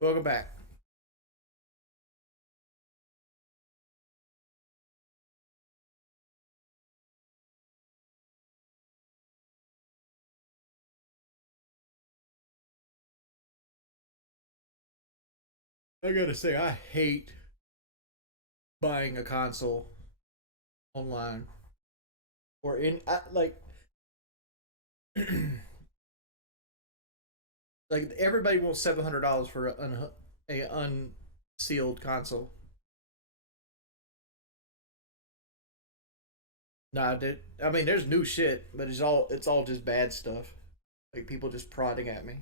Welcome back. I gotta say, I hate buying a console online or in like everybody wants $700 for a unsealed console. Nah, dude. I mean, there's new shit, but it's all just bad stuff. Like people just prodding at me.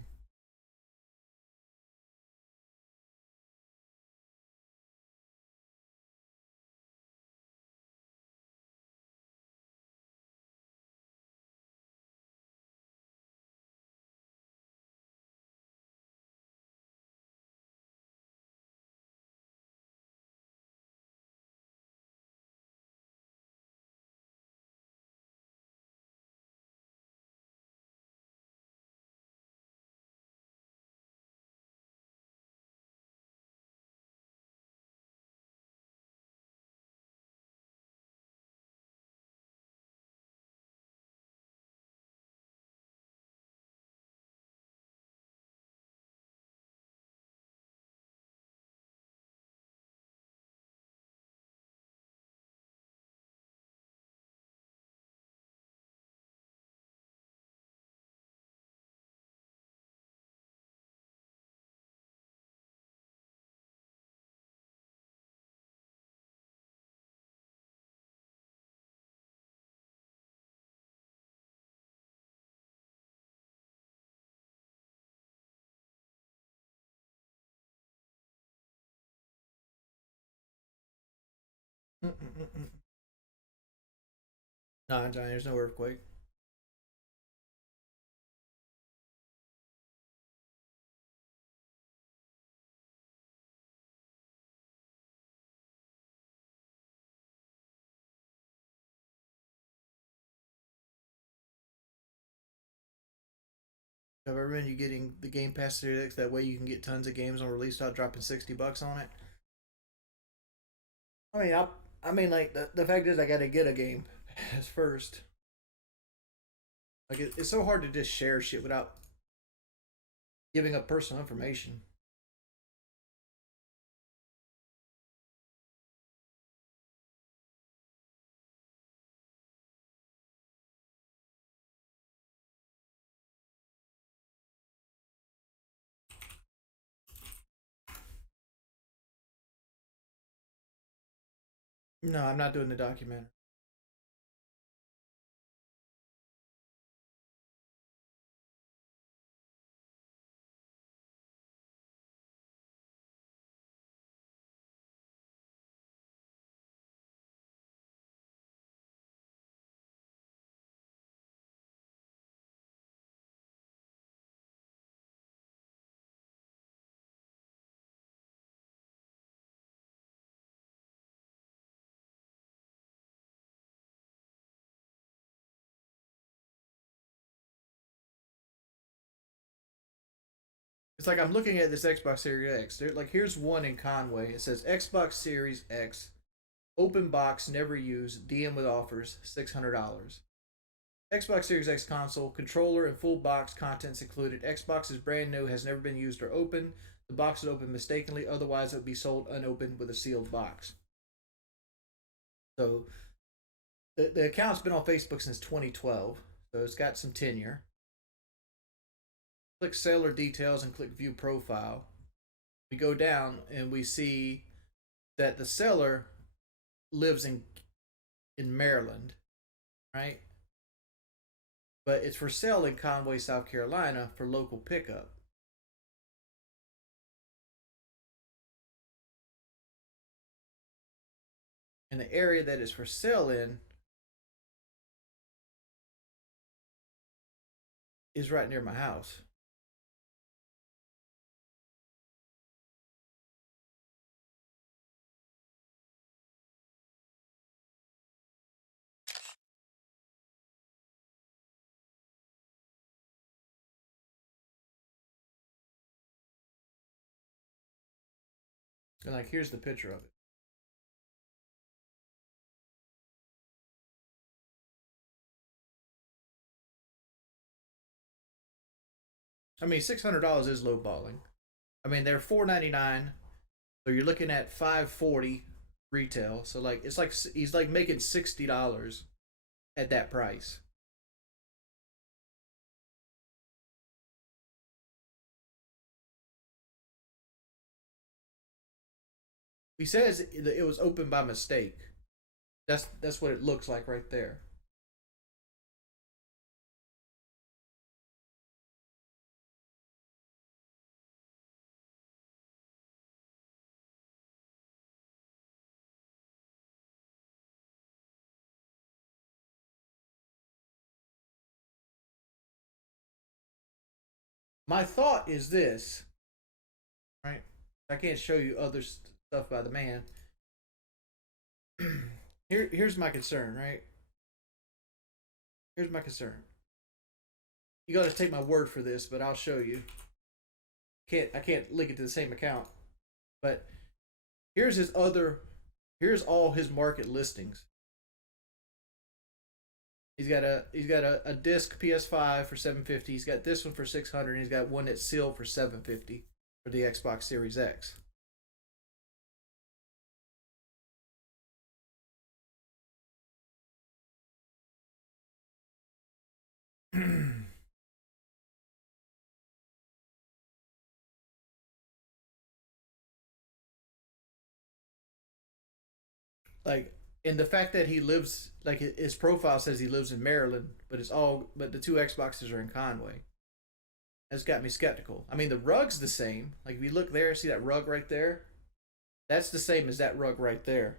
Mm-mm-mm-mm. Nah, Johnny, there's no earthquake. Have I recommend you getting the Game Pass Series X. That way you can get tons of games on release without dropping $60 on it. I mean, like the fact is, I got to get a game as first. Like it's so hard to just share shit without giving up personal information. No, I'm not doing the documentary. It's like I'm looking at this Xbox Series X. Like here's one in Conway. It says Xbox Series X, open box, never used, DM with offers, $600. Xbox Series X console, controller, and full box contents included. Xbox is brand new, has never been used or opened. The box is opened mistakenly, otherwise it would be sold unopened with a sealed box. So the account's been on Facebook since 2012, so it's got some tenure. Click seller details and click view profile. We go down and we see that the seller lives in Maryland, right? But it's for sale in Conway, South Carolina for local pickup. And the area that is for sale in is right near my house. And like, here's the picture of it. I mean, $600 is low balling. I mean, they're $499, so you're looking at $540 retail. So like, it's like he's like making $60 at that price. He says it was opened by mistake. That's what it looks like right there. My thought is this, right? I can't show you other stuff by the man. Here's my concern, right? Here's my concern. You got to take my word for this, but I'll show you. I can't link it to the same account, but here's his other. Here's all his market listings. He's got a disc PS5 for 750. He's got this one for 600. And he's got one that's sealed for 750 for the Xbox Series X. Like, and the fact that he lives, like, his profile says he lives in Maryland, but the two Xboxes are in Conway. That's got me skeptical. I mean, the rug's the same. Like, if you look there, see that rug right there? That's the same as that rug right there.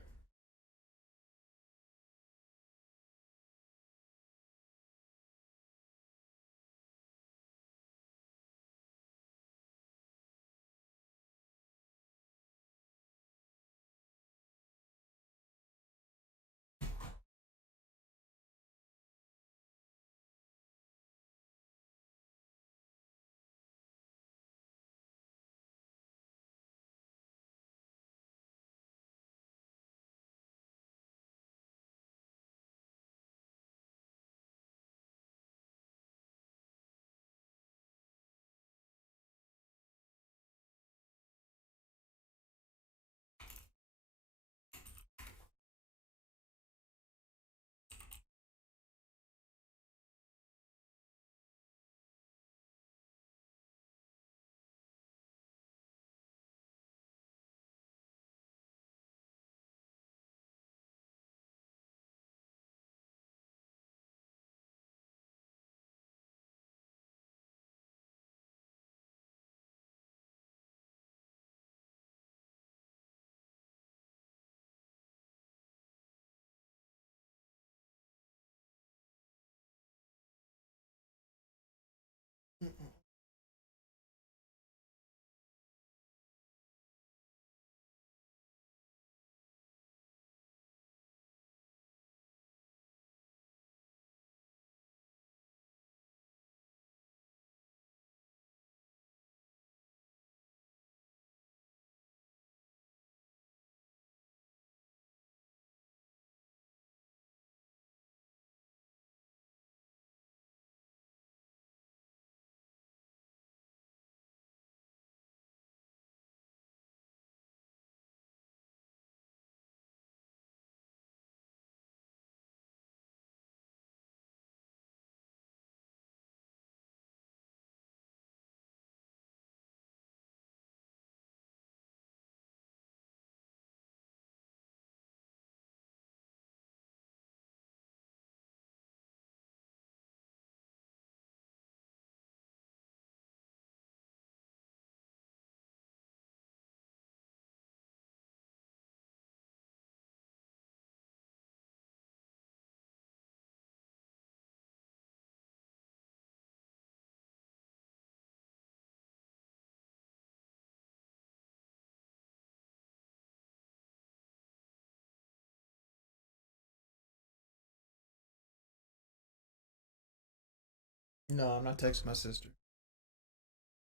No, I'm not texting my sister.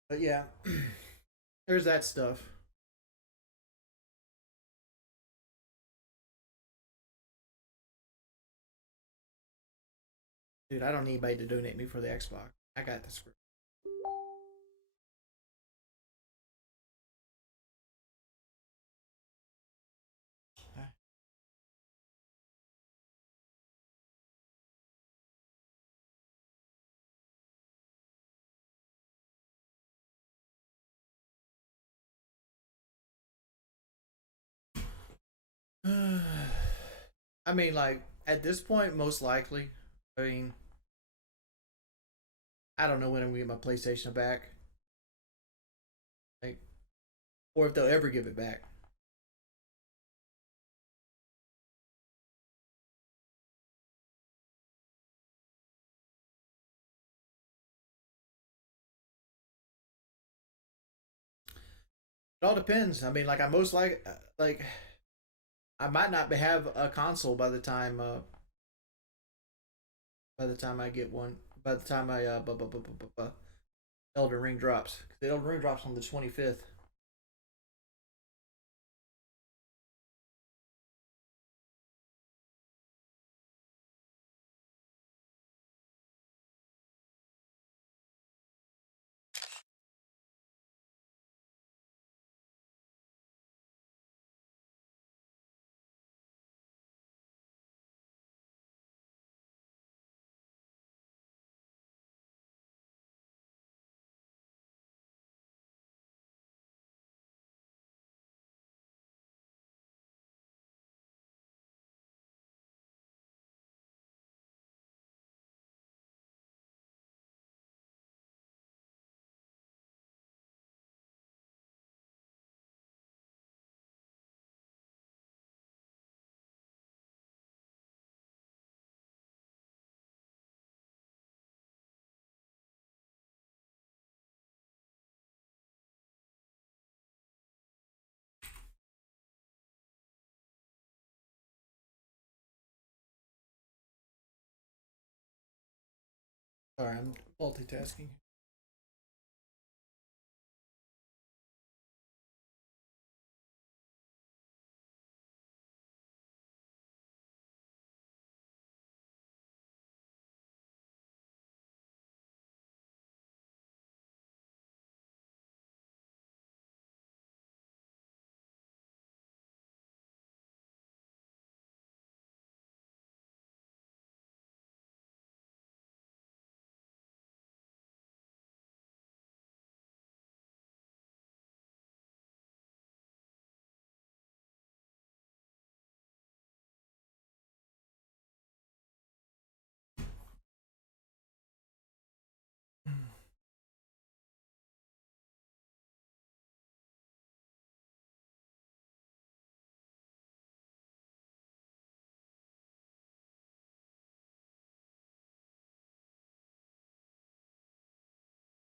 But yeah, there's that stuff. Dude, I don't need anybody to donate me for the Xbox. I got the script. I mean, like, at this point, most likely. I mean, I don't know when I'm gonna get my PlayStation back. Like, or if they'll ever give it back. It all depends. I mean, like, I most like I might not have a console by the time I get one. By the time I Elden Ring drops. The Elden Ring drops on the 25th. Sorry, I'm multitasking.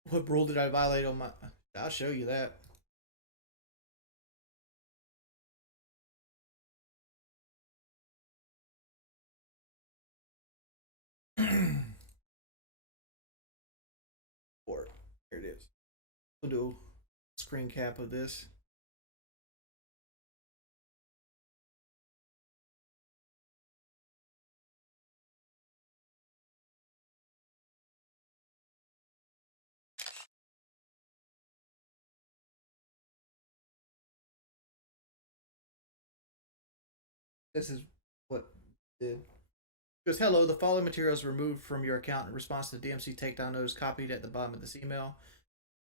What rule did I violate on my? I'll show you that. Or here it is. We'll do a screen cap of this. This is what it did. It goes, hello, the following materials removed from your account in response to the DMC takedown notice copied at the bottom of this email.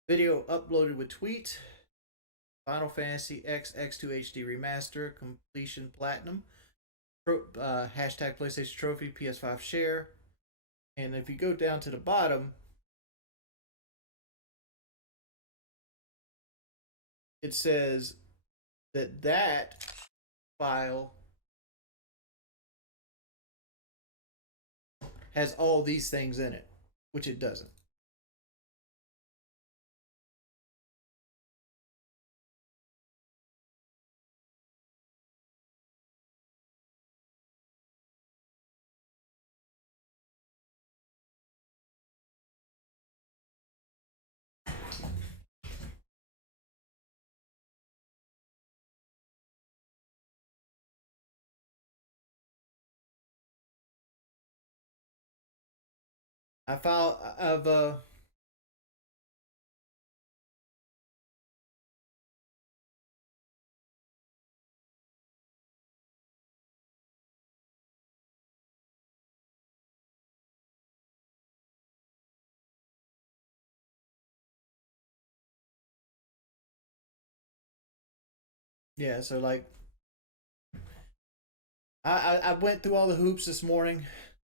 Video uploaded with tweet. Final Fantasy X X2 HD Remaster, Completion Platinum. Hashtag PlayStation Trophy, PS5 Share. And if you go down to the bottom, it says that file has all these things in it, which it doesn't. I filed. I've yeah. So like I went through all the hoops this morning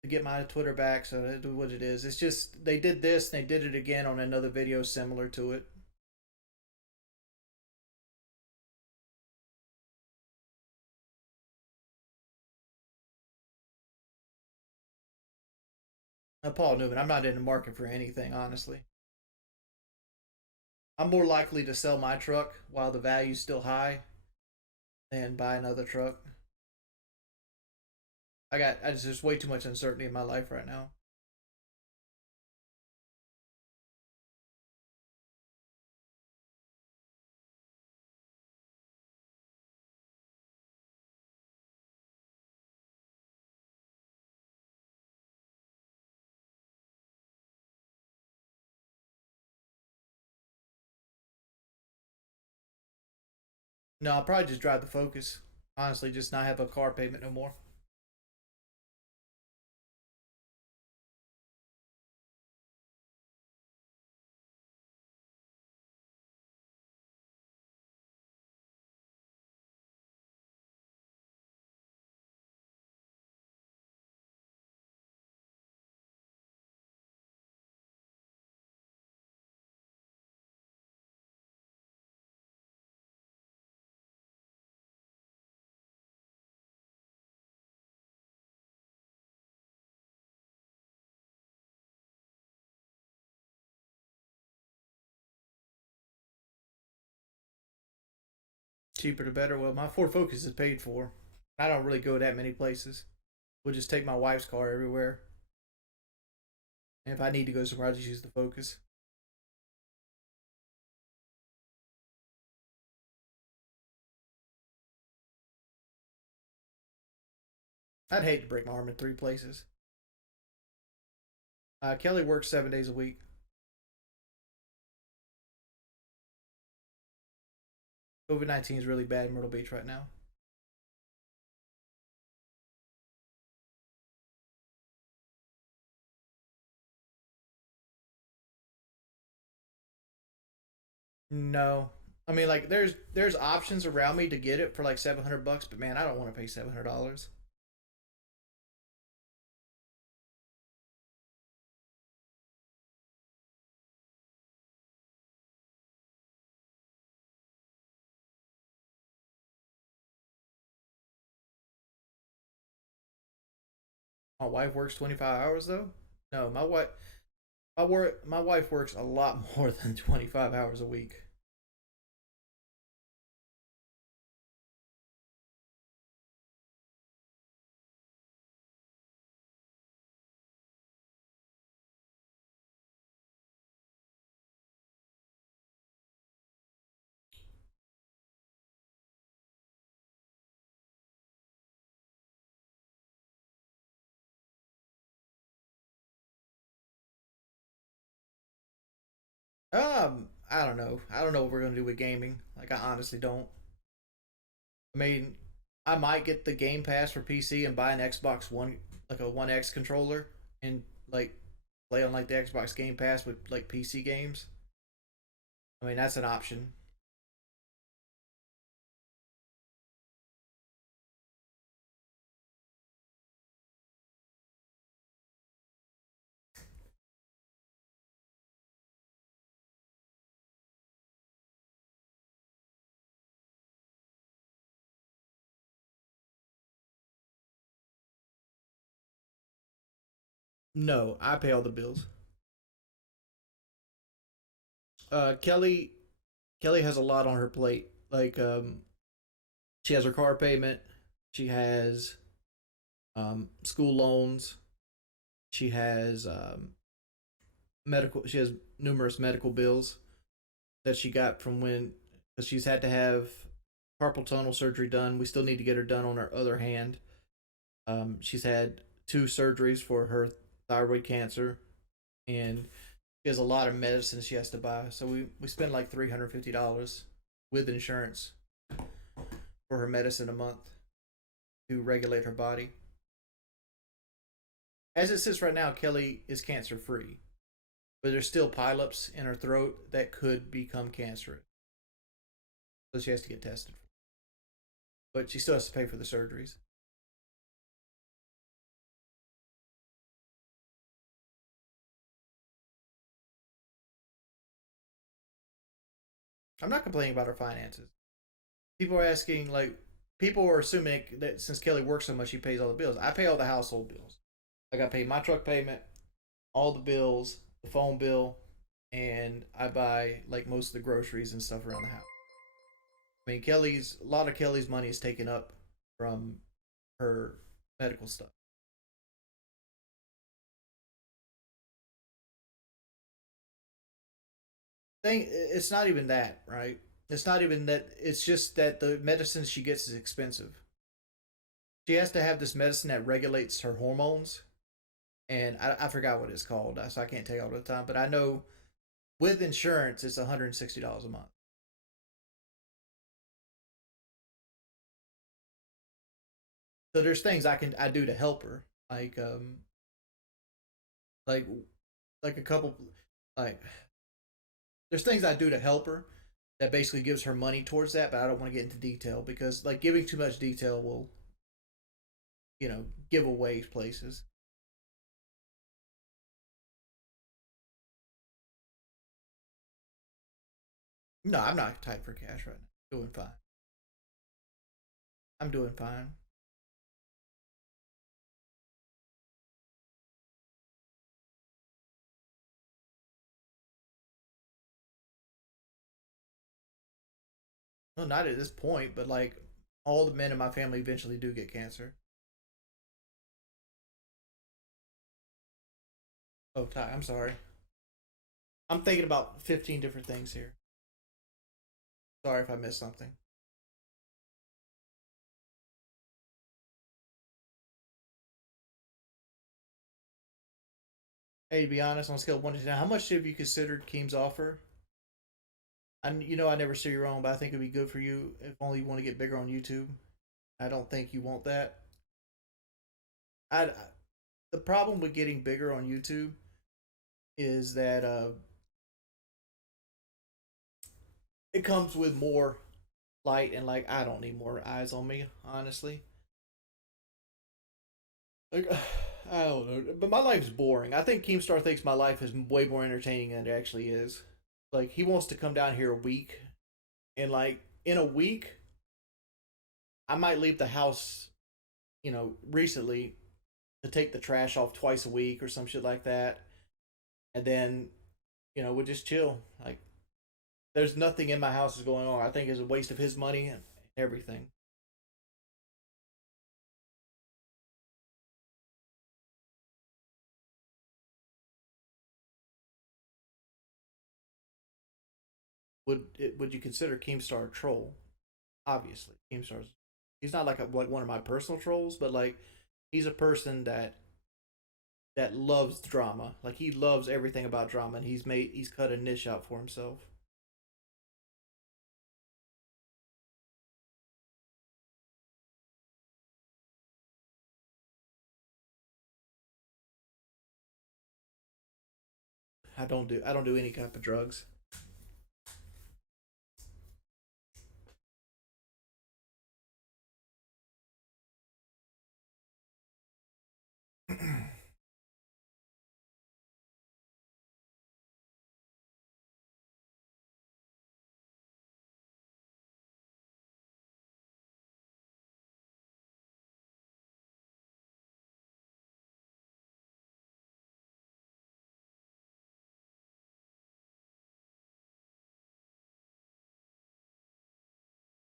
to get my Twitter back. So that's what it is. It's just they did this and they did it again on another video similar to it. Paul Newman. I'm not in the market for anything, honestly. I'm more likely to sell my truck while the value's still high than buy another truck. I just there's way too much uncertainty in my life right now. No, I'll probably just drive the Focus. Honestly, just not have a car payment no more. Cheaper the better. Well, my Ford Focus is paid for. I don't really go that many places. We'll just take my wife's car everywhere. And if I need to go somewhere, I'll just use the Focus. I'd hate to break my arm in three places. Kelly works 7 days a week. COVID-19 is really bad in Myrtle Beach right now. No, I mean like there's options around me to get it for like $700, but man, I don't want to pay $700. My wife works 25 hours though. No, my wife works a lot more than 25 hours a week. I don't know. I don't know what we're gonna do with gaming. Like I honestly don't. I mean, I might get the Game Pass for PC and buy an Xbox One, like a One X controller, and like play on like the Xbox Game Pass with like PC games. I mean, that's an option. No, I pay all the bills. Kelly Kelly has a lot on her plate. Like she has her car payment, she has school loans, she has medical. She has numerous medical bills that she got from when because she's had to have carpal tunnel surgery done. We still need to get her done on her other hand. She's had two surgeries for her thyroid cancer. and she has a lot of medicine she has to buy. So we spend like $350 with insurance for her medicine a month to regulate her body. As it sits right now, Kelly is cancer free, but there's still pileups in her throat that could become cancerous. So she has to get tested. But she still has to pay for the surgeries. I'm not complaining about her finances. People are asking, like, people are assuming that since Kelly works so much, she pays all the bills. I pay all the household bills. Like, I pay my truck payment, all the bills, the phone bill, and I buy, like, most of the groceries and stuff around the house. I mean, a lot of Kelly's money is taken up from her medical stuff. It's not even that, right? It's not even that. It's just that the medicine she gets is expensive. She has to have this medicine that regulates her hormones, and I forgot what it's called, so I can't tell you all the time. But I know with insurance, it's $160 a month. So there's things I do to help her, like like a couple like there's things I do to help her that basically gives her money towards that, but I don't want to get into detail because like giving too much detail will give away places. No, I'm not tight for cash right now. Doing fine. I'm doing fine. No, not at this point, but like all the men in my family eventually do get cancer. Oh, Ty, I'm sorry. I'm thinking about 15 different things here. Sorry if I missed something. Hey, to be honest, on a scale of 1 to 10, how much have you considered Keem's offer? I never steer you wrong, but I think it'd be good for you if only you want to get bigger on YouTube. I don't think you want that. I the problem with getting bigger on YouTube is that it comes with more light and like I don't need more eyes on me, honestly. Like I don't know, but my life's boring. I think Keemstar thinks my life is way more entertaining than it actually is. Like he wants to come down here a week, and like in a week, I might leave the house, recently to take the trash off twice a week or some shit like that, and then we'll just chill. Like there's nothing in my house is going on. I think it's a waste of his money and everything. Would you consider Keemstar a troll? Obviously, Keemstar's he's not like one of my personal trolls, but like he's a person that loves drama. Like he loves everything about drama, and he's cut a niche out for himself. I don't do any type of drugs.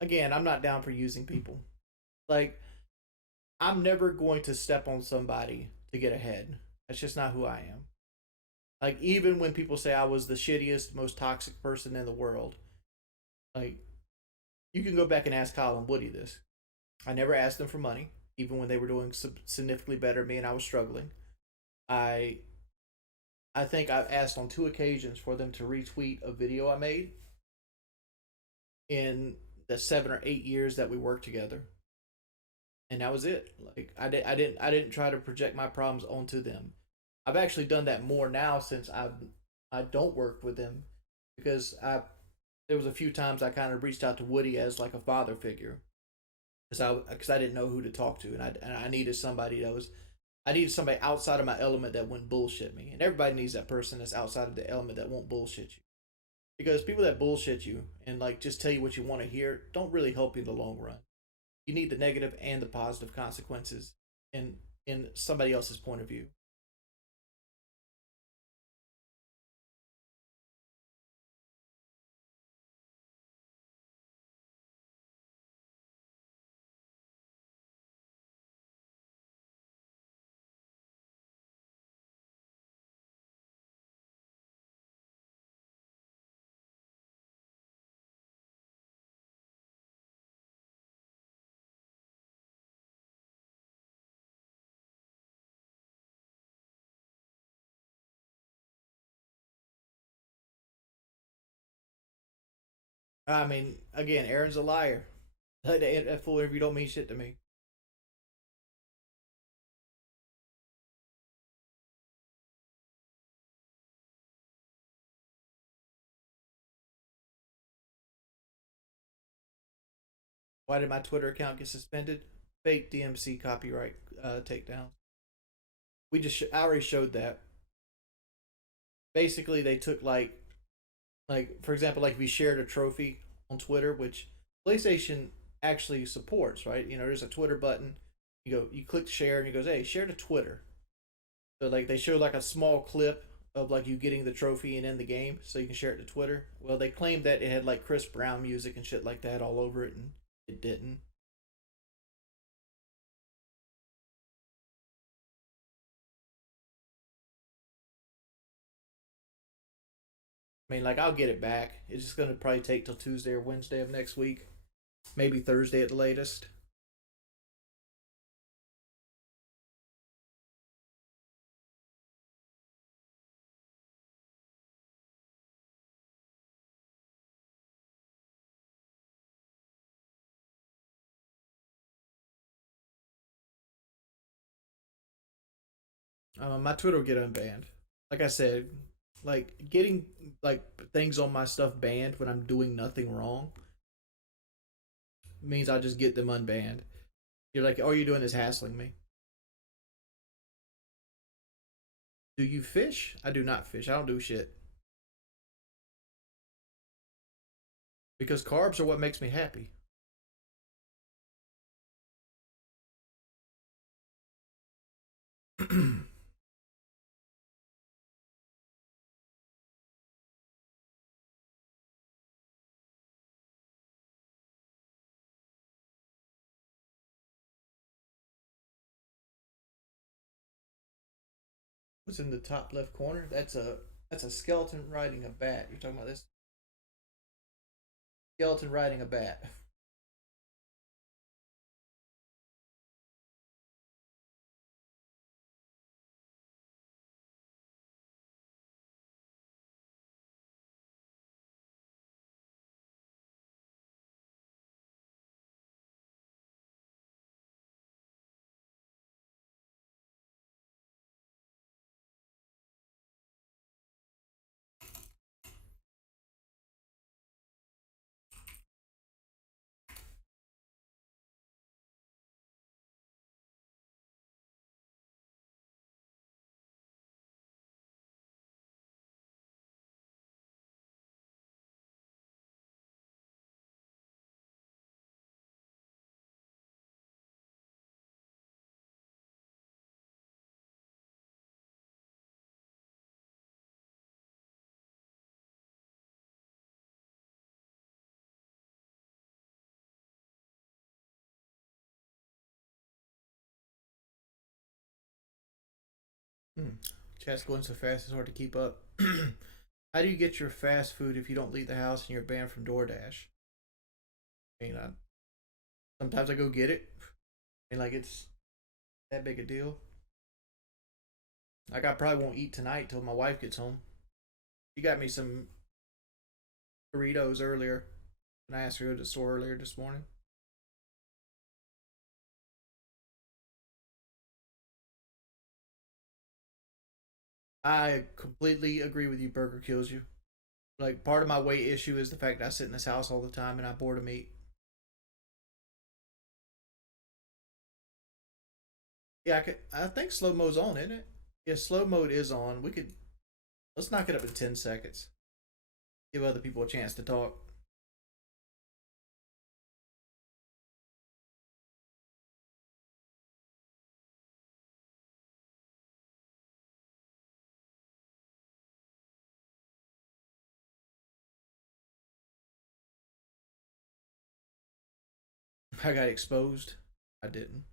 Again, I'm not down for using people. Like I'm never going to step on somebody to get ahead. That's just not who I am. Like even when people say I was the shittiest, most toxic person in the world, like you can go back and ask Kyle and Woody this. I never asked them for money, even when they were doing significantly better than me and I was struggling. I I think I've asked on 2 occasions for them to retweet a video I made in the 7 or 8 years that we worked together, and that was it. Like I didn't try to project my problems onto them. I've actually done that more now since I don't work with them, because I there was a few times I kind of reached out to Woody as like a father figure, because I didn't know who to talk to, and I needed somebody that was I needed somebody outside of my element that wouldn't bullshit me, and everybody needs that person that's outside of the element that won't bullshit you. Because people that bullshit you and like just tell you what you want to hear don't really help you in the long run. You need the negative and the positive consequences in somebody else's point of view. I mean, again, Aaron's a liar. That fool interview don't mean shit to me. Why did my Twitter account get suspended? Fake DMC copyright takedown. I already showed that. Basically, they took like for example, like if you shared a trophy on Twitter, which PlayStation actually supports, right? You know, there's a Twitter button. You click share, and it goes, "Hey, share to Twitter." So like they show like a small clip of like you getting the trophy and in the game, so you can share it to Twitter. Well, they claimed that it had like Chris Brown music and shit like that all over it, and it didn't. I mean, like I'll get it back. It's just gonna probably take till Tuesday or Wednesday of next week, maybe Thursday at the latest. My Twitter will get unbanned. Like I said, like getting like things on my stuff banned when I'm doing nothing wrong means I just get them unbanned. You're like, all you're doing is hassling me. Do you fish? I do not fish. I don't do shit because carbs are what makes me happy. What's in the top left corner? That's a skeleton riding a bat. You're talking about this skeleton riding a bat. Hmm. Chat's going so fast it's hard to keep up. How do you get your fast food if you don't leave the house and you're banned from DoorDash? I mean, sometimes I go get it. And like it's that big a deal. Like I probably won't eat tonight till my wife gets home. She got me some Doritos earlier, and I asked her to go to the store earlier this morning. I completely agree with you. Burger kills you. Like part of my weight issue is the fact that I sit in this house all the time and I boredom eat. Yeah, I think slow mo's on, isn't it? Yeah, slow mode is on. We could let's knock it up in 10 seconds. Give other people a chance to talk. I got exposed. I didn't.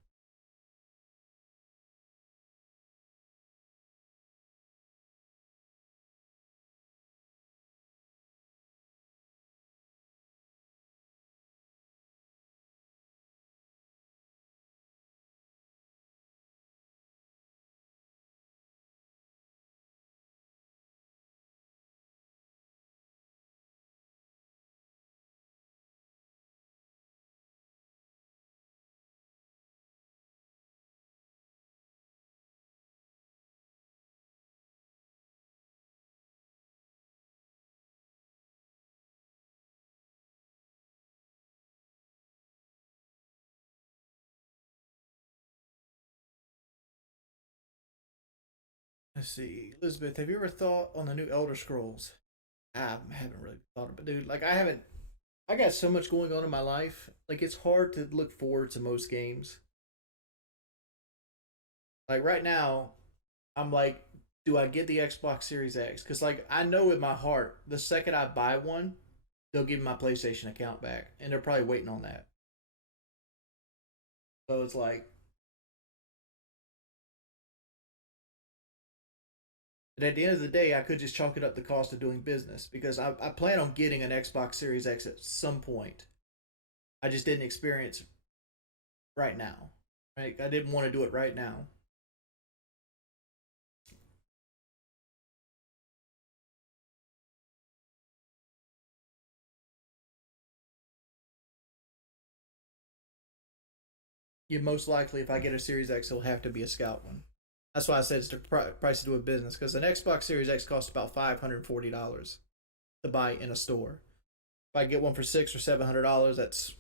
Let's see, Elizabeth. Have you ever thought on the new Elder Scrolls? I haven't really thought about it, dude. Like I haven't. I got so much going on in my life. Like it's hard to look forward to most games. Like right now, I'm like, do I get the Xbox Series X? Because like I know in my heart, the second I buy one, they'll give me my PlayStation account back, and they're probably waiting on that. So it's like, but at the end of the day, I could just chalk it up the cost of doing business because I plan on getting an Xbox Series X at some point. I just didn't experience right now. Right? I didn't want to do it right now. You most likely, if I get a Series X, it'll have to be a Scout one. That's why I said it's the price of doing business because an Xbox Series X costs about $540 to buy in a store. If I get one for $600 or $700, that's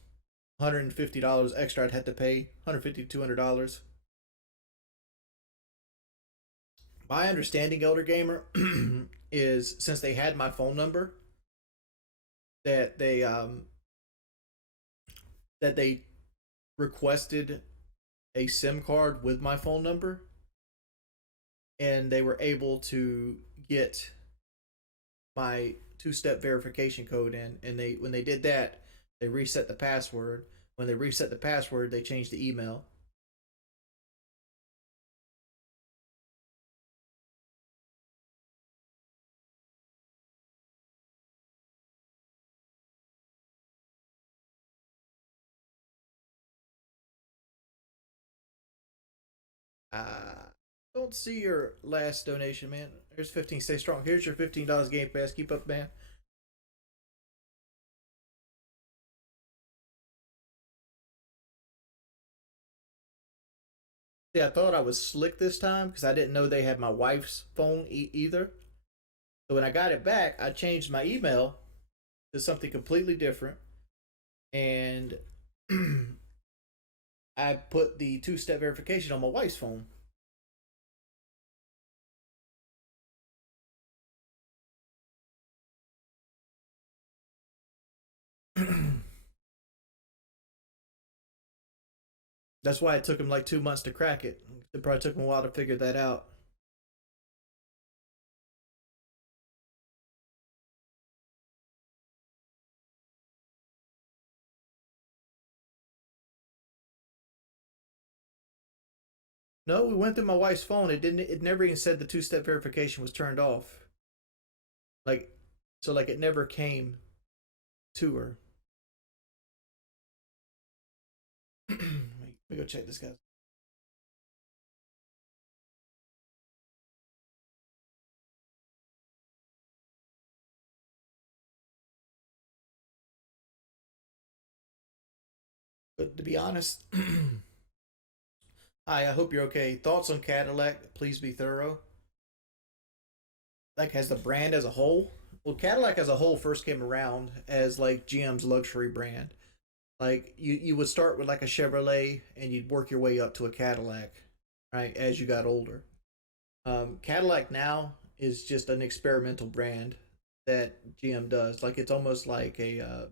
$150 extra I'd have to pay. 150 to $200. My understanding, Elder Gamer, is since they had my phone number, that they requested a SIM card with my phone number, and they were able to get my two-step verification code in. And they when they did that, they reset the password. When they reset the password, they changed the email. Don't see your last donation, man. Here's 15. Stay strong. Here's your $15 Game Pass. Keep up, man. Yeah, I thought I was slick this time because I didn't know they had my wife's phone either. So when I got it back, I changed my email to something completely different, and I put the two-step verification on my wife's phone. That's why it took him like 2 months to crack it. It probably took him a while to figure that out. No, we went through my wife's phone. It didn't. It never even said the two-step verification was turned off. Like, so like it never came to her. Let me go check this guy. To be honest, hi, I hope you're okay. Thoughts on Cadillac? Please be thorough. Like, as the brand as a whole? Well, Cadillac as a whole first came around as like GM's luxury brand. Like you would start with like a Chevrolet and you'd work your way up to a Cadillac, right? As you got older. Cadillac now is just an experimental brand that GM does. Like it's almost like a,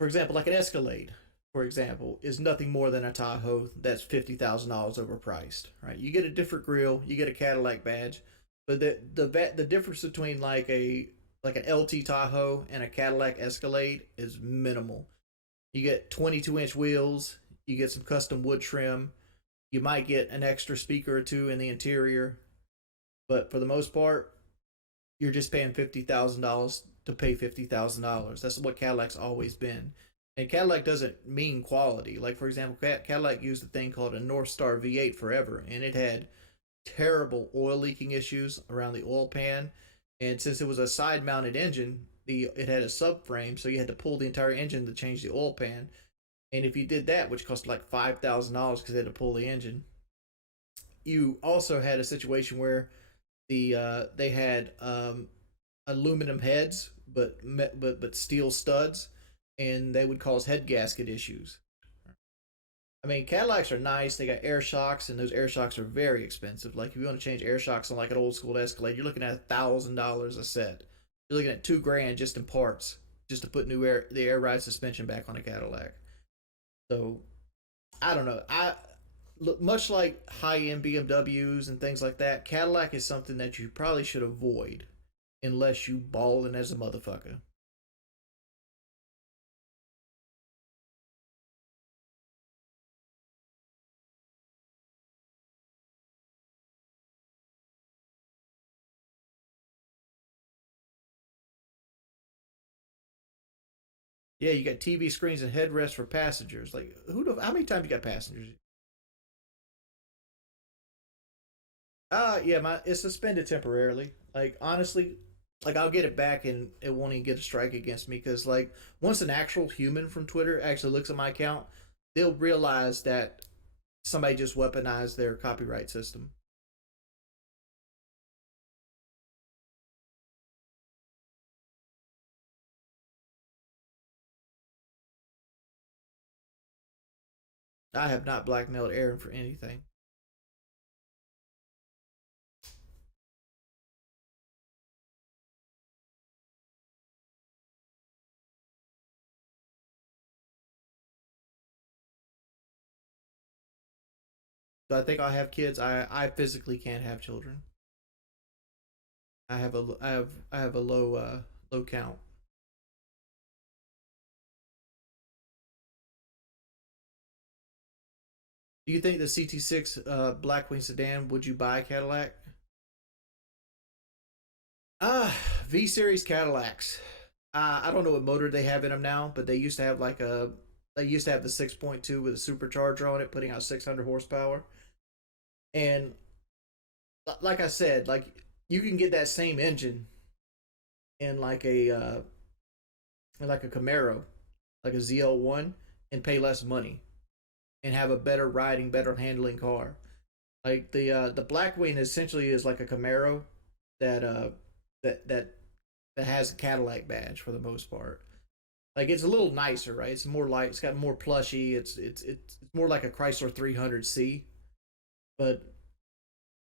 for example, like an Escalade. For example, is nothing more than a Tahoe that's $50,000 overpriced, right? You get a different grill, you get a Cadillac badge, but the difference between like an LT Tahoe and a Cadillac Escalade is minimal. You get 22-inch wheels, you get some custom wood trim, you might get an extra speaker or two in the interior, but for the most part, you're just paying $50,000 to pay $50,000. That's what Cadillac's always been. And Cadillac doesn't mean quality. Like for example, Cadillac used a thing called a North Star V8 forever, and it had terrible oil leaking issues around the oil pan. And since it was a side mounted engine, it had a subframe, so you had to pull the entire engine to change the oil pan. And if you did that, which cost like $5,000 because they had to pull the engine, you also had a situation where they had aluminum heads, but steel studs, and they would cause head gasket issues. I mean, Cadillacs are nice. They got air shocks, and those air shocks are very expensive. Like if you want to change air shocks on like an old school Escalade, you're looking at $1,000 a set. You're looking at $2,000 just in parts, just to put the air ride suspension back on a Cadillac. So I don't know. I look much like high end BMWs and things like that. Cadillac is something that you probably should avoid unless you balling as a motherfucker. Yeah, you got TV screens and headrests for passengers. Like how many times you got passengers? Yeah, it's suspended temporarily. Like honestly, like I'll get it back and it won't even get a strike against me because like once an actual human from Twitter actually looks at my account, they'll realize that somebody just weaponized their copyright system. I have not blackmailed Aaron for anything. So I think I have kids. I physically can't have children. I have a low count. Do you think the CT6 Blackwing sedan would you buy Cadillac? V Series Cadillacs. I don't know what motor they have in them now, but they used to have the 6.2 with a supercharger on it, putting out 600 horsepower. And like I said, like you can get that same engine in like a Camaro, like a ZL1, and pay less money and have a better riding, better handling car. Like the Blackwing essentially is like a Camaro that that that that has a Cadillac badge for the most part. Like it's a little nicer, right? It's more light. It's got more plushy. It's more like a Chrysler 300C. But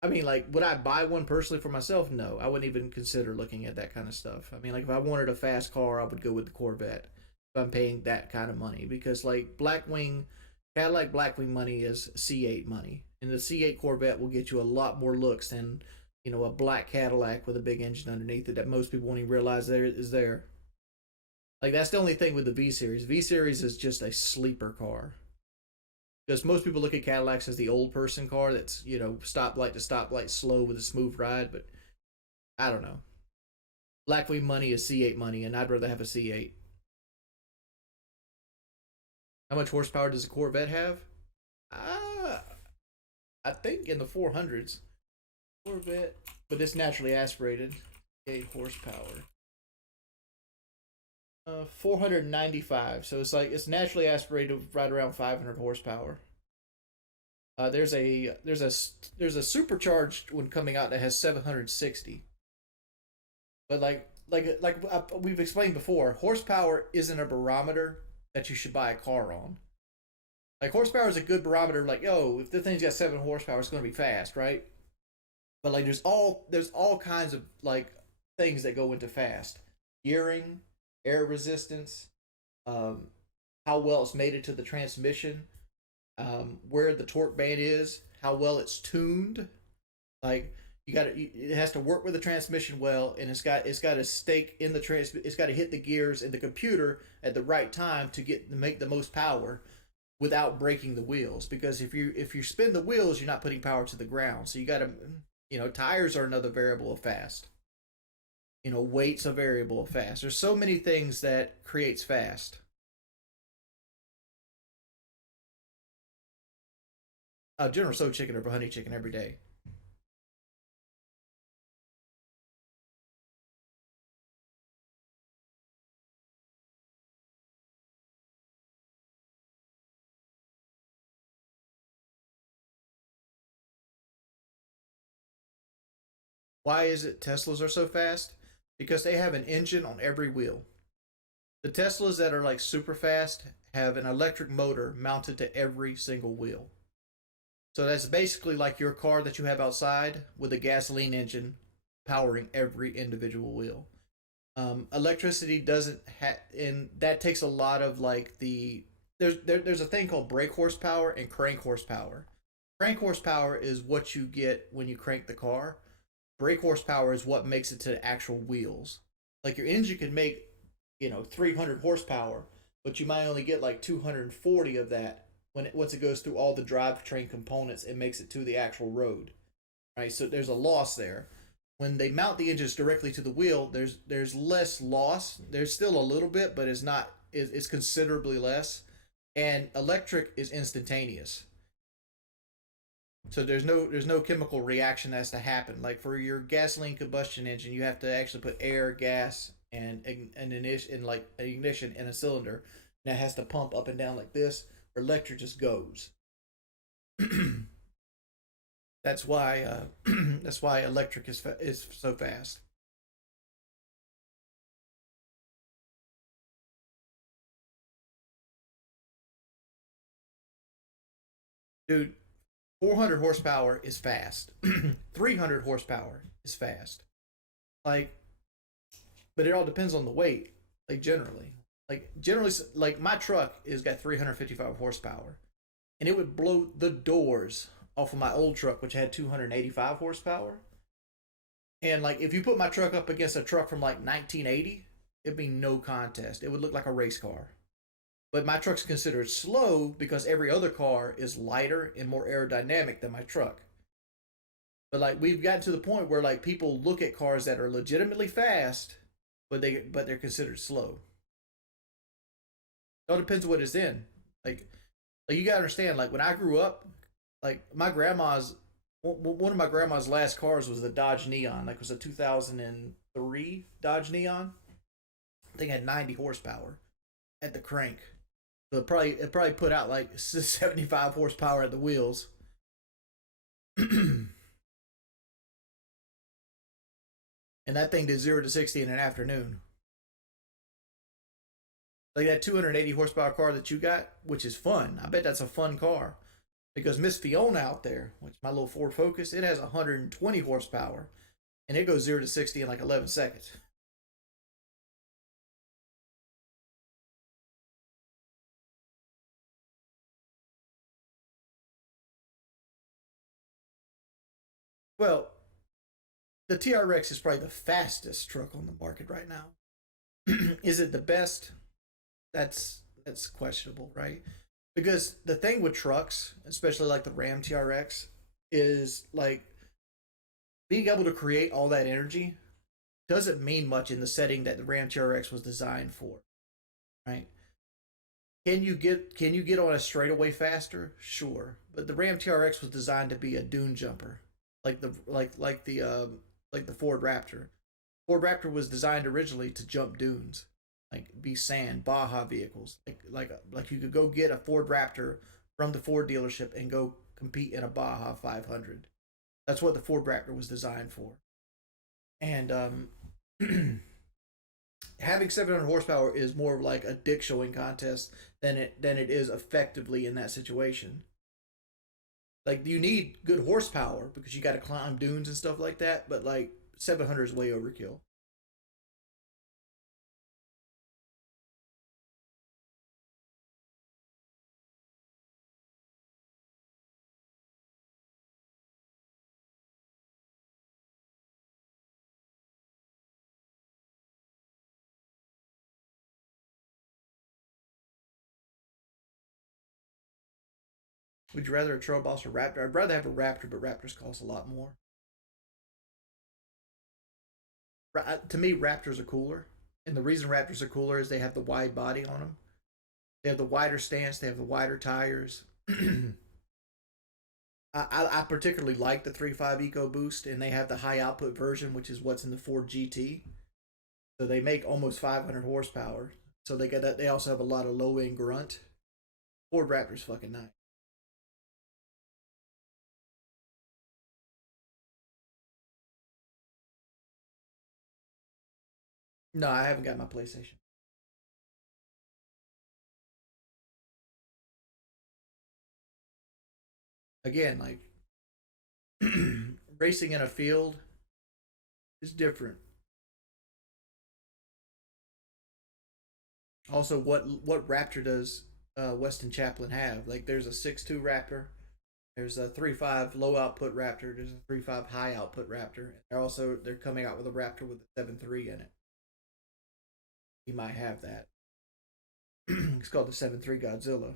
I mean, like, would I buy one personally for myself? No, I wouldn't even consider looking at that kind of stuff. I mean, like, if I wanted a fast car, I would go with the Corvette if I'm paying that kind of money because, like, Cadillac Blackwing money is C8 money, and the C8 Corvette will get you a lot more looks than a black Cadillac with a big engine underneath it that most people won't even realize there is there. Like, that's the only thing with the V Series. V Series is just a sleeper car because most people look at Cadillacs as the old person car that's stoplight to stoplight slow with a smooth ride. But I don't know. Blackwing money is C8 money, and I'd rather have a C8. How much horsepower does a Corvette have? Uh, I think in the 400s. Corvette, but it's naturally aspirated. 8 horsepower. 495. So it's like it's naturally aspirated right around 500 horsepower. There's a supercharged one coming out that has 760. But we've explained before, horsepower isn't a barometer that you should buy a car on. Like horsepower is a good barometer. Like, yo, if the thing's got 7 horsepower, it's going to be fast, right? But like, there's all kinds of like things that go into fast: gearing, air resistance, um, how well it's mated to the transmission, where the torque band is, how well it's tuned. Like it has to work with the transmission well, and it's got to stake in the it's got to hit the gears in the computer at the right time to make the most power without breaking the wheels. Because if you spin the wheels, you're not putting power to the ground. So you got to, tires are another variable of fast. Weight's a variable of fast. There's so many things that creates fast. General So chicken over honey chicken every day. Why is it Teslas are so fast? Because they have an engine on every wheel. The Teslas that are like super fast have an electric motor mounted to every single wheel. So that's basically like your car that you have outside with a gasoline engine powering every individual wheel. Electricity doesn't have, and that takes a lot of like there's a thing called brake horsepower and crank horsepower. Crank horsepower is what you get when you crank the car. Brake horsepower is what makes it to actual wheels. Like your engine can make 300 horsepower, but you might only get like 240 of that once it goes through all the drivetrain components and makes it to the actual road. Right, so there's a loss there. When they mount the engines directly to the wheel, there's less loss. There's still a little bit, but it's considerably less. And electric is instantaneous. So there's no chemical reaction that has to happen. Like for your gasoline combustion engine, you have to actually put air, gas, and an ignition, like an ignition in a cylinder, and that has to pump up and down like this. Or electric just goes. That's why that's why electric is so fast. Dude, 400 horsepower is fast. 300 horsepower is fast. Like, but it all depends on the weight. Like generally, like my truck is got 355 horsepower, and it would blow the doors off of my old truck, which had 285 horsepower. And like, if you put my truck up against a truck from like 1980, it'd be no contest. It would look like a race car. But my truck's considered slow because every other car is lighter and more aerodynamic than my truck. But like we've gotten to the point where like people look at cars that are legitimately fast, but they're considered slow. It all depends what it's in. Like like you gotta understand. Like when I grew up, like my grandma's one of my grandma's last cars was the Dodge Neon. Like it was a 2003 Dodge Neon. I think it had 90 horsepower at the crank. So it probably put out like 75 horsepower at the wheels. And that thing did 0 to 60 in an afternoon. Like that 280 horsepower car that you got, which is fun. I bet that's a fun car. Because Miss Fiona out there, which my little Ford Focus, it has 120 horsepower, and it goes 0 to 60 in like 11 seconds. Well, the TRX is probably the fastest truck on the market right now. Is it the best? That's questionable, right? Because the thing with trucks, especially like the Ram TRX, is like being able to create all that energy doesn't mean much in the setting that the Ram TRX was designed for, right? Can you get on a straightaway faster? Sure, but the Ram TRX was designed to be a dune jumper, like the Ford Raptor. Ford Raptor was designed originally to jump dunes. like B-San, Baja vehicles. Like you could go get a Ford Raptor from the Ford dealership and go compete in a Baja 500. That's what the Ford Raptor was designed for. And having 700 horsepower is more of like a dick showing contest than it is effectively in that situation. Like you need good horsepower because you got to climb dunes and stuff like that, but like 700 is way overkill. Would you rather a Trail Boss or Raptor? I'd rather have a Raptor, but Raptors cost a lot more. To me, Raptors are cooler, and the reason Raptors are cooler is they have the wide body on them. They have the wider stance. They have the wider tires. I particularly like the 3.5 EcoBoost, and they have the high output version, which is what's in the Ford GT. So they make almost 500 horsepower. So they got that. They also have a lot of low end grunt. Ford Raptor's fucking nice. No, I haven't got my PlayStation. Again, like racing in a field is different. Also, what Raptor does Weston Chaplin have? Like, there's a 6.2 Raptor, there's a 3.5 low output Raptor, there's a 3.5 high output Raptor. They're coming out with a Raptor with a 7.3 in it. He might have that. It's called the 7.3 Godzilla.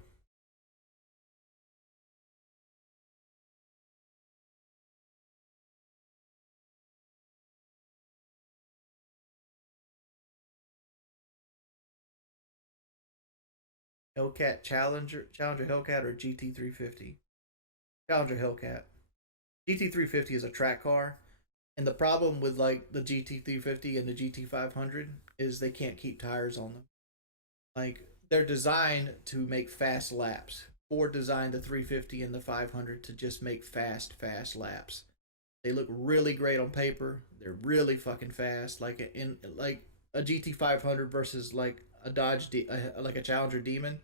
Hellcat Challenger Hellcat or GT350. Challenger Hellcat. GT350 is a track car, and the problem with like the GT350 and the GT500 is they can't keep tires on them. Like they're designed to make fast laps. Ford designed the 350 and the 500 to just make fast laps. They look really great on paper. They're really fucking fast. Like a GT500 versus like a like a Challenger Demon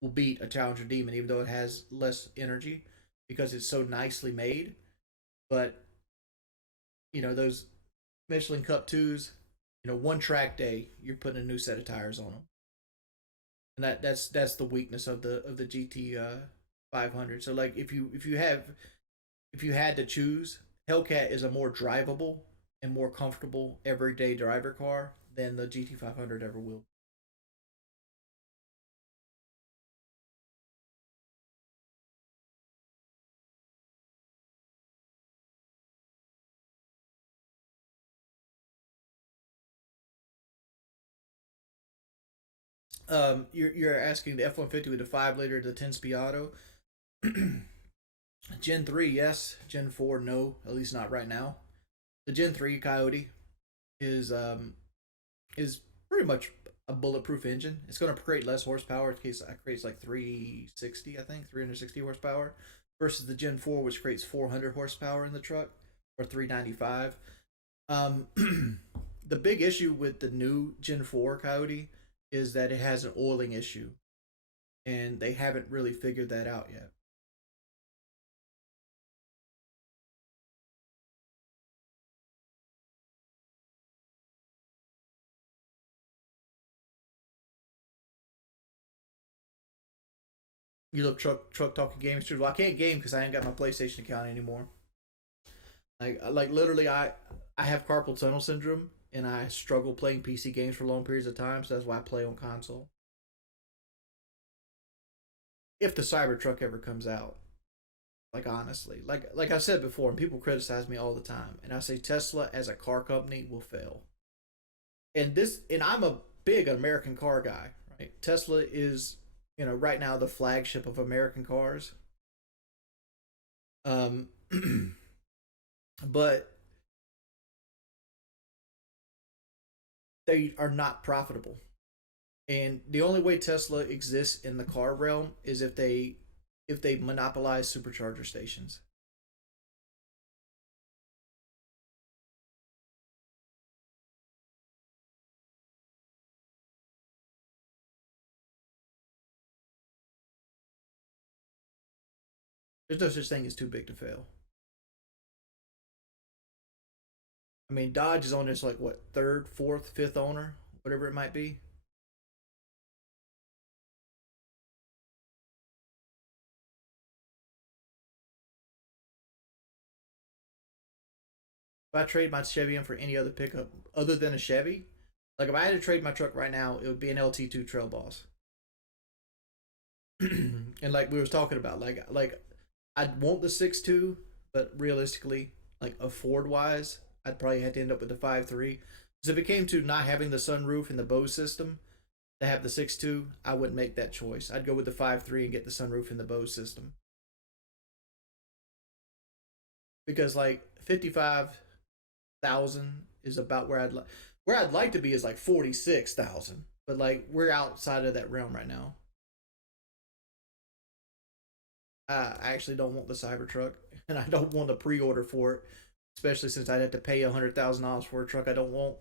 will beat a Challenger Demon even though it has less energy because it's so nicely made. But those Michelin Cup twos, one track day you're putting a new set of tires on them, and that's the weakness of the GT 500. So like if you had to choose, Hellcat is a more drivable and more comfortable everyday driver car than the GT 500 ever will. You're asking the F-150 with the 5 liter, the 10 speed auto. Gen 3, yes. Gen 4, no. At least not right now. The Gen 3 Coyote is is pretty much a bulletproof engine. It's going to create less horsepower. It creates like 360, I think, 360 horsepower, versus the Gen 4, which creates 400 horsepower in the truck, or 395. Um, the big issue with the new Gen 4 Coyote is that it has an oiling issue, and they haven't really figured that out yet. You love truck talking games too. Well, I can't game because I ain't got my PlayStation account anymore. Like literally, I have carpal tunnel syndrome, and I struggle playing PC games for long periods of time. So that's why I play on console. If the Cybertruck ever comes out, like honestly, like I said before, and people criticize me all the time, and I say Tesla as a car company will fail. And I'm a big American car guy. Right, Tesla is right now the flagship of American cars. Um, but they are not profitable. And the only way Tesla exists in the car realm is if they monopolize supercharger stations. There's no such thing as too big to fail. I mean, Dodge is on its like what third, fourth, fifth owner, whatever it might be. If I trade my Chevy in for any other pickup other than a Chevy, like if I had to trade my truck right now, it would be an LT2 Trail Boss. And like we was talking about, like I'd want the 6.2, but realistically, like afford wise, I'd probably have to end up with the 5.3. Because if it came to not having the sunroof and the Bose system to have the 6.2, I wouldn't make that choice. I'd go with the 5.3 and get the sunroof and the Bose system. Because like 55,000 is about where I'd like to be is like 46,000. But like we're outside of that realm right now. I actually don't want the Cybertruck, and I don't want to pre-order for it, especially since I'd have to pay $100,000 for a truck I don't want.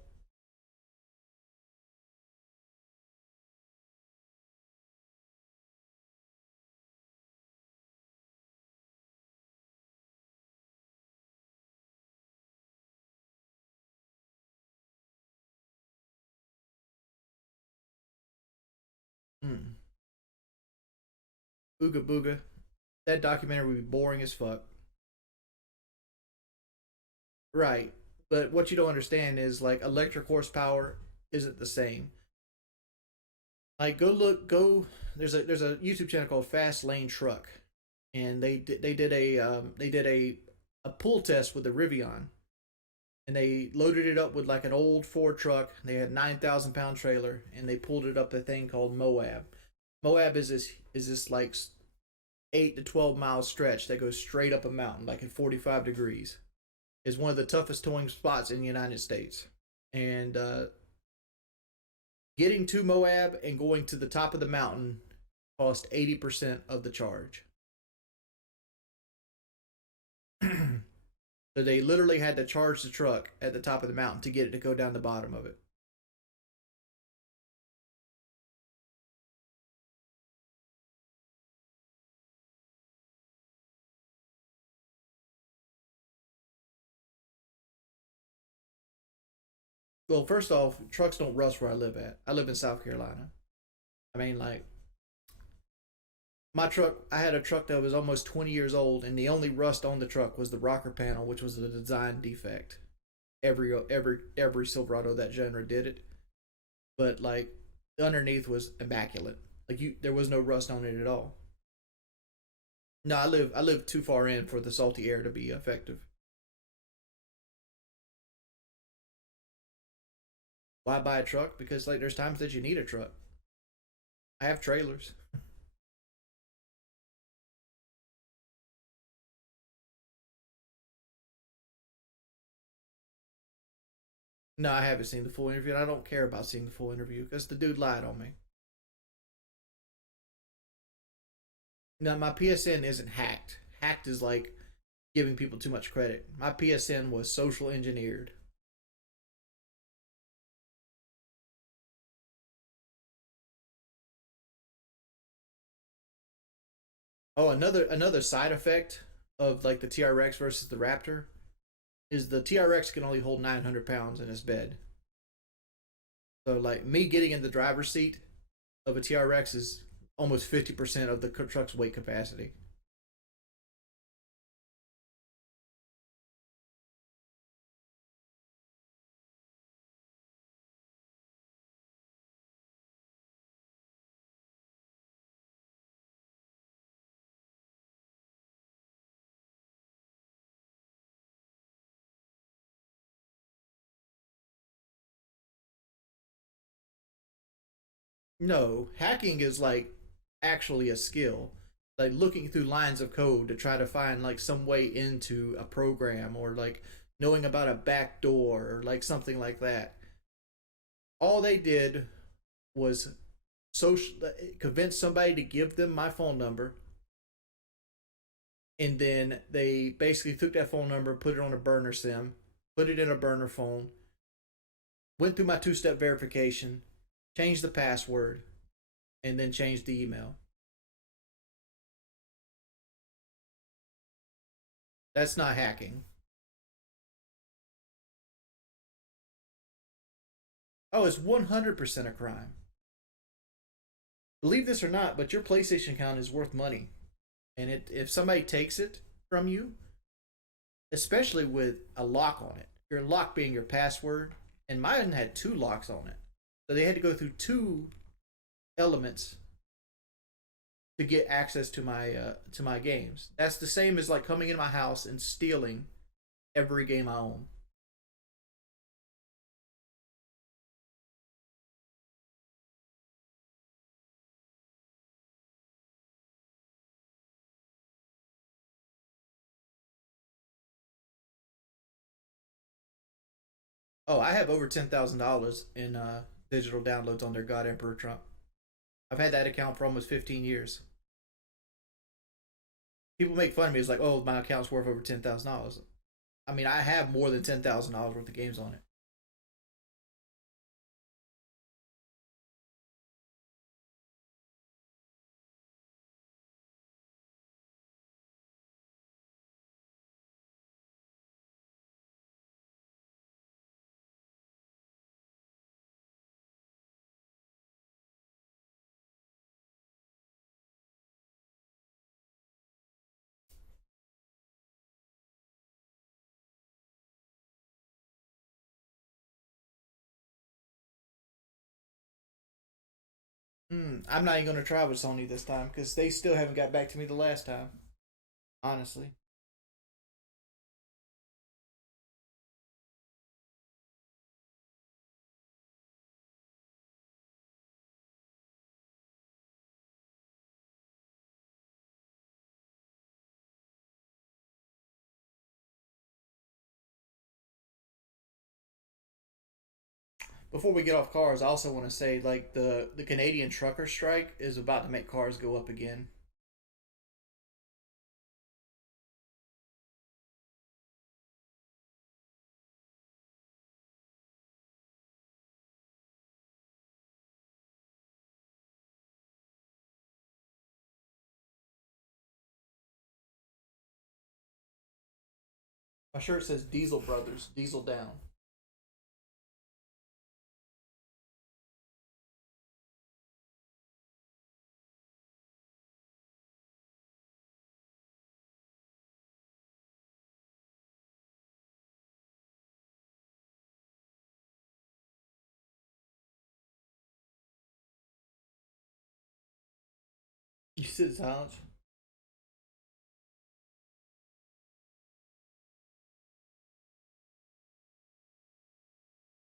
Hmm. Booga booga. That documentary would be boring as fuck. Right. But what you don't understand is like electric horsepower isn't the same. Like go. There's a YouTube channel called Fast Lane Truck, and they did a pull test with the Rivian, and they loaded it up with like an old Ford truck. They had 9,000 pound trailer, and they pulled it up a thing called Moab. Moab is this like 8 to 12 mile stretch that goes straight up a mountain, like in 45 degrees. Is one of the toughest towing spots in the United States. And getting to Moab and going to the top of the mountain cost 80% of the charge. So they literally had to charge the truck at the top of the mountain to get it to go down the bottom of it. Well, first off, trucks don't rust where I live at. I live in South Carolina. I mean, like, my truck, I had a truck that was almost 20 years old, and the only rust on the truck was the rocker panel, which was a design defect. Every Silverado that genre did it, but like underneath was immaculate. Like there was no rust on it at all. No, I live too far in for the salty air to be effective. Why buy a truck? Because like there's times that you need a truck. I have trailers. No, I haven't seen the full interview, and I don't care about seeing the full interview because the dude lied on me. Now my PSN isn't hacked. Hacked is like giving people too much credit. My PSN was social engineered. Oh, another side effect of like the TRX versus the Raptor is the TRX can only hold 900 pounds in its bed. So like me getting in the driver's seat of a TRX is almost 50% of the truck's weight capacity. No, hacking is like actually a skill. Like looking through lines of code to try to find like some way into a program or like knowing about a back door or like something like that. All they did was convinced somebody to give them my phone number, and then they basically took that phone number, put it on a burner sim, put it in a burner phone, went through my two-step verification, changed the password, and then changed the email. That's not hacking. Oh, it's 100% a crime. Believe this or not, but your PlayStation account is worth money. And if somebody takes it from you, especially with a lock on it, your lock being your password, and mine had two locks on it. So they had to go through two elements to get access to my games. That's the same as like coming in my house and stealing every game I own. Oh, I have over $10,000 in digital downloads on their God Emperor Trump. I've had that account for almost 15 years. People make fun of me. It's like, oh, my account's worth over $10,000. I mean, I have more than $10,000 worth of games on it. I'm not even gonna try with Sony this time because they still haven't got back to me the last time. Honestly, before we get off cars, I also want to say like the Canadian trucker strike is about to make cars go up again. My shirt says Diesel Brothers, Diesel down. You sit silent.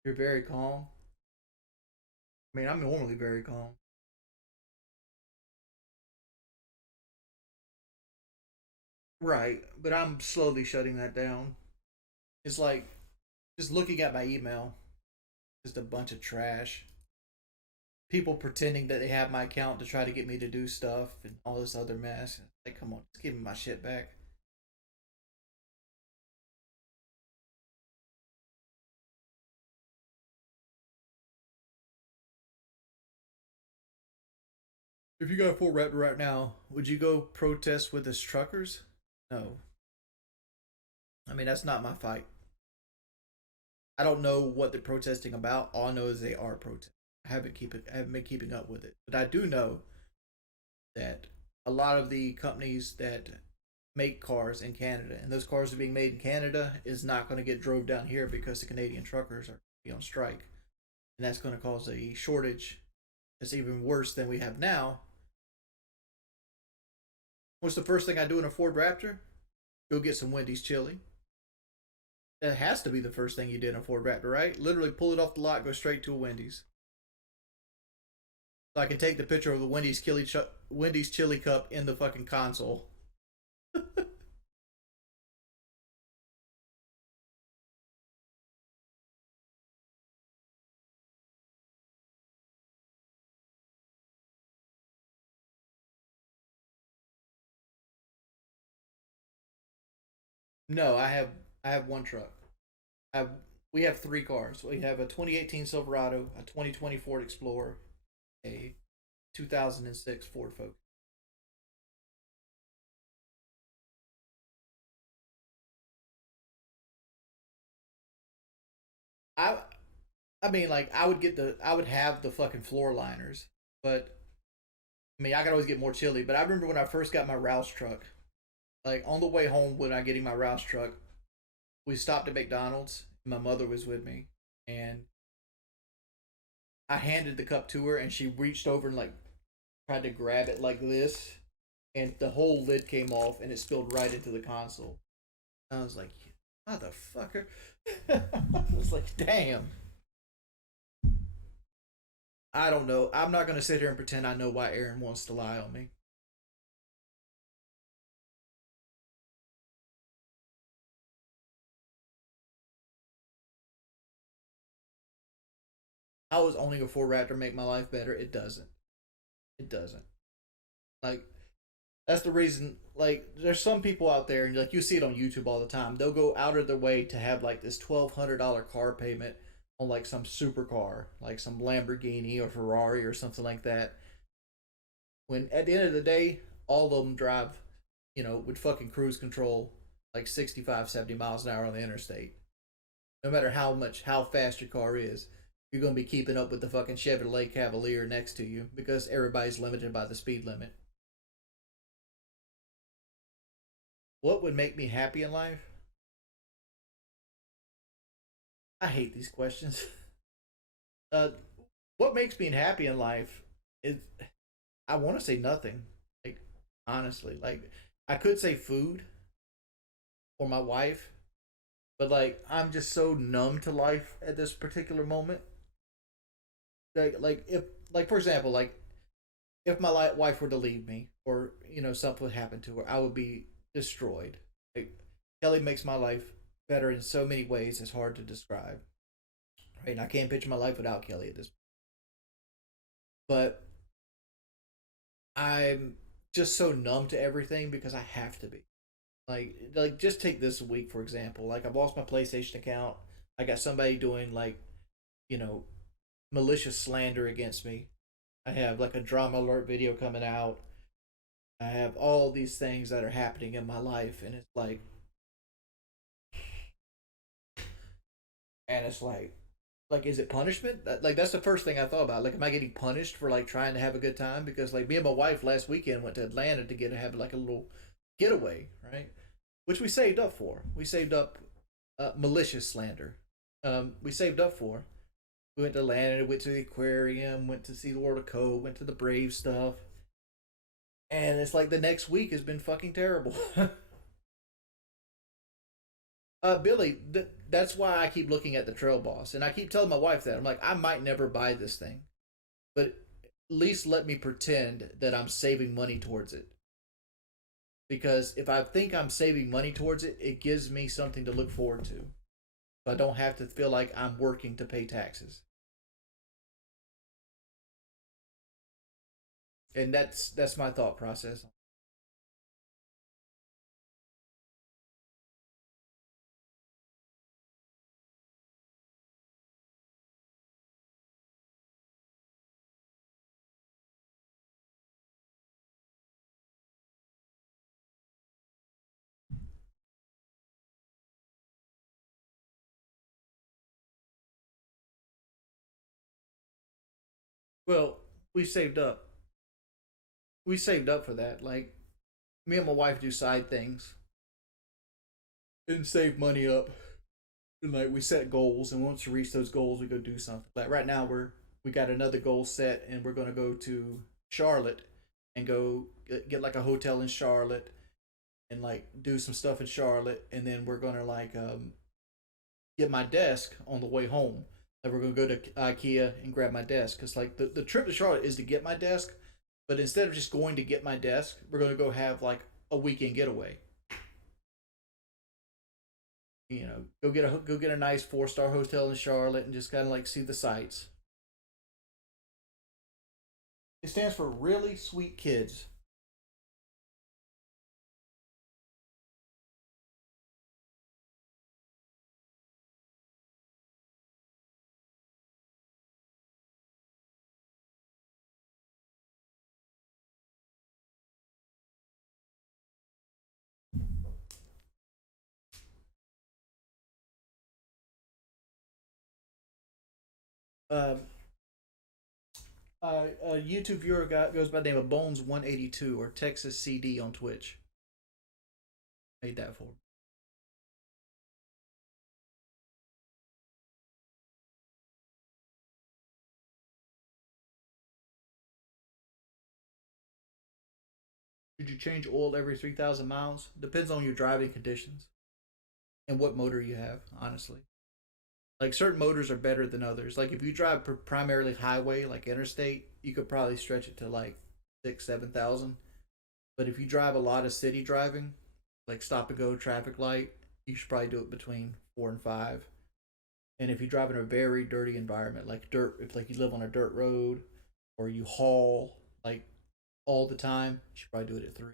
You're very calm. I mean, I'm normally very calm. Right, but I'm slowly shutting that down. It's like just looking at my email, just a bunch of trash. People pretending that they have my account to try to get me to do stuff and all this other mess. Like, come on, just give me my shit back. If you got a full rep right now, would you go protest with us truckers? No. I mean, that's not my fight. I don't know what they're protesting about. All I know is they are protesting. I haven't been keeping up with it, but I do know that a lot of the companies that make cars in Canada, and those cars are being made in Canada, is not going to get drove down here because the Canadian truckers are on strike, and that's going to cause a shortage that's even worse than we have now. What's the first thing I do in a Ford Raptor? Go get some Wendy's chili. That has to be the first thing you did in a Ford Raptor, right? Literally pull it off the lot, go straight to a Wendy's. So I can take the picture of the Wendy's chili cup in the fucking console. No, I have one truck. I have, we have three cars. We have a 2018 Silverado, a 2020 Ford Explorer, a 2006 Ford Focus. I I mean, like I would have the fucking floor liners, but I mean, I could always get more chili. But I remember when I first got my Rouse truck. Like on the way home when I getting my Rouse truck, we stopped at McDonald's. My mother was with me, and I handed the cup to her, and she reached over and like tried to grab it like this, and the whole lid came off, and it spilled right into the console. I was like, motherfucker. I was like, damn. I don't know. I'm not gonna sit here and pretend I know why Aaron wants to lie on me. How is owning a four Raptor make my life better? It doesn't. It doesn't. Like that's the reason. Like there's some people out there, and like you see it on YouTube all the time. They'll go out of their way to have like this $1,200 car payment on like some supercar, like some Lamborghini or Ferrari or something like that. When at the end of the day, all of them drive, with fucking cruise control, like 65, 70 miles an hour on the interstate. No matter how fast your car is, you're gonna be keeping up with the fucking Chevrolet Cavalier next to you because everybody's limited by the speed limit. What would make me happy in life? I hate these questions. Uh, what makes me happy in life is I want to say nothing. Like honestly, like I could say food or my wife, but like I'm just so numb to life at this particular moment. Like if like for example, like if my wife were to leave me or something would happen to her, I would be destroyed. Like Kelly makes my life better in so many ways. It's hard to describe. Right, and I can't picture my life without Kelly at this. But I'm just so numb to everything because I have to be. Like just take this week for example. Like I've lost my PlayStation account. I got somebody doing like you know malicious slander against me. I have like a drama alert video coming out. I have all these things that are happening in my life, and it's like, is it punishment? Like that's the first thing I thought about. Like, am I getting punished for like trying to have a good time? Because like me and my wife last weekend went to Atlanta to get have like a little getaway, right? Which we saved up for. We saved up malicious slander. We saved up for. We went to Atlanta, went to the aquarium, went to see the World of Code, went to the Brave stuff, and it's like the next week has been fucking terrible. Billy, that's why I keep looking at the Trail Boss, and I keep telling my wife that I'm like, I might never buy this thing, but at least let me pretend that I'm saving money towards it. Because if I think I'm saving money towards it, it gives me something to look forward to. So I don't have to feel like I'm working to pay taxes, and that's my thought process. Well, we saved up. We saved up for that. Like me and my wife do side things and save money up. And like we set goals, and once we reach those goals, we go do something. Like right now, we got another goal set, and we're gonna go to Charlotte and go get like a hotel in Charlotte and like do some stuff in Charlotte, and then we're gonna like get my desk on the way home. Like we're gonna go to IKEA and grab my desk because like the trip to Charlotte is to get my desk, but instead of just going to get my desk, we're gonna go have like a weekend getaway. Go get a nice 4-star hotel in Charlotte and just kind of like see the sights. It stands for really sweet kids. Uh, a YouTube viewer goes by the name of Bones182 or Texas CD on Twitch. Made that for me. Should you change oil every 3,000 miles? Depends on your driving conditions and what motor you have, honestly. Like certain motors are better than others. Like if you drive primarily highway, like interstate, you could probably stretch it to like 6, 7,000. But if you drive a lot of city driving, like stop and go traffic light, you should probably do it between 4 and 5. And if you drive in a very dirty environment, like dirt, if like you live on a dirt road or you haul like all the time, you should probably do it at 3.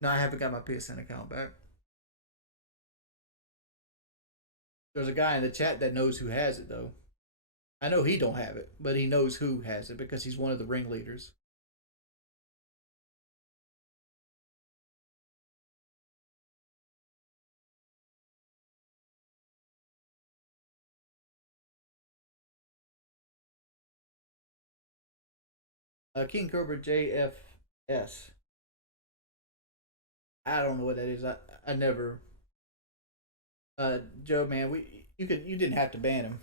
No, I haven't got my PSN account back. There's a guy in the chat that knows who has it though. I know he don't have it, but he knows who has it because he's one of the ringleaders. King Cobra JFS. I don't know what that is. I never. Joe, man, you didn't have to ban him,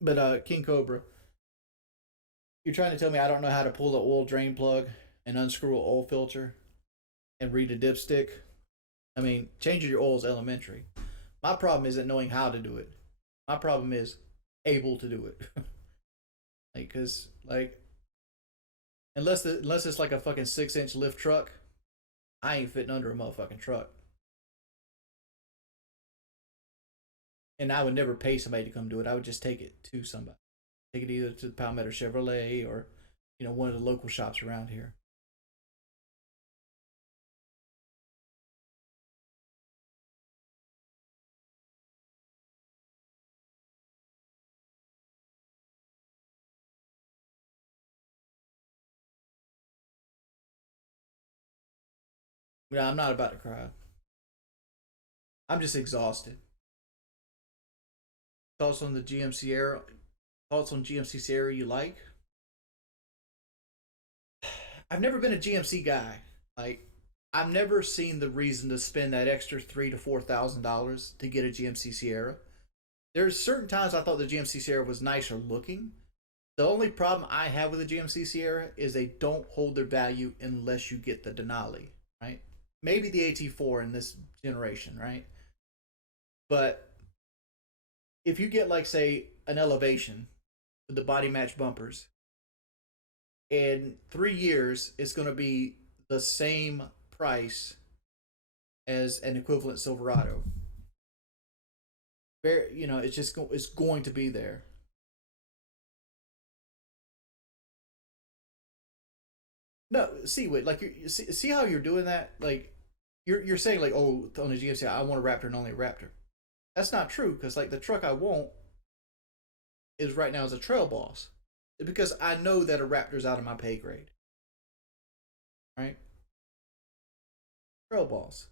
but King Cobra, you're trying to tell me I don't know how to pull the oil drain plug and unscrew an oil filter and read a dipstick? I mean, changing your oil is elementary. My problem isn't knowing how to do it. My problem is able to do it. Like, cause like unless it's like a fucking 6-inch lift truck, I ain't fitting under a motherfucking truck. And I would never pay somebody to come do it. I would just take it to somebody. Take it either to Palmetto Chevrolet or, one of the local shops around here. Yeah, I'm not about to cry. I'm just exhausted. Thoughts on the GMC Sierra? Thoughts on GMC Sierra you like? I've never been a GMC guy. Like, I've never seen the reason to spend that extra $3,000 to $4,000 to get a GMC Sierra. There's certain times I thought the GMC Sierra was nicer looking. The only problem I have with the GMC Sierra is they don't hold their value unless you get the Denali, right? Maybe the AT4 in this generation, right? But if you get like say an Elevation with the body match bumpers, in 3 years it's going to be the same price as an equivalent Silverado. Very, it's just it's going to be there. No, see, wait, like see how you're doing that? Like you're saying like, oh, on the GMC, I want a Raptor and only a Raptor. That's not true because like the truck I want is right now is a Trail Boss because I know that a Raptor's out of my pay grade, right? Trail Boss.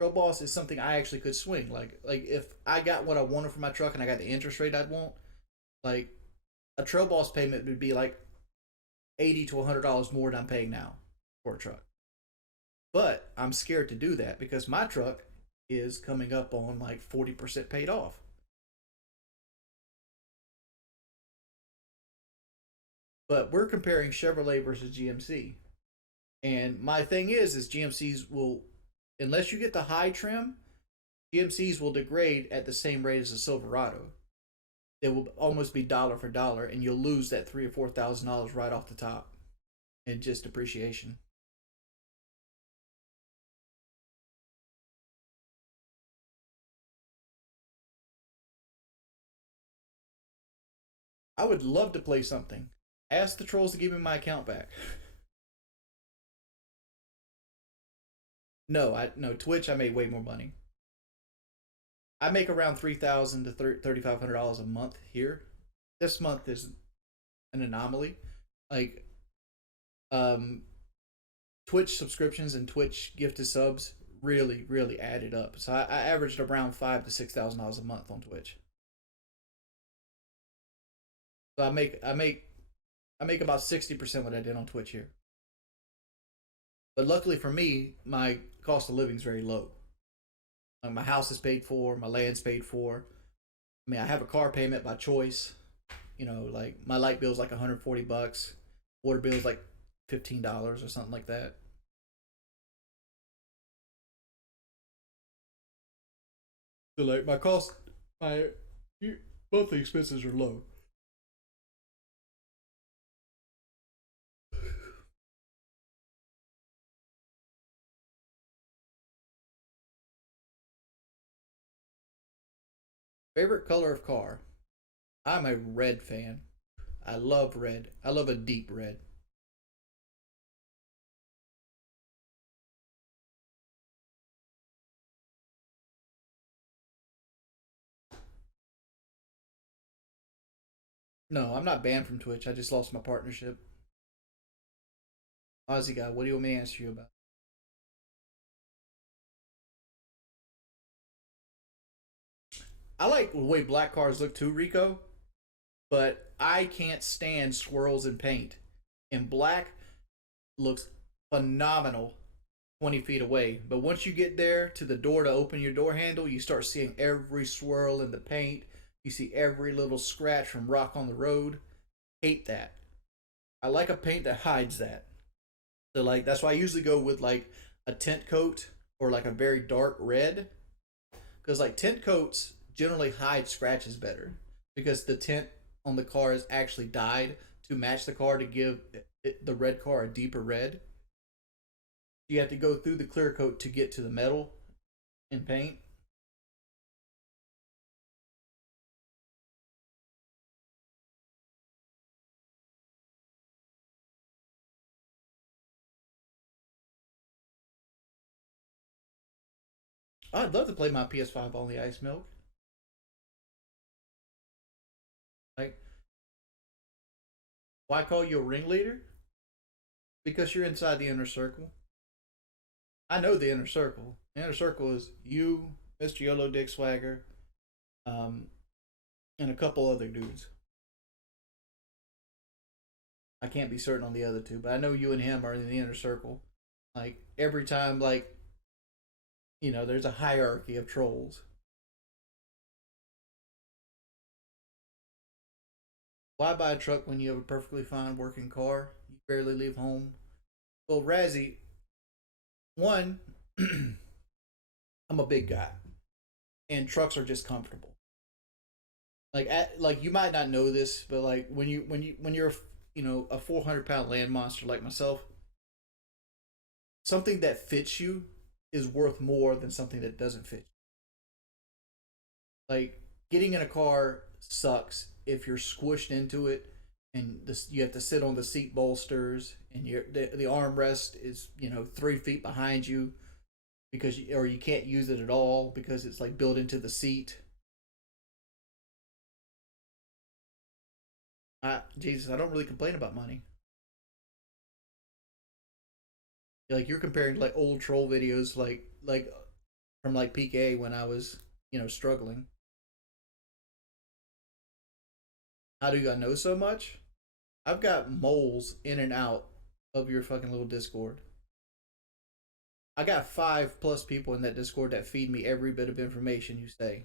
Trail Boss is something I actually could swing. Like if I got what I wanted for my truck and I got the interest rate I'd want, like a Trail Boss payment would be like $80 to $100 more than I'm paying now for a truck. But I'm scared to do that because my truck is coming up on like 40% paid off. But we're comparing Chevrolet versus GMC. And my thing is GMCs will, unless you get the high trim, GMCs will degrade at the same rate as a Silverado. It will almost be dollar for dollar, and you'll lose that $3,000 or $4,000 right off the top in just depreciation. I would love to play something. Ask the trolls to give me my account back. No Twitch. I made way more money. I make around $3,000 to $3,500 a month here. This month is an anomaly. Like, um, Twitch subscriptions and Twitch gifted subs really added up. So I averaged around $5,000 to $6,000 a month on Twitch. So I make about 60% what I did on Twitch here. But luckily for me, my cost of living is very low. Like my house is paid for, my land's paid for. I mean, I have a car payment by choice. Like my light bill is like $140, water bill is like $15 or something like that. So like my monthly expenses are low. Favorite color of car? I'm a red fan. I love red. I love a deep red. No, I'm not banned from Twitch. I just lost my partnership. Ozzy guy, what do you want me to answer you about? I like the way black cars look too, Rico, but I can't stand swirls in paint. And black looks phenomenal 20 feet away. But once you get there to the door to open your door handle, you start seeing every swirl in the paint. You see every little scratch from rock on the road. Hate that. I like a paint that hides that. So like that's why I usually go with like a tint coat or like a very dark red, because like tint coats generally hide scratches better because the tint on the car is actually dyed to match the car to give the red car a deeper red. You have to go through the clear coat to get to the metal and paint. I'd love to play my PS5 on the ice milk. Like, why call you a ringleader? Because you're inside the inner circle. I know the inner circle. The inner circle is you, Mr. Yellow Dick Swagger, um, and a couple other dudes. I can't be certain on the other two, but I know you and him are in the inner circle. Like every time, like there's a hierarchy of trolls. Why buy a truck when you have a perfectly fine working car? You barely leave home. Well, Razzie, one, I'm a big guy, and trucks are just comfortable. Like you might not know this, but like when you're a 400-pound land monster like myself, something that fits you is worth more than something that doesn't fit. Like getting in a car sucks if you're squished into it, and you have to sit on the seat bolsters, and the armrest is 3 feet behind you or you can't use it at all because it's like built into the seat. Jesus, I don't really complain about money. Like you're comparing like old troll videos, like from like PK when I was struggling. How do I know so much? I've got moles in and out of your fucking little Discord. I got 5+ people in that Discord that feed me every bit of information you say.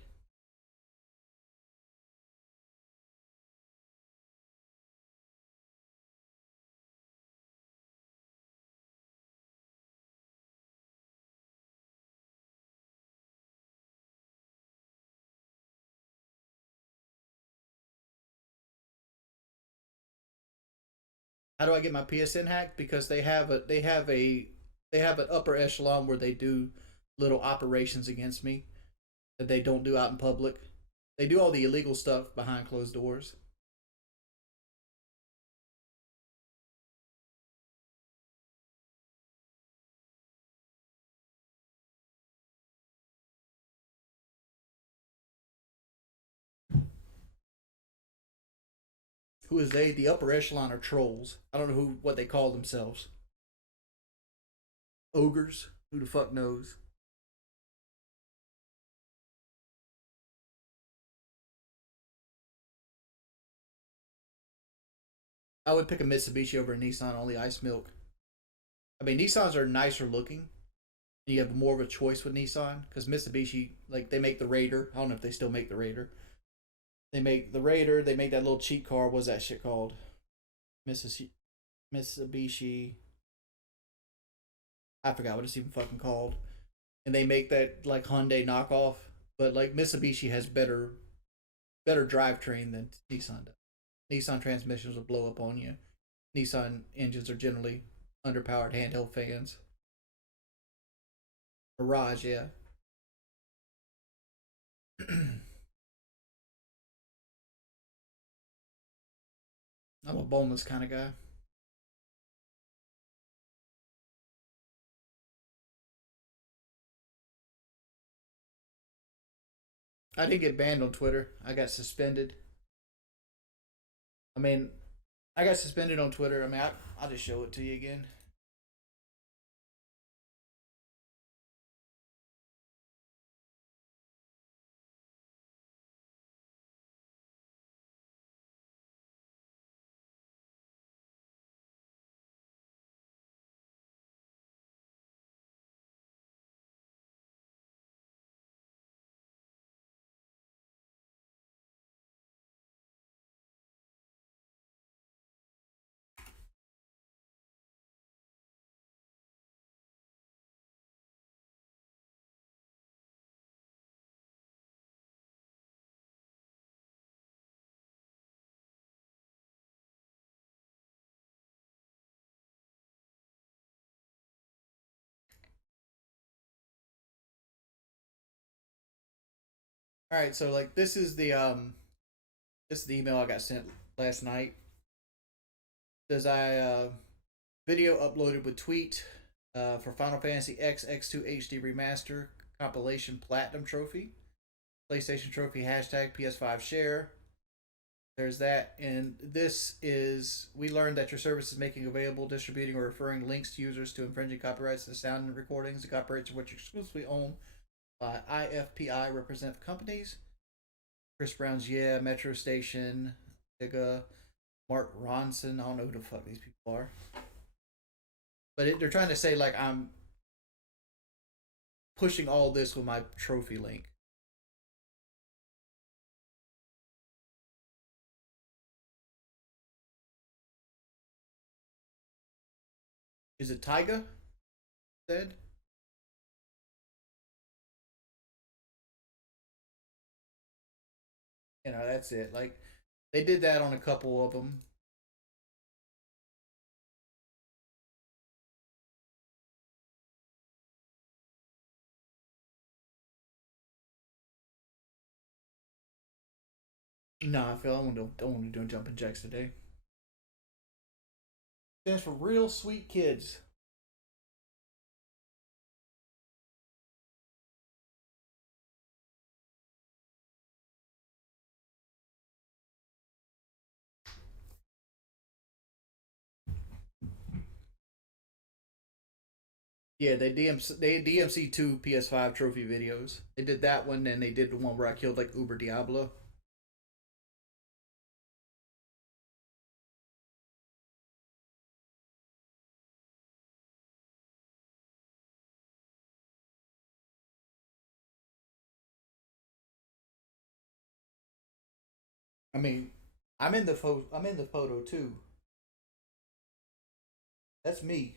How do I get my PSN hacked? Because they have an upper echelon where they do little operations against me that they don't do out in public. They do all the illegal stuff behind closed doors. Who is they? The upper echelon are trolls. I don't know what they call themselves. Ogres. Who the fuck knows? I would pick a Mitsubishi over a Nissan, only ice milk. I mean, Nissans are nicer looking. You have more of a choice with Nissan because Mitsubishi, like they make the Raider. I don't know if they still make the Raider. They make the Raider. They make that little cheap car. What's that shit called? Mitsubishi. I forgot what it's even fucking called. And they make that like Hyundai knockoff, but like Mitsubishi has better drivetrain than Nissan does. Nissan transmissions will blow up on you. Nissan engines are generally underpowered handheld fans. Mirage, yeah. I'm a boneless kind of guy. I didn't get banned on Twitter. I got suspended. I mean, I got suspended on Twitter. I mean, I'll just show it to you again. All right, so like this is the email I got sent last night. It says video uploaded with tweet for Final Fantasy X X2 HD remaster compilation platinum trophy. PlayStation Trophy hashtag PS5 share. There's that, and this is we learned that your service is making available, distributing, or referring links to users to infringing copyrights to sound and recordings, the copyrights of which are exclusively owned by IFPI representative companies. Chris Brown's Yeah, Metro Station, Giga, Mark Ronson. I don't know who the fuck these people are, but they're trying to say like I'm pushing all this with my trophy link. Is it Tyga? Said. You know, that's it. Like they did that on a couple of them. No, I feel I don't want to do jumping jacks today. Stands for real sweet kids. Yeah, they DMC two PS5 trophy videos. They did that one, and they did the one where I killed like Uber Diablo. I mean, I'm in the photo too. That's me.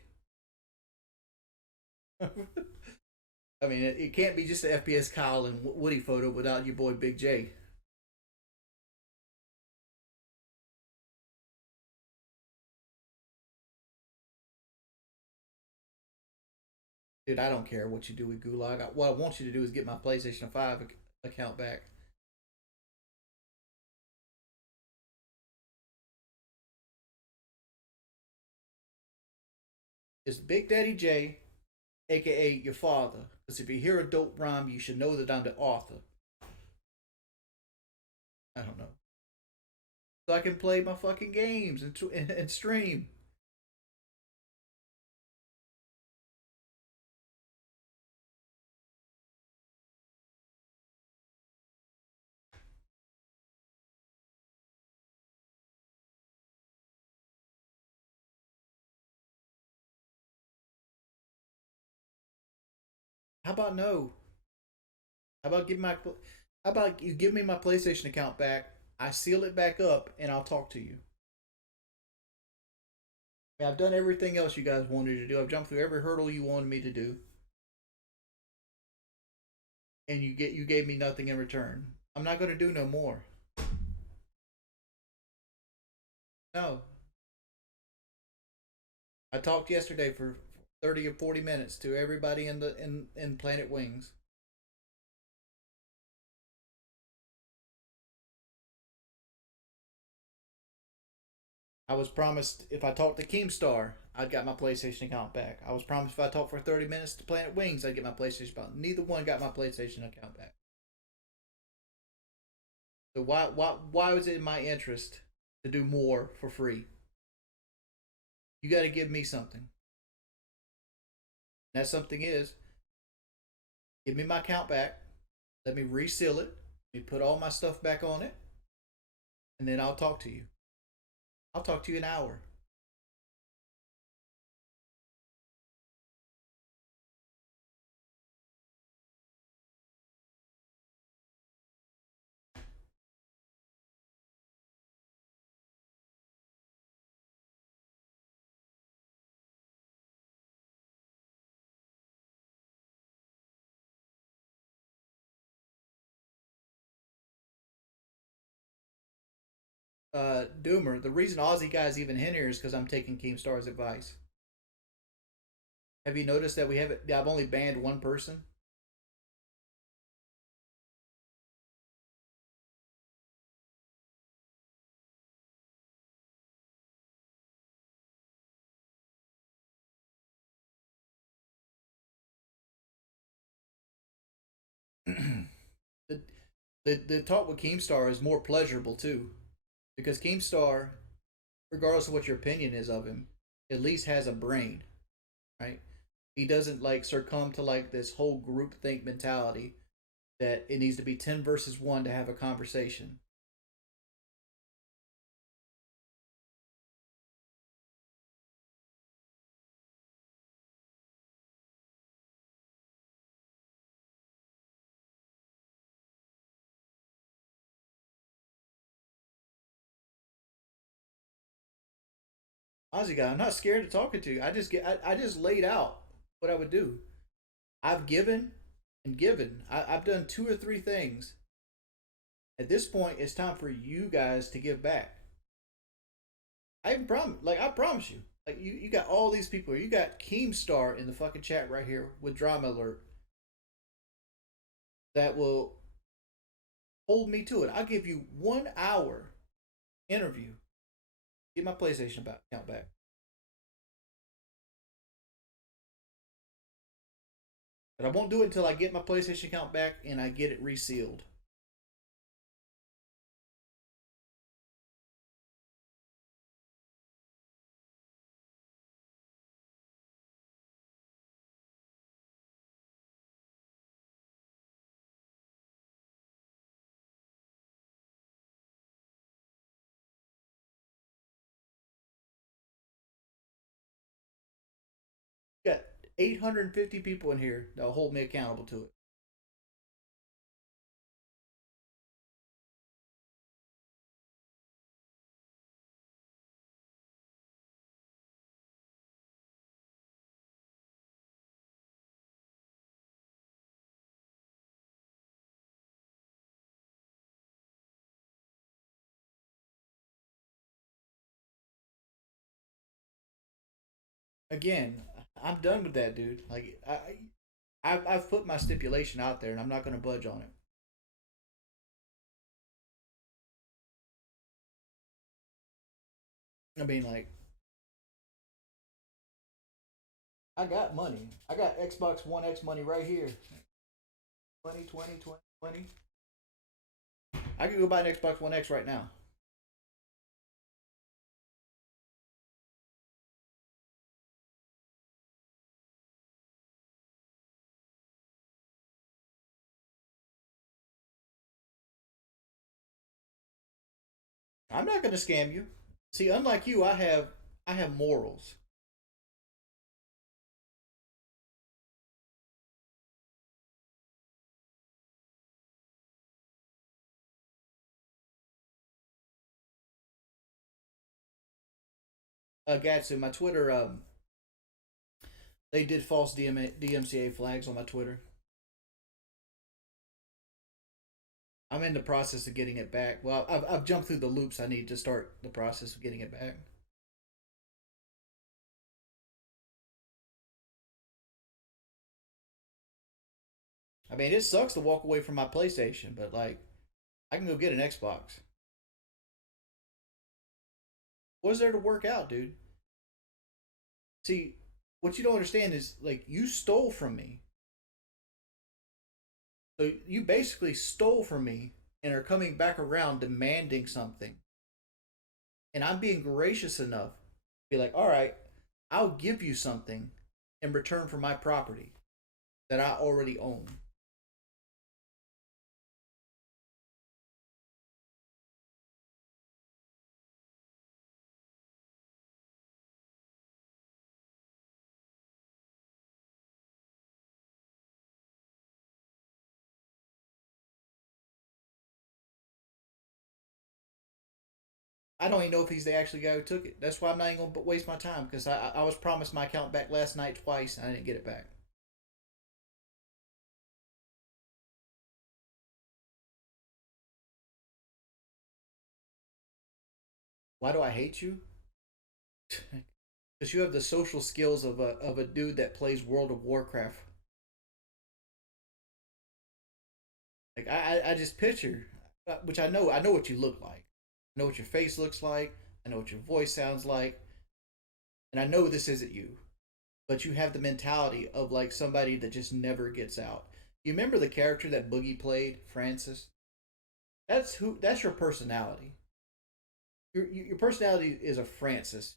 I mean, it can't be just the FPS Kyle and Woody photo without your boy Big J. Dude, I don't care what you do with Gulag. What I want you to do is get my PlayStation 5 account back. It's Big Daddy J, aka your father. Because if you hear a dope rhyme, you should know that I'm the author. I don't know. So I can play my fucking games and stream. How about no? How about how about you give me my PlayStation account back? I seal it back up, and I'll talk to you. I mean, I've done everything else you guys wanted to do. I've jumped through every hurdle you wanted me to do, and you gave me nothing in return. I'm not going to do no more. No, I talked yesterday for 30 or 40 minutes to everybody in Planet Wings. I was promised if I talked to Keemstar, I'd got my PlayStation account back. I was promised if I talked for 30 minutes to Planet Wings, I'd get my PlayStation back. Neither one got my PlayStation account back. So why was it in my interest to do more for free? You got to give me something. And that something is give me my account back. Let me reseal it. Let me put all my stuff back on it, and then I'll talk to you. I'll talk to you an hour. Doomer, the reason Aussie guy's even in here is because I'm taking Keemstar's advice. Have you noticed that we haven't? I've only banned one person. the, the talk with Keemstar is more pleasurable too, because Keemstar, regardless of what your opinion is of him, at least has a brain, right? He doesn't like succumb to like this whole group think mentality that it needs to be 10 versus 1 to have a conversation. Ozzy guy, I'm not scared of talking to you. I just laid out what I would do. I've given and given. I've done two or three things. At this point, it's time for you guys to give back. I even promise, like I promise you, like you got all these people. You got Keemstar in the fucking chat right here with Drama Alert that will hold me to it. I'll give you 1 hour interview. Get my PlayStation account back. But I won't do it until I get my PlayStation account back and I get it resealed. You got 850 people in here that'll hold me accountable to it. Again, I'm done with that, dude. Like I've put my stipulation out there, and I'm not going to budge on it. I mean, like I got money. I got Xbox One X money right here. 20, 20, 20, 20. I could go buy an Xbox One X right now. I'm not going to scam you. See, unlike you, I have morals. Gatsu, my Twitter, they did false DMCA flags on my Twitter. I'm in the process of getting it back. Well, I've jumped through the loops I need to start the process of getting it back. I mean, it sucks to walk away from my PlayStation, but like, I can go get an Xbox. What's there to work out, dude? See, what you don't understand is like you stole from me. So you basically stole from me and are coming back around demanding something. And I'm being gracious enough to be like, all right, I'll give you something in return for my property that I already own. I don't even know if he's the actual guy who took it. That's why I'm not even gonna waste my time because I was promised my account back last night twice and I didn't get it back. Why do I hate you? Because you have the social skills of a dude that plays World of Warcraft. Like I just picture, which I know what you look like. I know what your face looks like. I know what your voice sounds like, and I know this isn't you. But you have the mentality of like somebody that just never gets out. You remember the character that Boogie played, Francis? That's who. That's your personality. Your personality is a Francis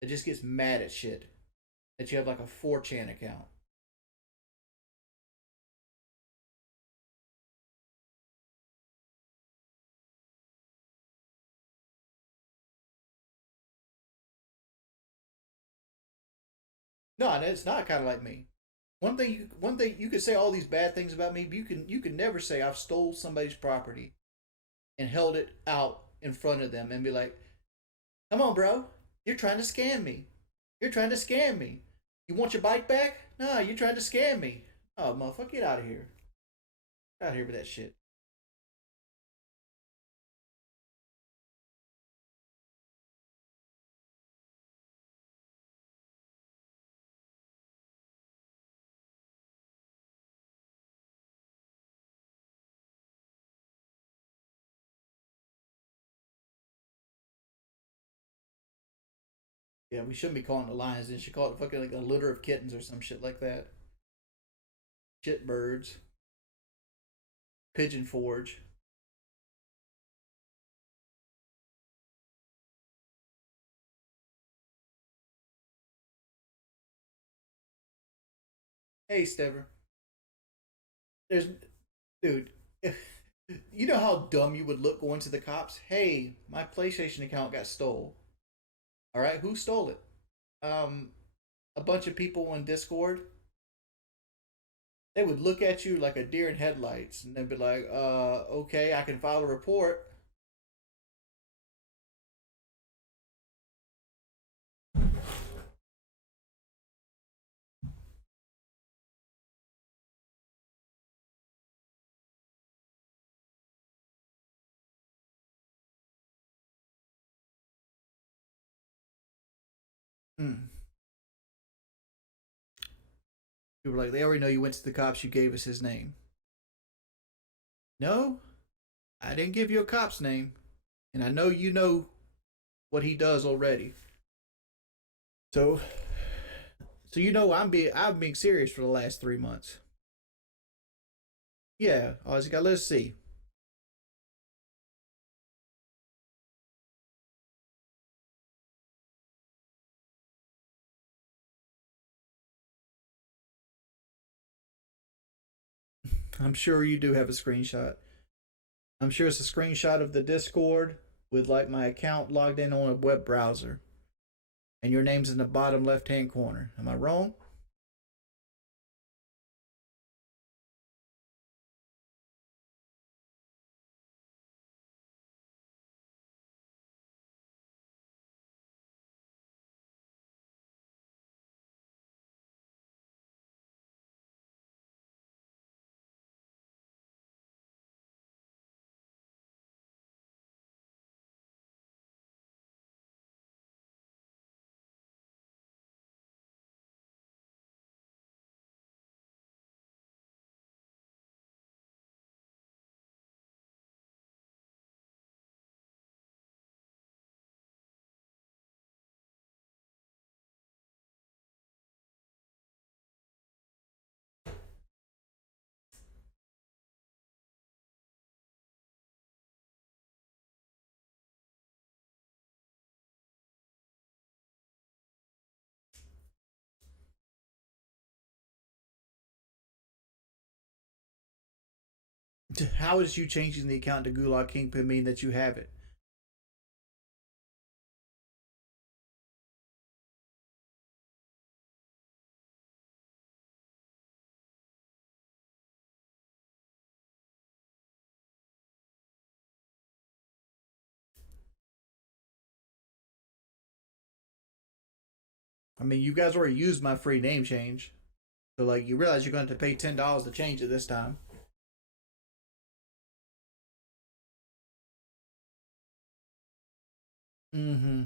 that just gets mad at shit. That you have like a 4chan account. No, it's not kind of like me. One thing you could say all these bad things about me, but you can never say I've stole somebody's property and held it out in front of them and be like, "Come on, bro, you're trying to scam me. You're trying to scam me. You want your bike back? No, you're trying to scam me. Oh, motherfucker, get out of here. Get out of here with that shit." Yeah, we shouldn't be calling it lions. They should call it fucking like a litter of kittens or some shit like that. Shit birds, pigeon forge. Hey, Stever, there's dude. You know how dumb you would look going to the cops? Hey, my PlayStation account got stole. All right, who stole it? Um, a bunch of people on Discord. They would look at you like a deer in headlights, and they'd be like, okay, I can file a report." Hmm. People were like, they already know you went to the cops. You gave us his name. No, I didn't give you a cop's name, and I know you know what he does already. So, so you know I'm being serious for the last 3 months. Yeah, Ozzy, let's see. I'm sure you do have a screenshot. I'm sure it's a screenshot of the Discord with like my account logged in on a web browser, and your name's in the bottom left hand corner. Am I wrong? How is you changing the account to Gulag Kingpin mean that you have it? I mean, you guys already used my free name change. So, like, you realize you're going to have to pay $10 to change it this time. Mm hmm.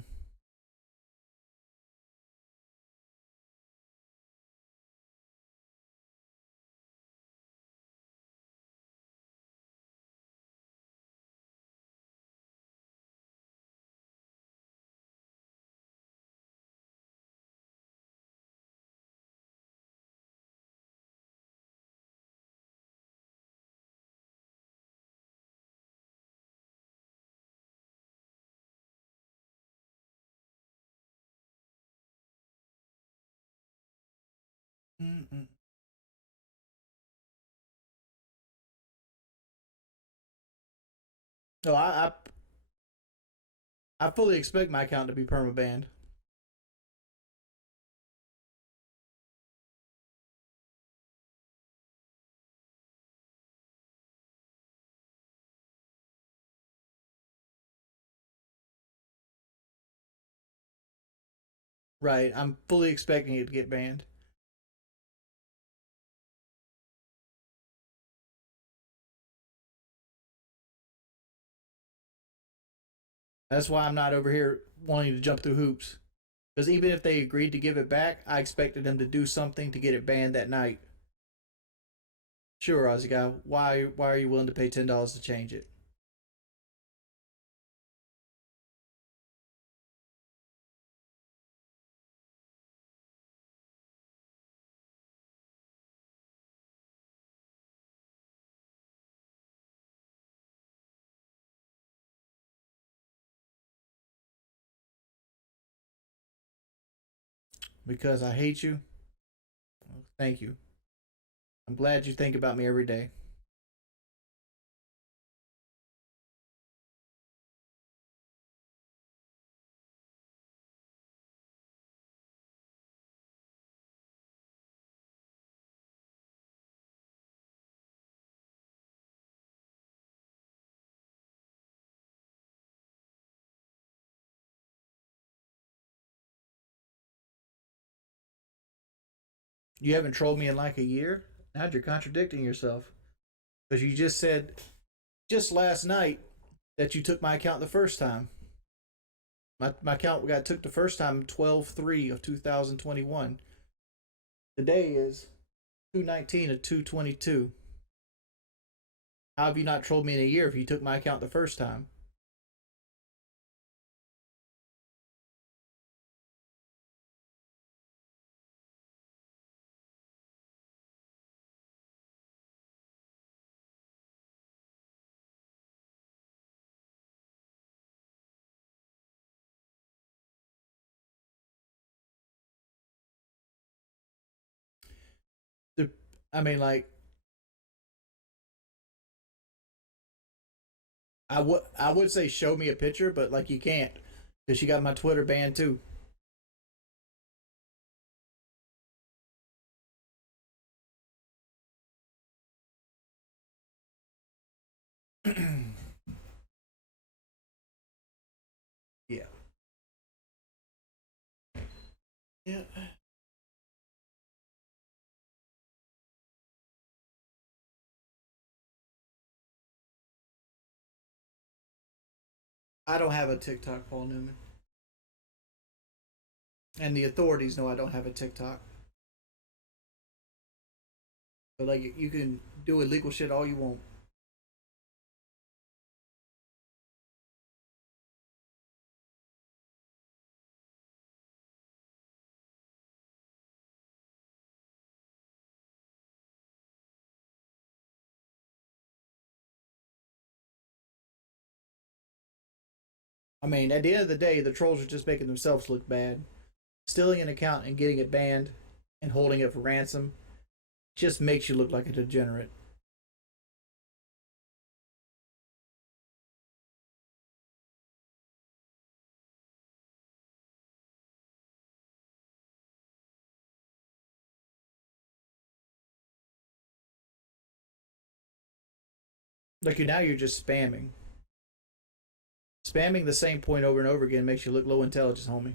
Mm-mm. No, I fully expect my account to be permabanned. Right. I'm fully expecting it to get banned. That's why I'm not over here wanting to jump through hoops. Because even if they agreed to give it back, I expected them to do something to get it banned that night. Sure, Ozzy guy, why are you willing to pay $10 to change it? Because I hate you? Well, thank you. I'm glad you think about me every day. You haven't trolled me in like a year? Now you're contradicting yourself. Because you just said just last night that you took my account the first time. My account got took the first time 12/3 of 2021. Today is 2/19 of 2/22. How have you not trolled me in a year if you took my account the first time? The, I mean, like, I would say show me a picture, but like you can't because you got my Twitter banned too. Yeah. Yeah. I don't have a TikTok, Paul Newman, and the authorities know I don't have a TikTok. But like, you can do illegal shit all you want. I mean, at the end of the day, the trolls are just making themselves look bad. Stealing an account and getting it banned and holding it for ransom just makes you look like a degenerate. Like you now, you're just spamming. Spamming the same point over and over again makes you look low intelligence, homie.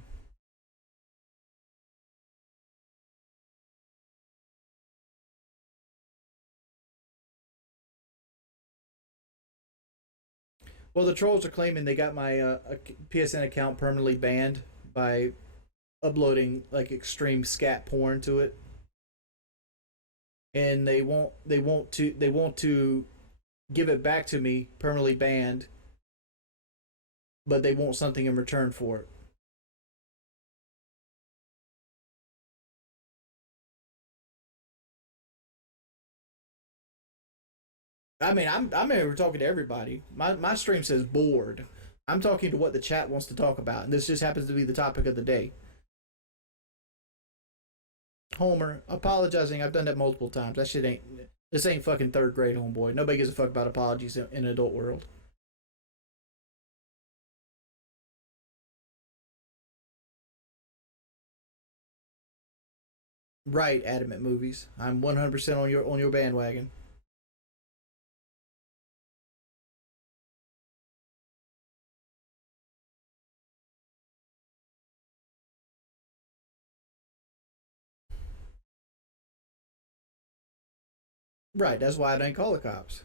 Well, the trolls are claiming they got my PSN account permanently banned by uploading like extreme scat porn to it, and they want to give it back to me permanently banned, but they want something in return for it. I mean, I'm here talking to everybody. My stream says bored. I'm talking to what the chat wants to talk about, and this just happens to be the topic of the day. Homer apologizing. I've done that multiple times. That shit ain't. This ain't fucking third grade, homeboy. Nobody gives a fuck about apologies in an adult world. Right, adamant movies. I'm 100% on your bandwagon. Right, that's why I didn't call the cops.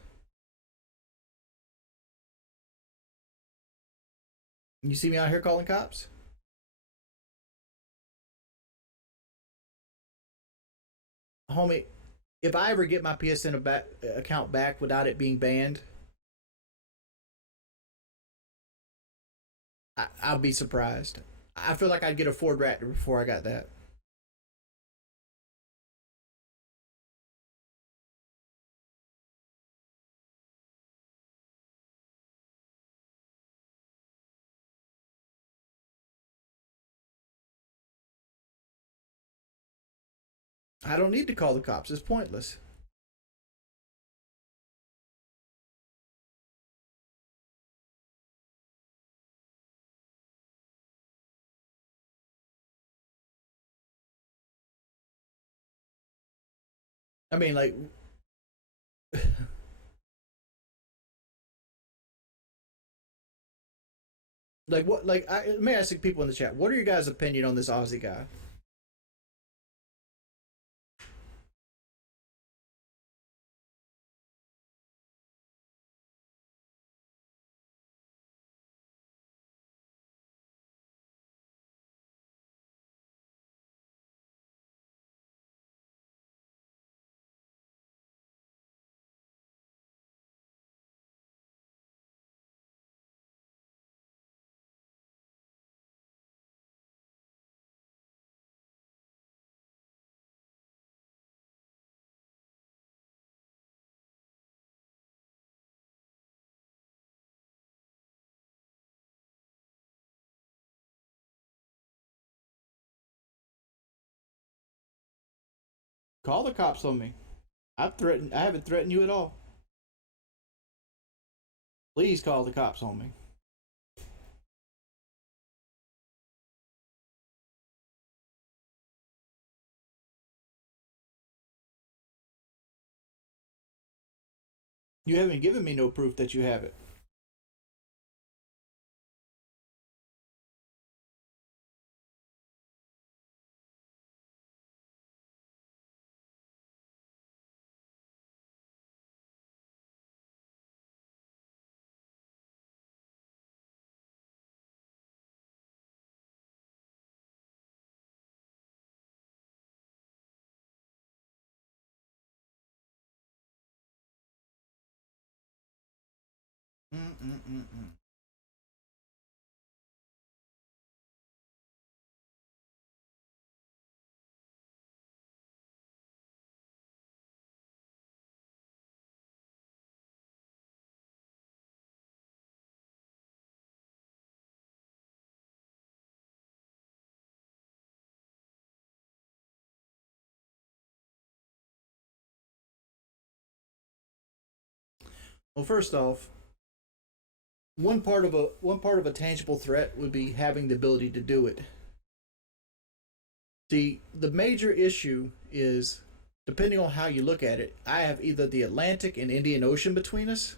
You see me out here calling cops, homie. If I ever get my account back without it being banned, I'll be surprised. I feel like I'd get a Ford Raptor before I got that. I don't need to call the cops. It's pointless. I mean, like what? Let me ask the people in the chat. What are your guys' opinion on this Aussie guy? Call the cops on me. I've threatened. I haven't threatened you at all. Please call the cops on me. You haven't given me no proof that you have it. Mm-mm-mm-mm. Well, first off, one part of a tangible threat would be having the ability to do it. The major issue is, depending on how you look at it, I have either the Atlantic and Indian Ocean between us,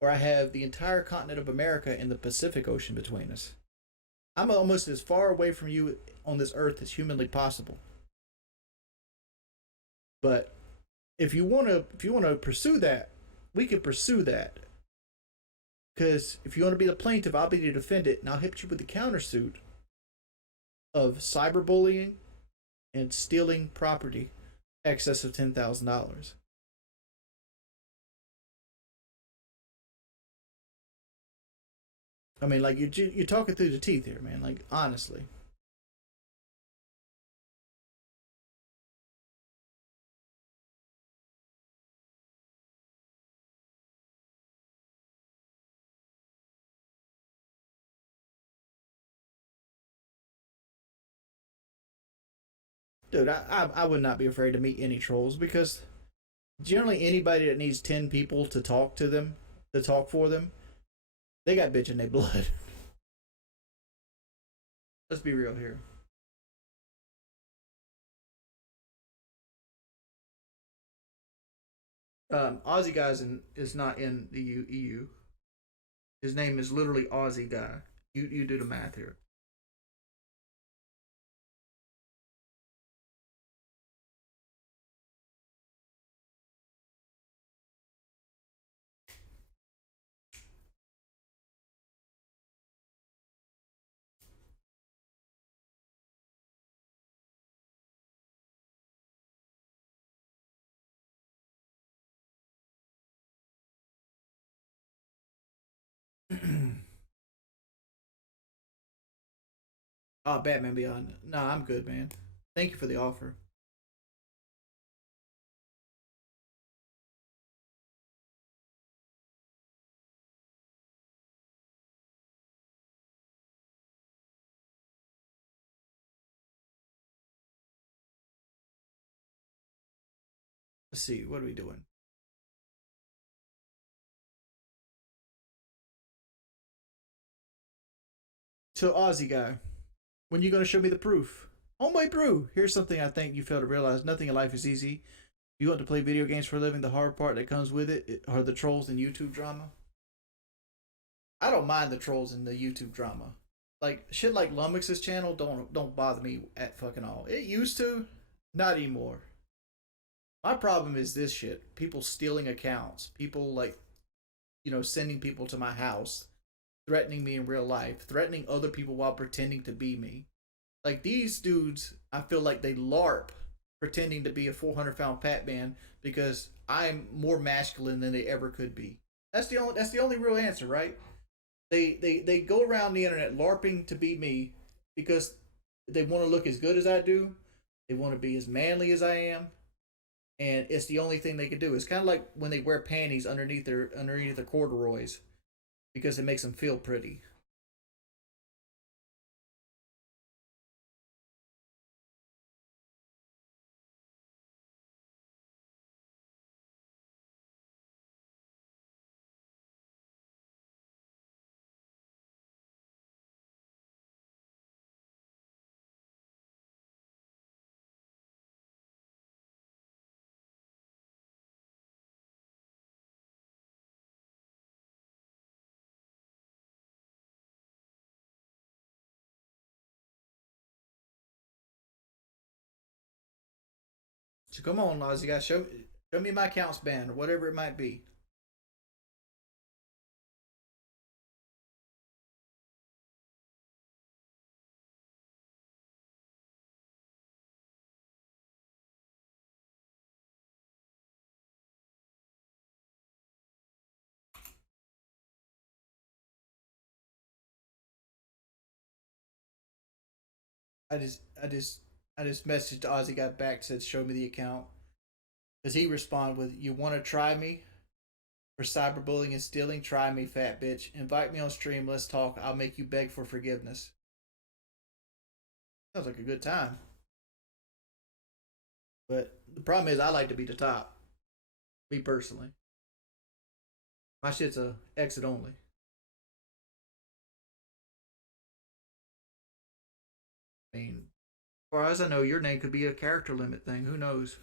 or I have the entire continent of America and the Pacific Ocean between us. I'm almost as far away from you on this earth as humanly possible. But if you want to pursue that, we can pursue that. Because if you want to be the plaintiff, I'll be the defendant, and I'll hit you with the countersuit of cyberbullying and stealing property excess of $10,000. I mean, like you're talking through the teeth here, man. Like honestly, dude, I would not be afraid to meet any trolls because generally anybody that needs 10 people to talk to them, to talk for them, they got bitch in their blood. Let's be real here. Aussie guys is not in the EU. His name is literally Aussie guy. You do the math here. Oh, Batman Beyond. No, I'm good, man. Thank you for the offer. Let's see. What are we doing? So, Aussie guy, when you gonna show me the proof? Homeboy brew. Here's something I think you fail to realize. Nothing in life is easy. You want to play video games for a living. The hard part that comes with it are the trolls and YouTube drama. I don't mind the trolls and the YouTube drama. Like shit like Lummox's channel don't bother me at fucking all. It used to, not anymore. My problem is this shit. People stealing accounts. People like, sending people to my house, threatening me in real life, threatening other people while pretending to be me. Like these dudes, I feel like they LARP pretending to be a 400 pound fat man because I'm more masculine than they ever could be. That's the only real answer, right? They go around the internet LARPing to be me because they want to look as good as I do. They want to be as manly as I am, and it's the only thing they can do. It's kind of like when they wear panties underneath their corduroys because it makes them feel pretty. So come on, Laws, you guys show me my accounts band or whatever it might be. I just I just I just messaged Ozzy, got back, said show me the account. Does he respond with you want to try me for cyberbullying and stealing? Try me, fat bitch. Invite me on stream. Let's talk. I'll make you beg for forgiveness. Sounds like a good time. But the problem is, I like to be the top. Me personally, my shit's a exit only. I mean, as far as I know, your name could be a character limit thing. Who knows?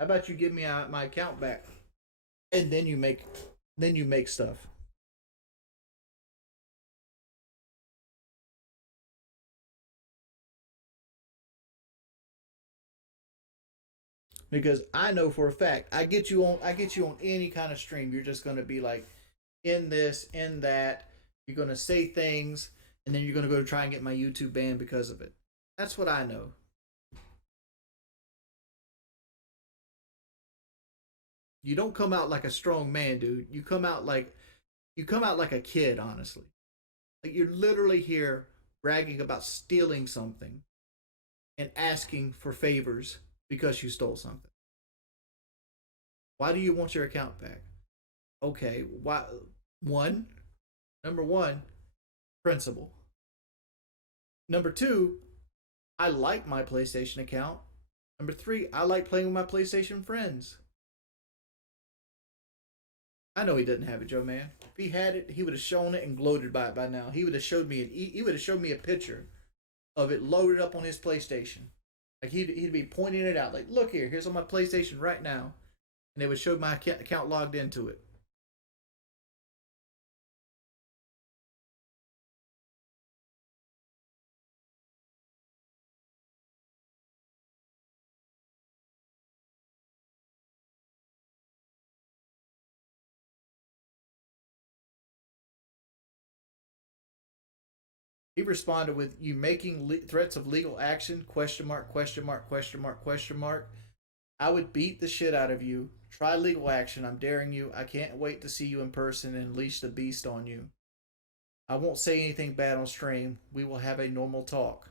How about you give me my account back, and then you make stuff. Because I know for a fact, I get you on any kind of stream, you're just gonna be like in this, in that. You're gonna say things, and then you're gonna go try and get my YouTube banned because of it. That's what I know. You don't come out like a strong man, dude. You come out like a kid, honestly. Like you're literally here bragging about stealing something and asking for favors because you stole something. Why do you want your account back? Okay, why? One, number one, principle. Number two, I like my PlayStation account. Number three, I like playing with my PlayStation friends. I know he doesn't have it, Joe man. If he had it, he would have shown it and gloated by it by now. He would have showed me a picture of it loaded up on his PlayStation. Like he'd be pointing it out. Like, look here, here's on my PlayStation right now, and it would show my account logged into it. He responded with, "You making threats of legal action? Question mark? Question mark? Question mark? Question mark? I would beat the shit out of you. Try legal action. I'm daring you. I can't wait to see you in person and unleash the beast on you. I won't say anything bad on stream. We will have a normal talk."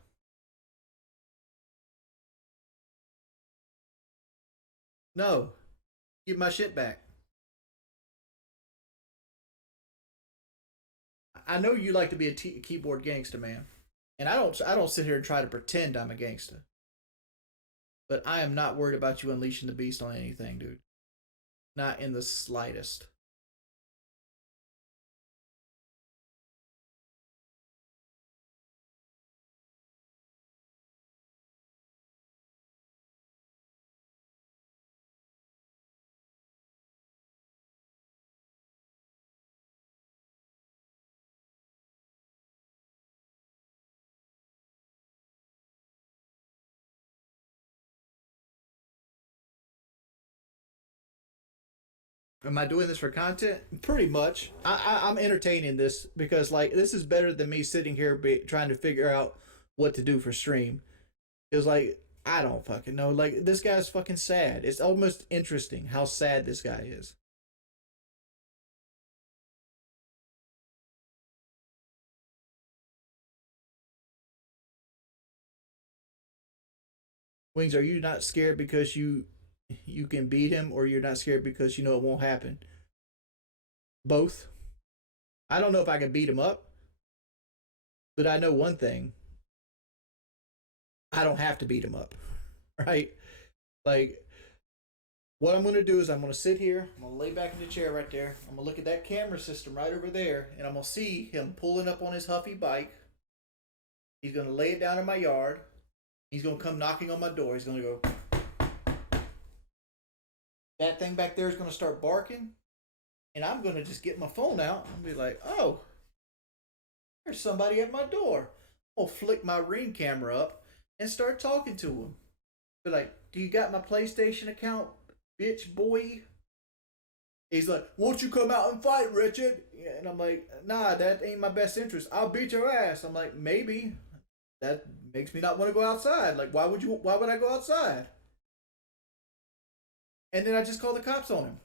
No, give my shit back. I know you like to be a keyboard gangster, man, and I don't sit here and try to pretend I'm a gangster. But I am not worried about you unleashing the beast on anything, dude. Not in the slightest. Am I doing this for content? Pretty much. I'm entertaining this because like this is better than me sitting here trying to figure out what to do for stream. It was like I don't fucking know. Like this guy's fucking sad. It's almost interesting how sad this guy is. Wings, are you not scared because you can beat him, or you're not scared because you know it won't happen? Both. I don't know if I can beat him up, but I know one thing: I don't have to beat him up, right? Like what I'm gonna do is I'm gonna sit here, I'm gonna lay back in the chair right there, I'm gonna look at that camera system right over there, and I'm gonna see him pulling up on his huffy bike. He's gonna lay it down in my yard. He's gonna come knocking on my door. He's gonna go. That thing back there is gonna start barking, and I'm gonna just get my phone out and be like, "Oh, there's somebody at my door." I'll flick my Ring camera up and start talking to him. Be like, "Do you got my PlayStation account, bitch boy?" He's like, "Won't you come out and fight, Richard?" Yeah, and I'm like, "Nah, that ain't my best interest. I'll beat your ass." I'm like, "Maybe." That makes me not want to go outside. Like, why would you? Why would I go outside? And then I just call the cops on him.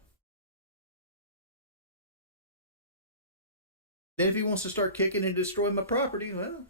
Then if he wants to start kicking and destroying my property, well,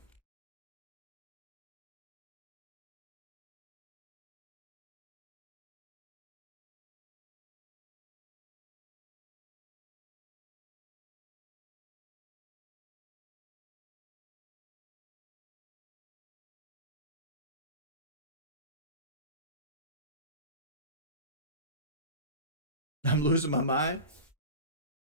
I'm losing my mind.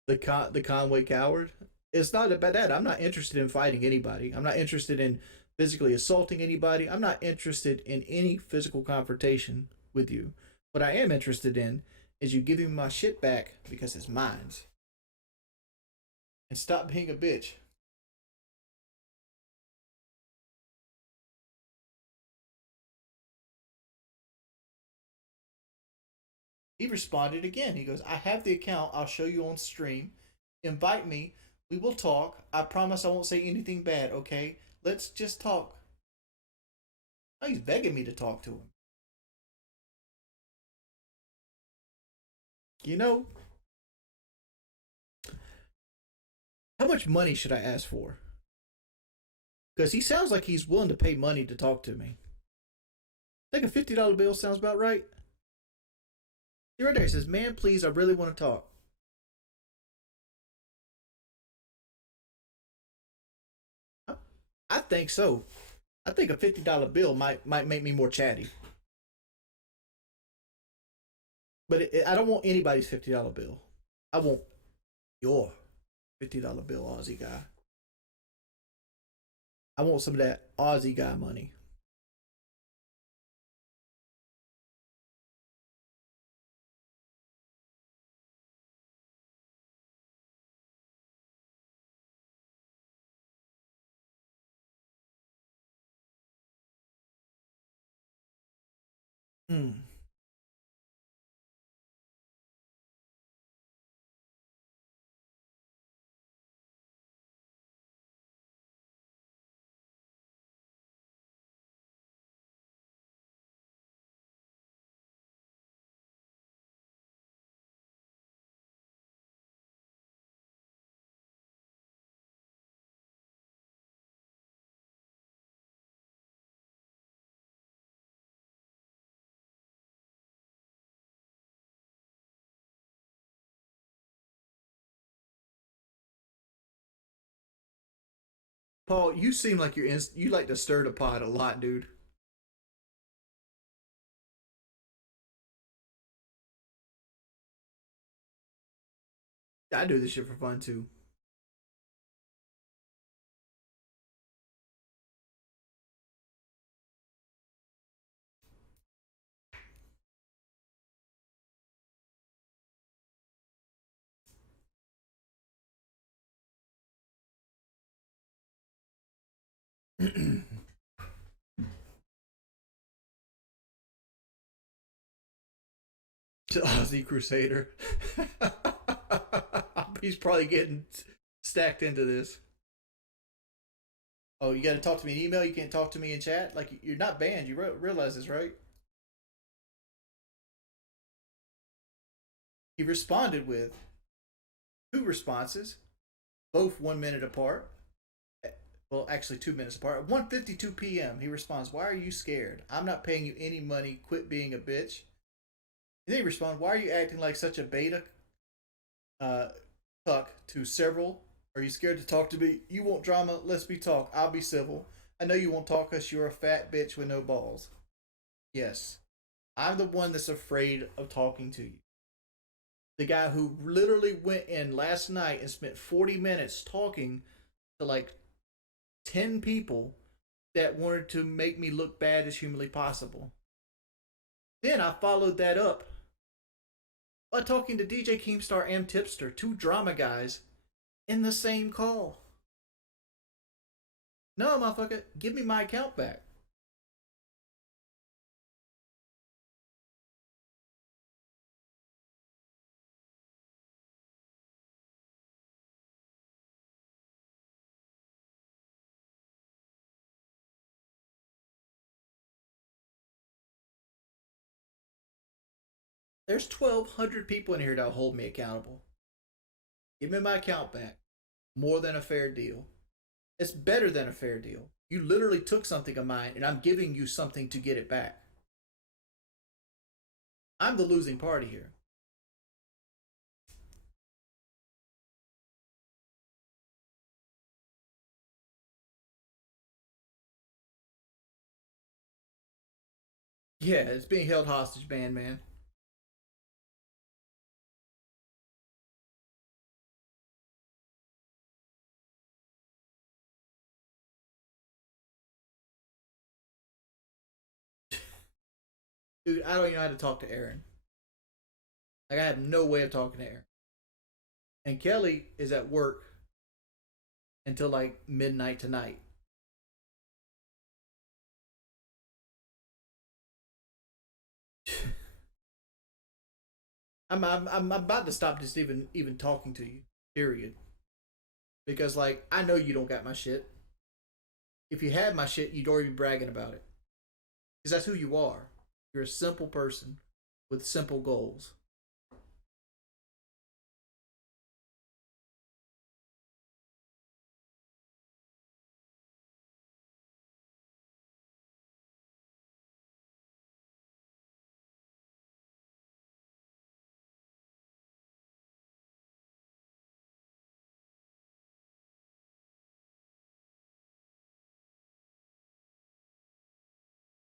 The Conway coward. It's not about that. I'm not interested in fighting anybody. I'm not interested in physically assaulting anybody. I'm not interested in any physical confrontation with you. What I am interested in is you giving me my shit back because it's mine. And stop being a bitch. He responded again. He goes, I have the account. I'll show you on stream. Invite me. We will talk. I promise I won't say anything bad, okay? Let's just talk. Oh, he's begging me to talk to him. You know, how much money should I ask for? Because he sounds like he's willing to pay money to talk to me. I think a $50 bill sounds about right. He right there says, man, please, I really want to talk. I think so. I think a $50 bill might make me more chatty. But I don't want anybody's $50 bill. I want your $50 bill, Aussie guy. I want some of that Aussie guy money. Hmm. Paul, you seem like you like to stir the pot a lot, dude. I do this shit for fun too. Aussie Crusader. He's probably getting stacked into this. Oh, you got to talk to me in email. You can't talk to me in chat. Like you're not banned. You realize this, right? He responded with two responses, both 1 minute apart. Well, actually, 2 minutes apart. At 1:52 p.m., he responds, "Why are you scared? I'm not paying you any money. Quit being a bitch." And then he responds, "Why are you acting like such a beta uh, cuck to several? Are you scared to talk to me? You want drama? Let's be talk. I'll be civil. I know you won't talk because you're a fat bitch with no balls." Yes, I'm the one that's afraid of talking to you. The guy who literally went in last night and spent 40 minutes talking to like 10 people that wanted to make me look bad as humanly possible. Then I followed that up by talking to DJ Keemstar and Tipster, two drama guys, in the same call. No, motherfucker, give me my account back. There's 1,200 people in here that'll hold me accountable. Give me my account back. More than a fair deal. It's better than a fair deal. You literally took something of mine, and I'm giving you something to get it back. I'm the losing party here. Yeah, it's being held hostage, man. Dude, I don't even know how to talk to Aaron. Like, I have no way of talking to Aaron. And Kelly is at work until like midnight tonight. I'm about to stop just even talking to you. Period. Because like I know you don't got my shit. If you had my shit, you'd already be bragging about it. Because that's who you are. You're a simple person with simple goals.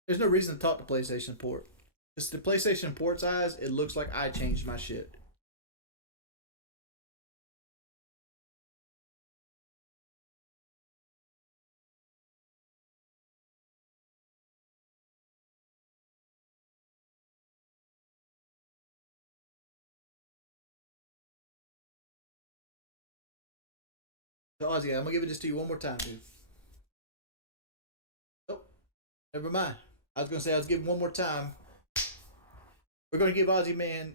There's no reason to talk to PlayStation Port. Just the PlayStation Port's eyes, it looks like I changed my shit. So Ozzy, I'm gonna give it this to you one more time, dude. Oh, never mind. I was gonna say I was giving one more time. We're gonna give Ozzy Man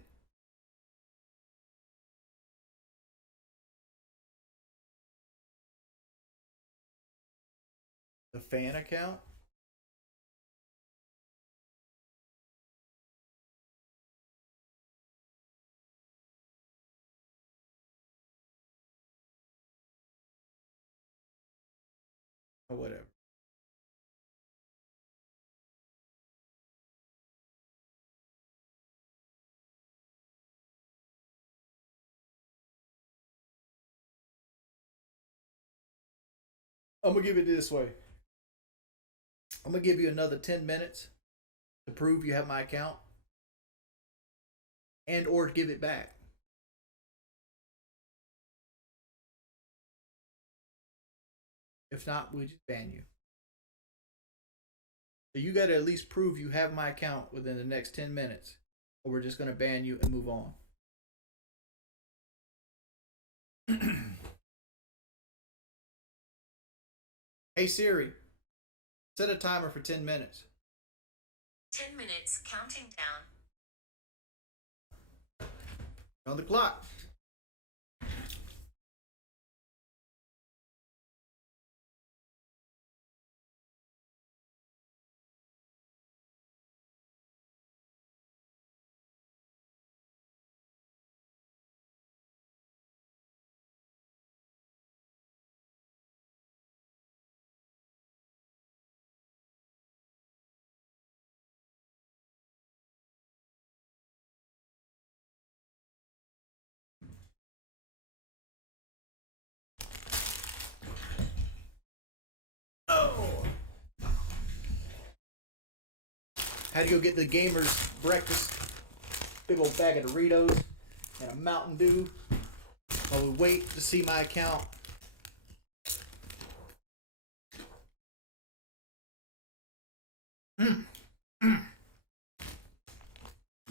the fan account. Or whatever. I'm gonna give it this way. I'm gonna give you another 10 minutes to prove you have my account, and or give it back. If not, we just ban you. So you got to at least prove you have my account within the next 10 minutes, or we're just gonna ban you and move on. Hey Siri, set a timer for 10 minutes. 10 minutes counting down. On the clock. Oh, had to go get the gamers breakfast. Big old bag of Doritos and a Mountain Dew while we wait to see my account.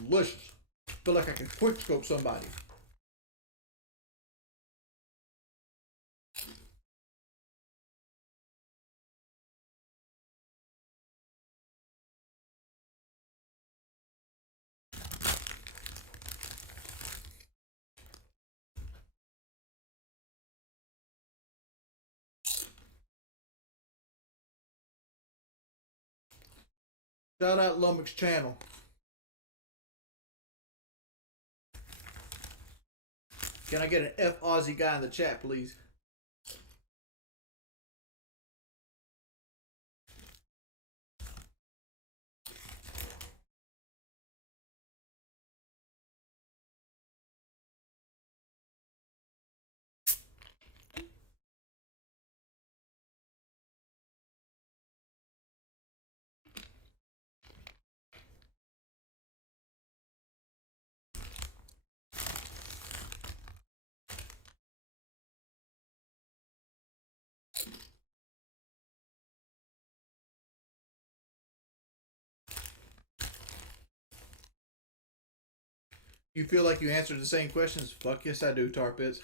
Delicious. Feel like I can quick scope somebody. Shout out Lummox channel. Can I get an F Aussie guy in the chat, please? You feel like you answered the same questions? Fuck yes, I do, Tar Pits.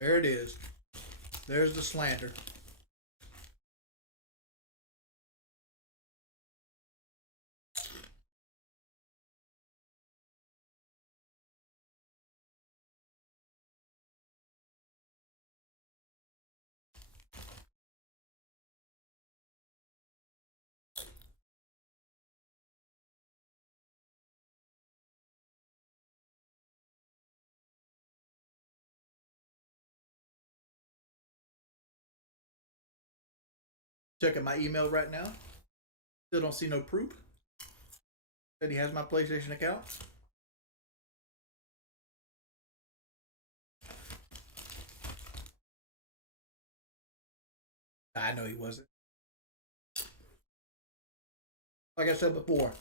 There it is. There's the slander. Checking my email right now. Still don't see no proof that he has my PlayStation account. I know he wasn't. Like I said before,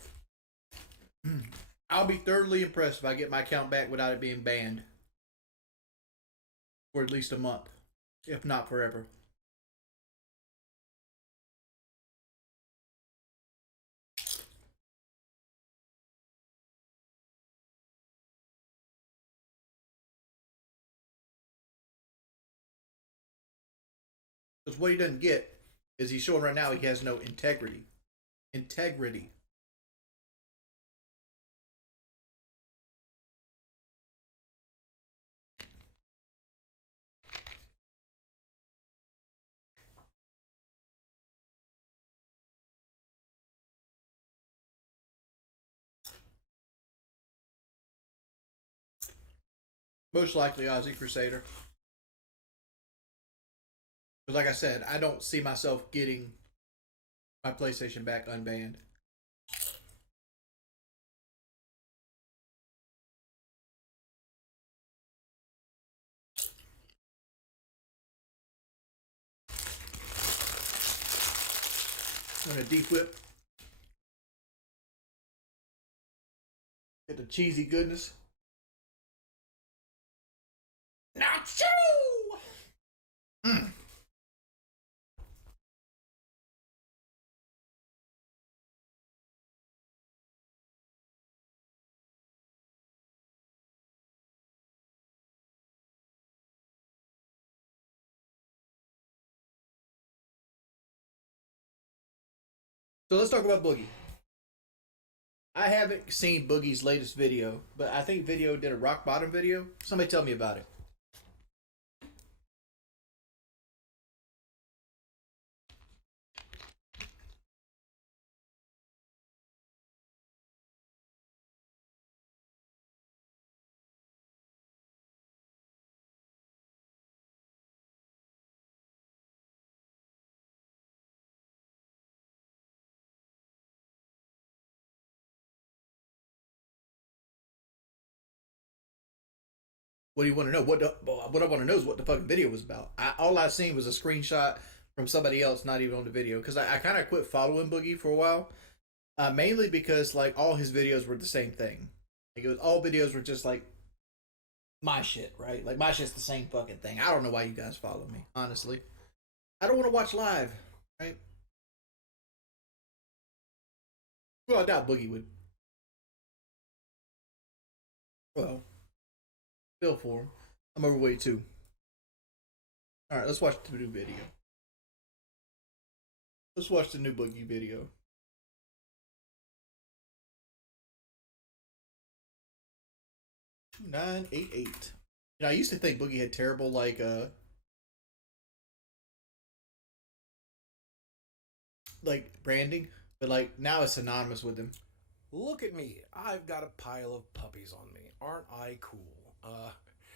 I'll be thoroughly impressed if I get my account back without it being banned for at least a month, if not forever. Because what he doesn't get is he's showing right now he has no integrity. Integrity. Most likely Aussie Crusader. But like I said, I don't see myself getting my PlayStation back unbanned. I'm gonna deep whip. Get the cheesy goodness. Nacho! Mm. So let's talk about Boogie. I haven't seen Boogie's latest video, but I think Video did a rock bottom video. Somebody tell me about it. What do you want to know? What I want to know is what the fucking video was about. All I seen was a screenshot from somebody else, not even on the video. Because I kind of quit following Boogie for a while, mainly because like all his videos were the same thing. Like it was all videos were just like my shit, right? Like my shit's the same fucking thing. I don't know why you guys follow me, honestly. I don't want to watch live, right? Well, I doubt Boogie would. Well, feel for him. I'm overweight too. All right, let's watch the new video. Let's watch the new Boogie video. 2988. You know, I used to think Boogie had terrible like branding, but like now it's synonymous with him. Look at me. I've got a pile of puppies on me. Aren't I cool?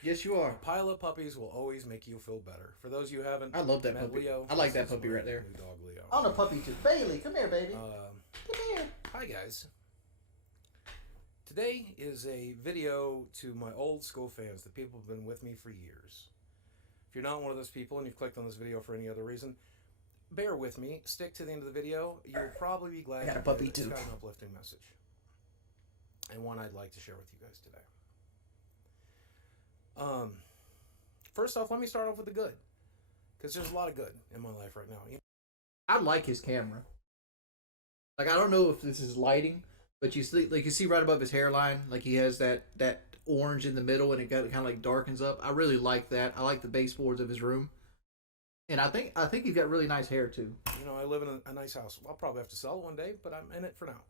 Yes, you are. A pile of puppies will always make you feel better. For those of you who haven't I love that met puppy. Leo, I like this that is puppy my right there. new dog, Leo. I want a puppy too. Bailey, come here, baby. Come here. Hi, guys. Today is a video to my old school fans, the people who've been with me for years. If you're not one of those people and you've clicked on this video for any other reason, bear with me. Stick to the end of the video. You'll probably be glad I got you a puppy did. too. It's got an uplifting message. And one I'd like to share with you guys today. First off, let me start off with the good. Because there's a lot of good in my life right now. I like his camera. Like, I don't know if this is lighting, but you see right above his hairline, like he has that orange in the middle, and it kind of like darkens up. I really like that. I like the baseboards of his room, and I think he's got really nice hair too. You know, I live in a nice house. I'll probably have to sell it one day, but I'm in it for now.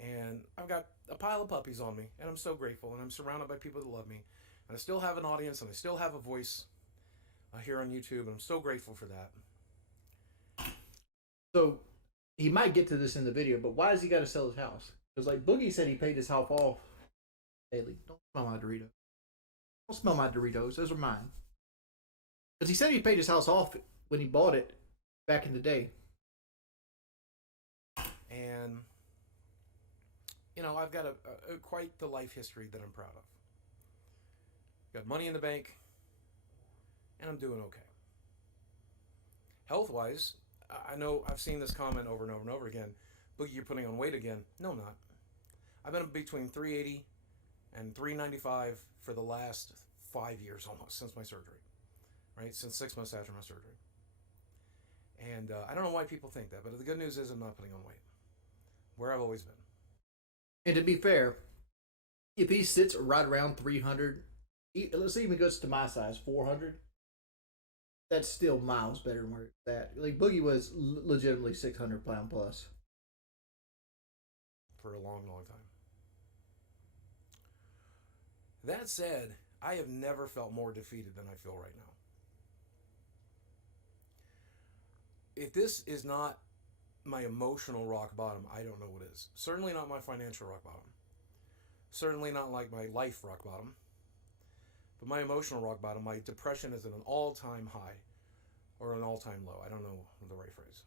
And I've got a pile of puppies on me, and I'm so grateful, and I'm surrounded by people that love me, and I still have an audience, and I still have a voice here on YouTube, and I'm so grateful for that. So he might get to this in the video, but why does he got to sell his house? Because like Boogie said, he paid his house off. Haley, don't smell my Doritos. Don't smell my Doritos. Those are mine. Because he said he paid his house off when he bought it back in the day. And you know, I've got a quite the life history that I'm proud of. Got money in the bank, and I'm doing okay. Health-wise, I know I've seen this comment over and over and over again. Boogie, you're putting on weight again. No, I'm not. I've been between 380 and 395 for the last 5 years almost, since my surgery. Right? Since 6 months after my surgery. And I don't know why people think that, but the good news is I'm not putting on weight. Where I've always been. And to be fair, if he sits right around 300, let's say he goes to my size, 400, that's still miles better than where it's at. Like, Boogie was legitimately 600 pound plus. For a long, long time. That said, I have never felt more defeated than I feel right now. If this is not my emotional rock bottom, I don't know what is. Certainly not my financial rock bottom. Certainly not like my life rock bottom. But my emotional rock bottom, my depression is at an all-time high. Or an all-time low. I don't know the right phrase.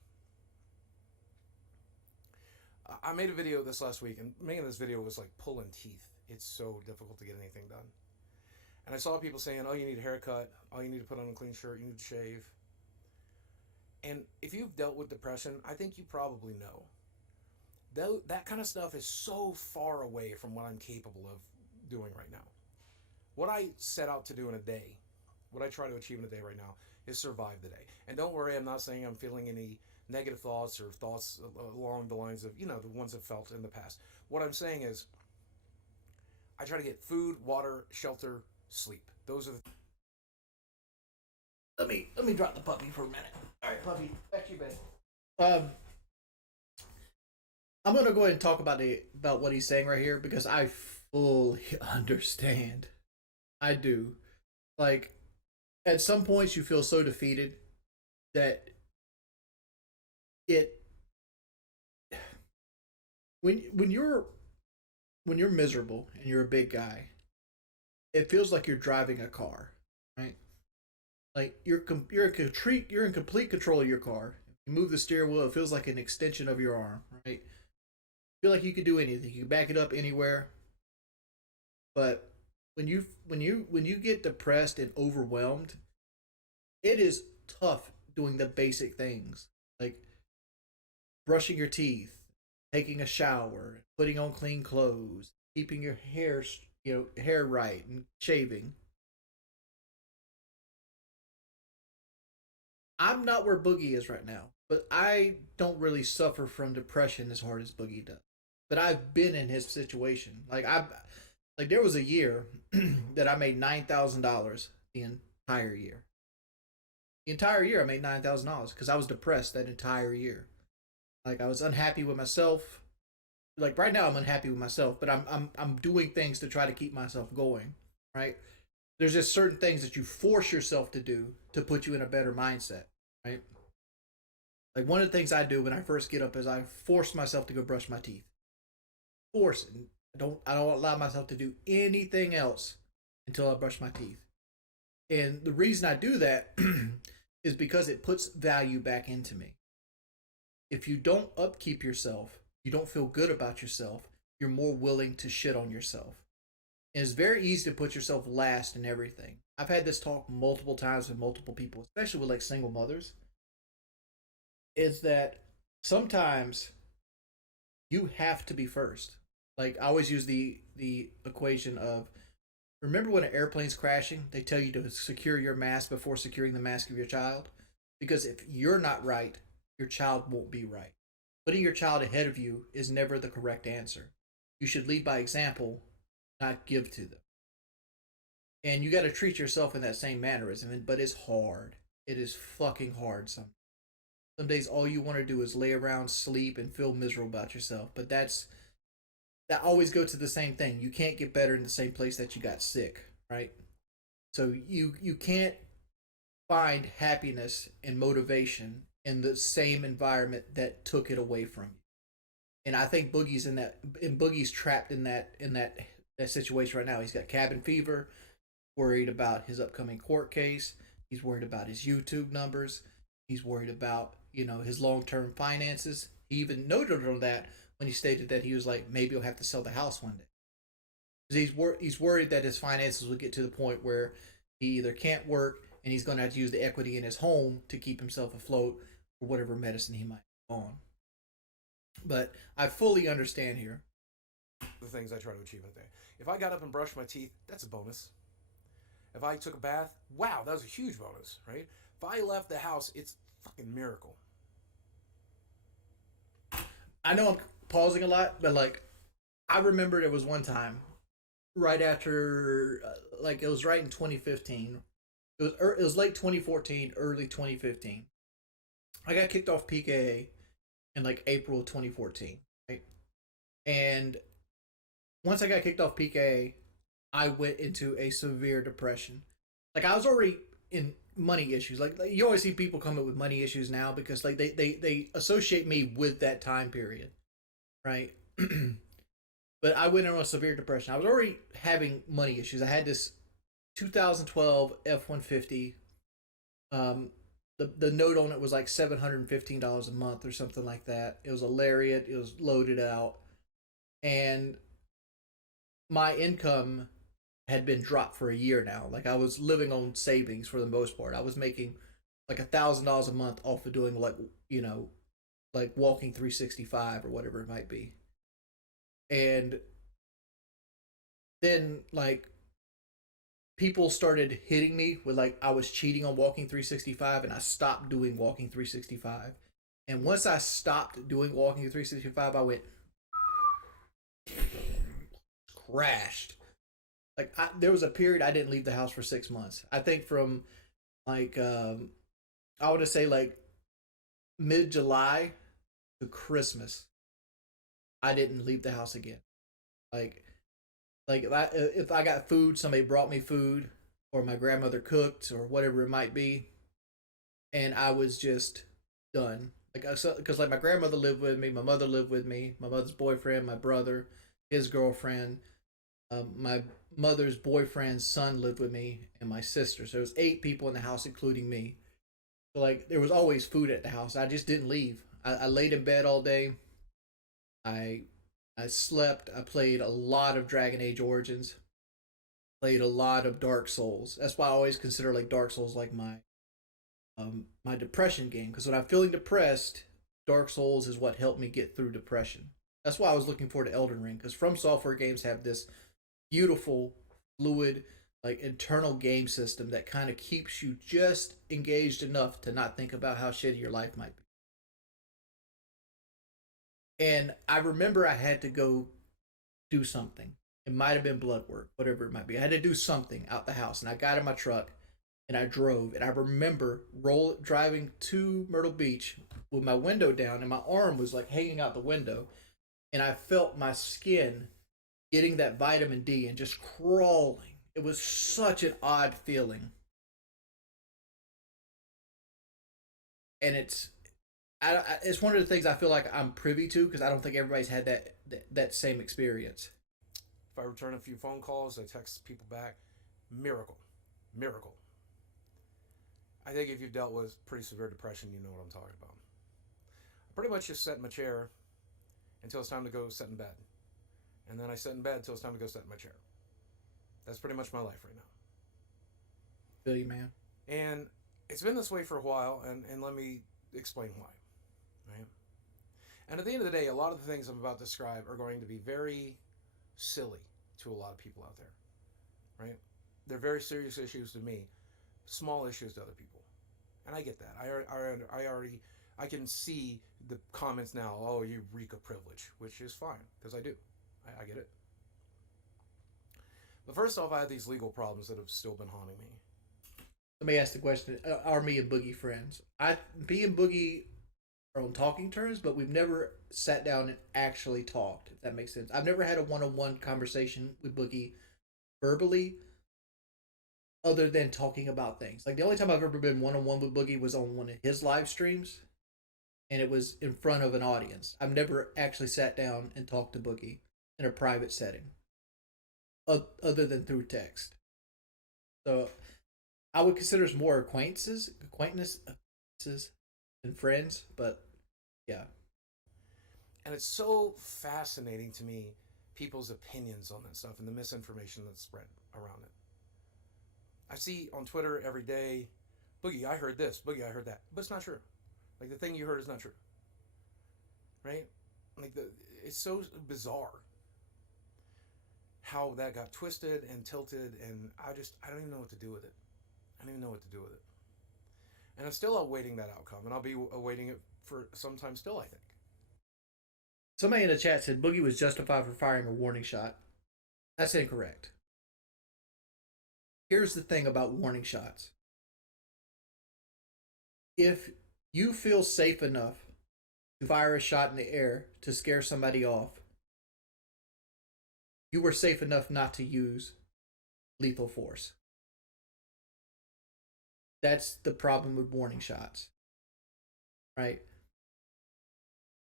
I made a video this last week, and making this video was like pulling teeth. It's so difficult to get anything done. And I saw people saying, oh, you need a haircut. Oh, you need to put on a clean shirt. You need to shave. And if you've dealt with depression, I think you probably know. That kind of stuff is so far away from what I'm capable of doing right now. What I set out to do in a day, what I try to achieve in a day right now, is survive the day. And don't worry, I'm not saying I'm feeling any negative thoughts or thoughts along the lines of, you know, the ones I've felt in the past. What I'm saying is, I try to get food, water, shelter, sleep. Those are the... Let me drop the puppy for a minute. All right, puppy, back to you, bed. I'm gonna go ahead and talk about what he's saying right here because I fully understand. I do. Like, at some points you feel so defeated that when you're miserable and you're a big guy, it feels like you're driving a car, right? Like you're in complete control of your car. You move the steering wheel, it feels like an extension of your arm, right? You feel like you could do anything. You can back it up anywhere. But when you get depressed and overwhelmed, it is tough doing the basic things like brushing your teeth, taking a shower, putting on clean clothes, keeping your hair right, and shaving. I'm not where Boogie is right now, but I don't really suffer from depression as hard as Boogie does. But I've been in his situation. Like there was a year that I made $9,000 the entire year. The entire year I made $9,000 because I was depressed that entire year. Like, I was unhappy with myself. Like, right now I'm unhappy with myself, but I'm doing things to try to keep myself going, right? There's just certain things that you force yourself to do to put you in a better mindset, right? Like, one of the things I do when I first get up is I force myself to go brush my teeth. Force it. I don't allow myself to do anything else until I brush my teeth. And the reason I do that is because it puts value back into me. If you don't upkeep yourself, you don't feel good about yourself, you're more willing to shit on yourself. And it's very easy to put yourself last in everything. I've had this talk multiple times with multiple people, especially with like single mothers. Is that sometimes you have to be first. Like I always use the equation of, remember when an airplane's crashing, they tell you to secure your mask before securing the mask of your child? Because if you're not right, your child won't be right. Putting your child ahead of you is never the correct answer. You should lead by example, not give to them. And you got to treat yourself in that same mannerism, but it's hard. It is fucking hard some days all you want to do is lay around, sleep, and feel miserable about yourself. But that always goes to the same thing. You can't get better in the same place that you got sick, right? So you can't find happiness and motivation in the same environment that took it away from you. And I think Boogie's in that, and Boogie's trapped in that situation right now. He's got cabin fever, worried about his upcoming court case. He's worried about his YouTube numbers. He's worried about, his long-term finances. He even noted on that when he stated that he was like, maybe he'll have to sell the house one day. Because he's worried that his finances will get to the point where he either can't work and he's going to have to use the equity in his home to keep himself afloat for whatever medicine he might be on. But I fully understand here. The things I try to achieve in a day. If I got up and brushed my teeth, that's a bonus. If I took a bath, wow, that was a huge bonus, right? If I left the house, it's a fucking miracle. I know I'm pausing a lot, but like, I remember there was one time right after, like, it was right in 2015. It was late 2014, early 2015. I got kicked off PKA in like April 2014, right? And once I got kicked off PKA, I went into a severe depression. Like I was already in money issues. Like you always see people come up with money issues now because like they associate me with that time period, right? But I went into a severe depression. I was already having money issues. I had this 2012 F-150. The note on it was like $715 a month or something like that. It was a Lariat. It was loaded out, and my income had been dropped for a year now. Like I was living on savings for the most part. I was making like $1,000 a month off of doing like walking 365 or whatever it might be. And then like people started hitting me with like I was cheating on walking 365, and I stopped doing walking 365. And once I stopped doing walking 365, I went crashed. Like there was a period I didn't leave the house for 6 months. I think from like I would say like mid July to Christmas, I didn't leave the house again. Like if I got food, somebody brought me food, or my grandmother cooked, or whatever it might be, and I was just done. Like because like my grandmother lived with me, my mother lived with me, my mother's boyfriend, my brother, his girlfriend, my mother's boyfriend's son lived with me, and my sister. So there was 8 people in the house, including me. So like there was always food at the house. I just didn't leave. I laid in bed all day. I I slept. I played a lot of Dragon Age Origins. Played a lot of Dark Souls. That's why I always consider like Dark Souls like my depression game. Because when I'm feeling depressed, Dark Souls is what helped me get through depression. That's why I was looking forward to Elden Ring. Because From Software games have this beautiful, fluid, like internal game system that kind of keeps you just engaged enough to not think about how shitty your life might be. And I remember I had to go do something. It might have been blood work, whatever it might be. I had to do something out the house, and I got in my truck and I drove. And I remember driving to Myrtle Beach with my window down, and my arm was like hanging out the window, and I felt my skin getting that vitamin D and just crawling. It was such an odd feeling, and it's one of the things I feel like I'm privy to because I don't think everybody's had that same experience. If I return a few phone calls, I text people back. Miracle. Miracle. I think if you've dealt with pretty severe depression, you know what I'm talking about. I pretty much just sit in my chair until it's time to go sit in bed. And then I sit in bed until it's time to go sit in my chair. That's pretty much my life right now. Feel you, man. And it's been this way for a while, and let me explain why. Right? And at the end of the day, a lot of the things I'm about to describe are going to be very silly to a lot of people out there. Right? They're very serious issues to me, small issues to other people. And I get that. I can see the comments now, oh, you reek of privilege, which is fine, because I do. I get it. But first off, I have these legal problems that have still been haunting me. Let me ask the question: are me and Boogie friends? Me and Boogie are on talking terms, but we've never sat down and actually talked. If that makes sense, I've never had a one-on-one conversation with Boogie verbally, other than talking about things. Like the only time I've ever been one-on-one with Boogie was on one of his live streams, and it was in front of an audience. I've never actually sat down and talked to Boogie in a private setting, other than through text. So I would consider us more acquaintances than friends, but yeah. And it's so fascinating to me, people's opinions on that stuff and the misinformation that's spread around it. I see on Twitter every day, Boogie, I heard this, Boogie, I heard that. But it's not true. Like, the thing you heard is not true. Right? Like, it's so bizarre how that got twisted and tilted, and I don't even know what to do with it. I don't even know what to do with it. And I'm still awaiting that outcome, and I'll be awaiting it for some time still, I think. Somebody in the chat said Boogie was justified for firing a warning shot. That's incorrect. Here's the thing about warning shots. If you feel safe enough to fire a shot in the air to scare somebody off, you were safe enough not to use lethal force. That's the problem with warning shots, right?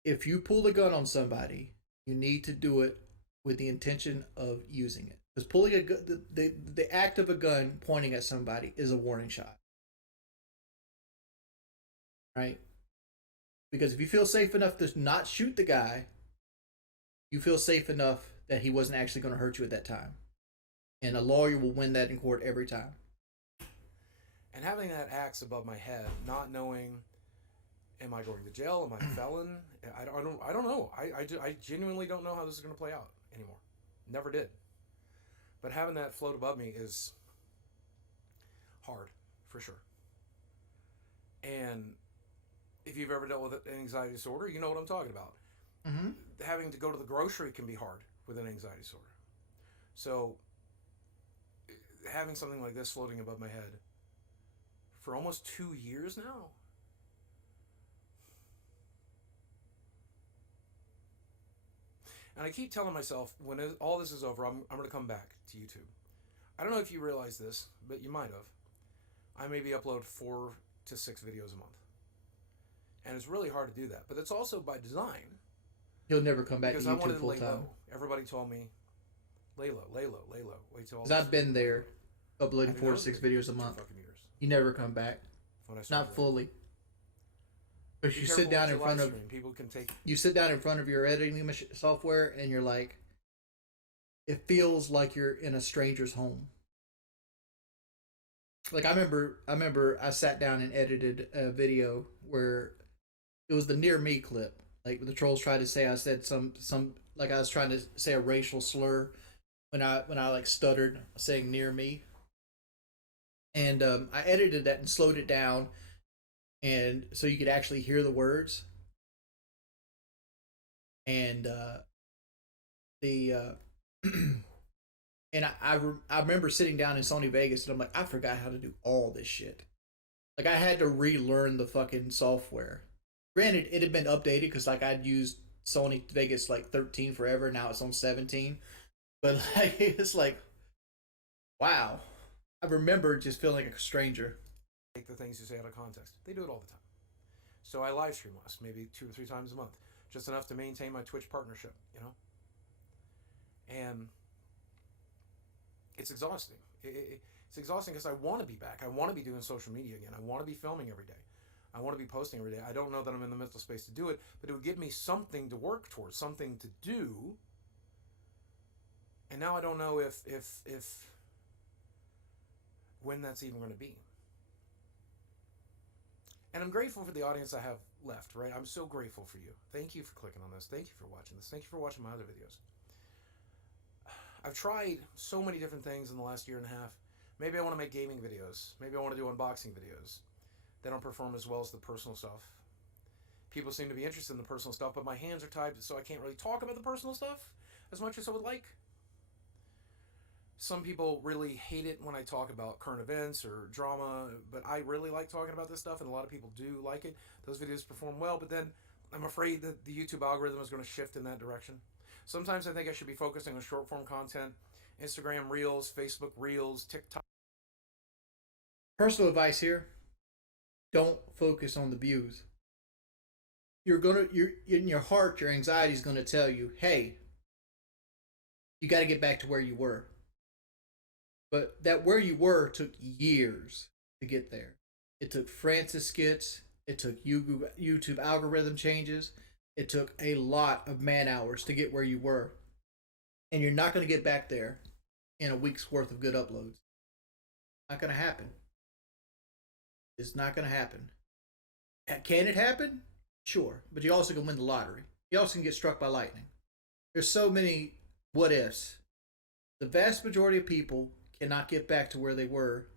If you pull a gun on somebody, you need to do it with the intention of using it. Because pulling a gun, the act of a gun pointing at somebody is a warning shot, right? Because if you feel safe enough to not shoot the guy, you feel safe enough that he wasn't actually going to hurt you at that time. And a lawyer will win that in court every time. And having that axe above my head, not knowing, am I going to jail? Am I a felon? I don't know. I genuinely don't know how this is going to play out anymore. Never did. But having that float above me is hard, for sure. And if you've ever dealt with an anxiety disorder, you know what I'm talking about. Mm-hmm. Having to go to the grocery can be hard with an anxiety disorder. So having something like this floating above my head for almost 2 years now, and I keep telling myself, when all this is over, I'm going to come back to YouTube. I don't know if you realize this, but you might have. I maybe upload 4 to 6 videos a month. And it's really hard to do that. But it's also by design. You'll never come back to because I YouTube wanted to full lay time. low. Everybody told me, lay low, lay low, lay low. Wait till all Because this I've been there, uploading I 4 to know 6 for videos a 2 month. fucking years. You never come back. When I Not started. fully. Because Be you careful sit down what in you front live of stream. People can take. you sit down in front of your editing software and you're like, it feels like you're in a stranger's home. Like I remember I sat down and edited a video where it was the near me clip. Like the trolls tried to say I said some like I was trying to say a racial slur when I like stuttered saying near me. And I edited that and slowed it down, and so you could actually hear the words. And the and I remember sitting down in Sony Vegas and I'm like, I forgot how to do all this shit. Like I had to relearn the fucking software. Granted, it had been updated because like I'd used Sony Vegas like 13 forever. Now it's on 17. But like it's like, wow. I remember just feeling like a stranger. Take the things you say out of context. They do it all the time. So I live stream less, maybe 2 or 3 times a month, just enough to maintain my Twitch partnership, you know. And it's exhausting. It's exhausting because I want to be back. I want to be doing social media again. I want to be filming every day. I want to be posting every day. I don't know that I'm in the mental space to do it, but it would give me something to work towards, something to do. And now I don't know if when that's even going to be. And I'm grateful for the audience I have left, right? I'm so grateful for you. Thank you for clicking on this. Thank you for watching this. Thank you for watching my other videos. I've tried so many different things in the last year and a half. Maybe I want to make gaming videos. Maybe I want to do unboxing videos. They don't perform as well as the personal stuff. People seem to be interested in the personal stuff, but my hands are tied, so I can't really talk about the personal stuff as much as I would like. Some people really hate it when I talk about current events or drama, but I really like talking about this stuff, and a lot of people do like it. Those videos perform well, but then I'm afraid that the YouTube algorithm is going to shift in that direction. Sometimes I think I should be focusing on short form content, Instagram Reels, Facebook Reels, TikTok. Personal advice here: don't focus on the views. You're in your heart, your anxiety is going to tell you, "Hey, you got to get back to where you were." But that where you were took years to get there. It took Francis skits. It took YouTube algorithm changes. It took a lot of man hours to get where you were. And you're not going to get back there in a week's worth of good uploads. Not going to happen. It's not going to happen. Can it happen? Sure. But you also can win the lottery. You also can get struck by lightning. There's so many what ifs. The vast majority of people cannot get back to where they were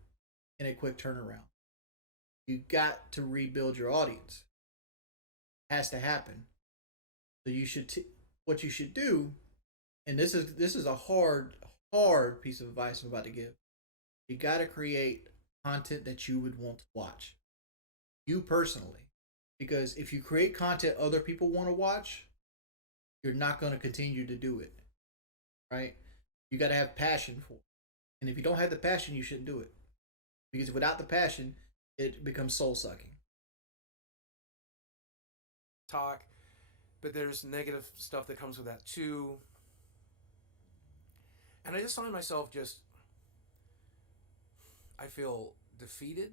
in a quick turnaround. You got to rebuild your audience. It has to happen. So you should what you should do, and this is a hard piece of advice I'm about to give. You got to create content that you would want to watch. You personally. Because if you create content other people want to watch, you're not going to continue to do it. Right? You got to have passion for it. And if you don't have the passion, you shouldn't do it. Because without the passion, it becomes soul sucking. Talk, but there's negative stuff that comes with that too. And I just find myself I feel defeated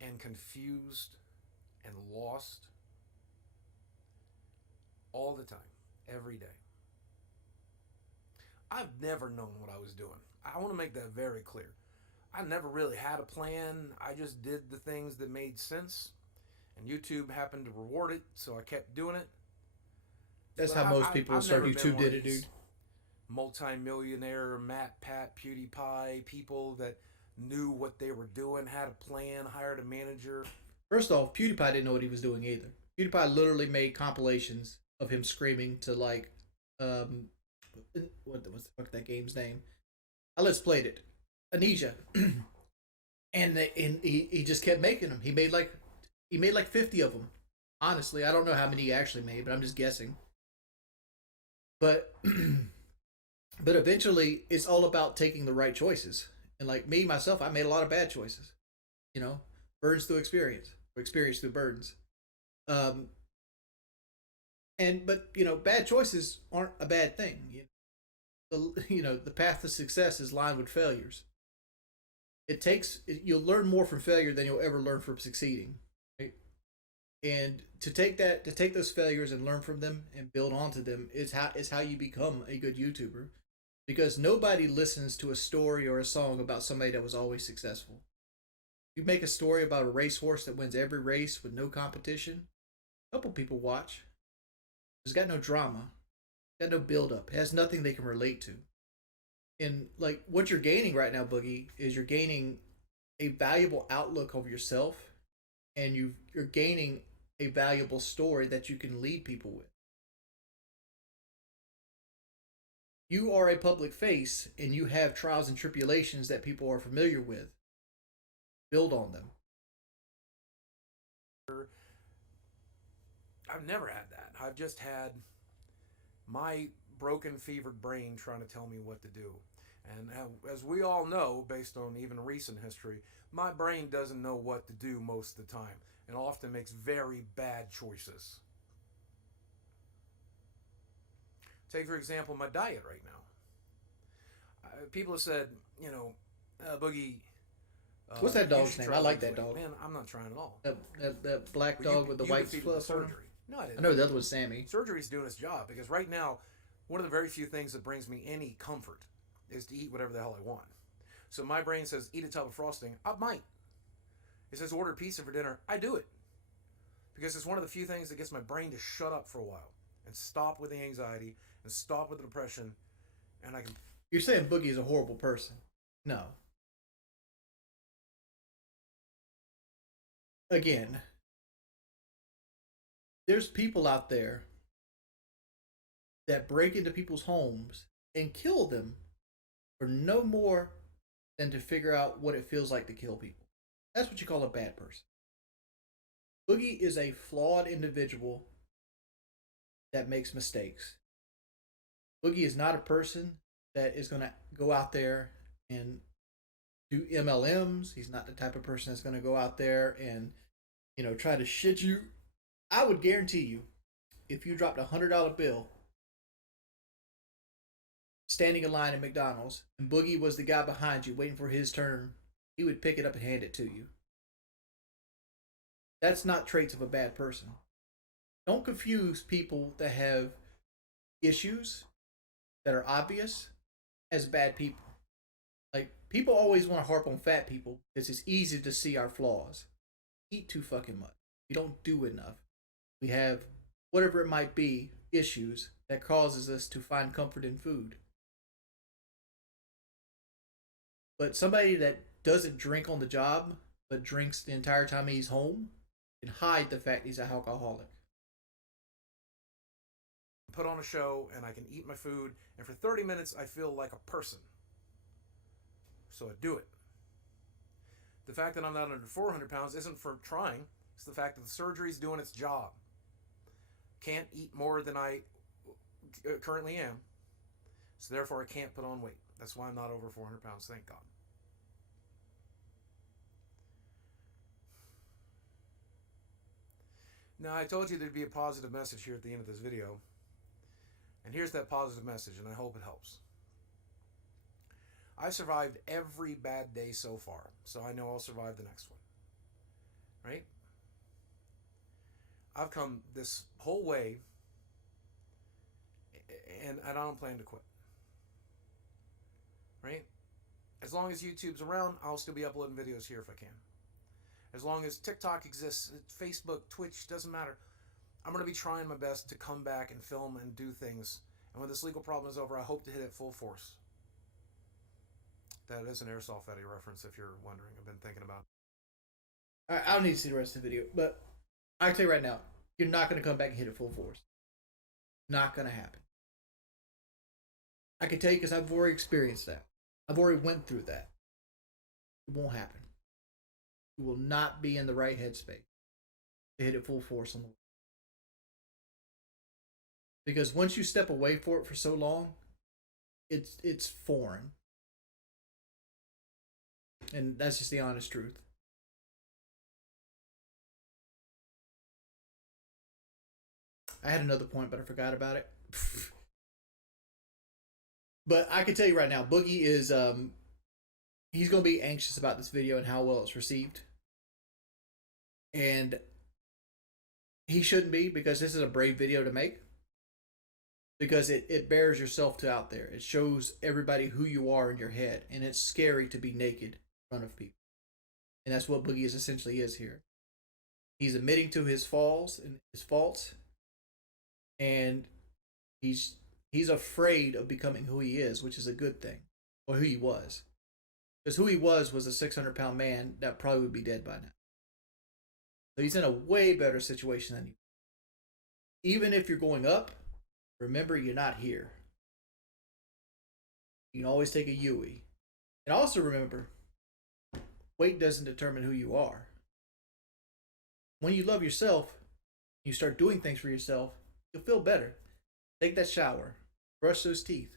and confused and lost all the time, every day. I've never known what I was doing. I want to make that very clear. I never really had a plan. I just did the things that made sense. And YouTube happened to reward it, so I kept doing it. That's But how most people who start YouTube did it, dude. Multi-millionaire Matt, Pat, PewDiePie, people that knew what they were doing, had a plan, hired a manager. First off, PewDiePie didn't know what he was doing either. PewDiePie literally made compilations of him screaming to like, what's the fuck that game's name? I let's played it, Amnesia, and he just kept making them. He made like 50 of them. Honestly, I don't know how many he actually made, but I'm just guessing. But but eventually, it's all about taking the right choices. And like me myself, I made a lot of bad choices. You know, burdens through experience, or experience through burdens. But you know, bad choices aren't a bad thing. The path to success is lined with failures. You'll learn more from failure than you'll ever learn from succeeding. Right? And to take those failures and learn from them and build onto them is how you become a good YouTuber. Because nobody listens to a story or a song about somebody that was always successful. You make a story about a racehorse that wins every race with no competition, a couple people watch. It's got no drama, got no build up. It has nothing they can relate to. And like what you're gaining right now, Boogie, is you're gaining a valuable outlook of yourself, and you're gaining a valuable story that you can lead people with. You are a public face, and you have trials and tribulations that people are familiar with. Build on them. I've never had that. I've just had my broken, fevered brain trying to tell me what to do. And as we all know, based on even recent history, my brain doesn't know what to do most of the time and often makes very bad choices. Take, for example, my diet right now. People have said, Boogie. What's that you dog's should name? try I like losing that weight." dog. Man, I'm not trying at all. That black Well, dog with the you white defeated the fluff on him. surgery. No, I didn't. I know the other one's Sammy. Surgery's doing its job because right now, one of the very few things that brings me any comfort is to eat whatever the hell I want. So my brain says, eat a tub of frosting. I might. It says, order pizza for dinner. I do it. Because it's one of the few things that gets my brain to shut up for a while and stop with the anxiety and stop with the depression. And I can. You're saying Boogie is a horrible person. No. Again, there's people out there that break into people's homes and kill them for no more than to figure out what it feels like to kill people. That's what you call a bad person. Boogie is a flawed individual that makes mistakes. Boogie is not a person that is going to go out there and do MLMs. He's not the type of person that's going to go out there and, try to shit you. I would guarantee you, if you dropped $100 bill standing in line at McDonald's and Boogie was the guy behind you waiting for his turn, he would pick it up and hand it to you. That's not traits of a bad person. Don't confuse people that have issues that are obvious as bad people. Like, people always want to harp on fat people because it's easy to see our flaws. Eat too fucking much. We don't do enough. We have, whatever it might be, issues that causes us to find comfort in food. But somebody that doesn't drink on the job, but drinks the entire time he's home, can hide the fact he's an alcoholic. Put on a show and I can eat my food, and for 30 minutes I feel like a person. So I do it. The fact that I'm not under 400 pounds isn't for trying. It's the fact that the surgery's doing its job. Can't eat more than I currently am. So therefore I can't put on weight. That's why I'm not over 400 pounds, thank God. Now, I told you there'd be a positive message here at the end of this video. And here's that positive message, and I hope it helps. I've survived every bad day so far, so I know I'll survive the next one. Right? I've come this whole way, and I don't plan to quit. Right? As long as YouTube's around, I'll still be uploading videos here if I can. As long as TikTok exists, Facebook, Twitch, doesn't matter. I'm going to be trying my best to come back and film and do things. And when this legal problem is over, I hope to hit it full force. That is an Airsoft Eddie reference, if you're wondering. I've been thinking about it. I don't need to see the rest of the video, but I tell you right now, you're not going to come back and hit it full force. Not going to happen. I can tell you because I've already experienced that. I've already went through that. It won't happen. You will not be in the right headspace to hit it full force on the way. Because once you step away for it for so long, it's foreign. And that's just the honest truth. I had another point, but I forgot about it. But I can tell you right now, Boogie is he's going to be anxious about this video and how well it's received. And he shouldn't be, because this is a brave video to make. Because it bears yourself to out there. It shows everybody who you are in your head. And it's scary to be naked in front of people. And that's what Boogie essentially is here. He's admitting to his faults and his faults. And he's afraid of becoming who he is, which is a good thing. Or who he was. Because who he was a 600-pound man that probably would be dead by now. So he's in a way better situation than you. Even if you're going up, remember you're not here. You can always take a Yui. And also remember, weight doesn't determine who you are. When you love yourself, you start doing things for yourself, you'll feel better. Take that shower. Brush those teeth.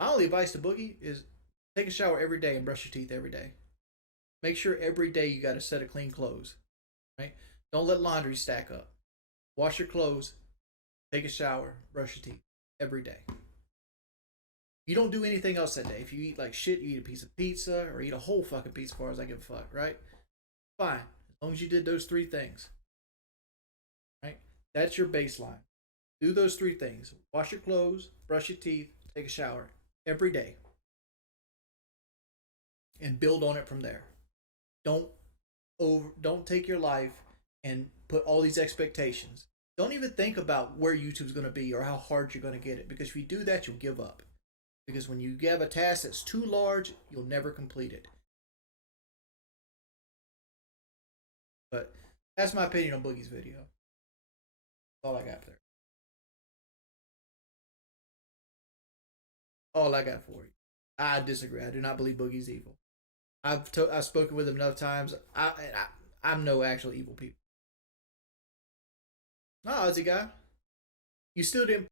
My only advice to Boogie is take a shower every day and brush your teeth every day. Make sure every day you got a set of clean clothes. Right? Don't let laundry stack up. Wash your clothes, take a shower, brush your teeth every day. You don't do anything else that day. If you eat like shit, you eat a piece of pizza or eat a whole fucking pizza, as far as I give a fuck, right? Fine. As long as you did those 3 things. Right? That's your baseline. Do those 3 things. Wash your clothes, brush your teeth, take a shower every day. And build on it from there. Don't take your life and put all these expectations. Don't even think about where YouTube's going to be or how hard you're going to get it, because if you do that, you'll give up. Because when you have a task that's too large, you'll never complete it. But that's my opinion on Boogie's video. That's all I got there. All I got for you. I disagree. I do not believe Boogie's evil. I've spoken with him enough times. I'm no actual evil people. No, Aussie guy. You still didn't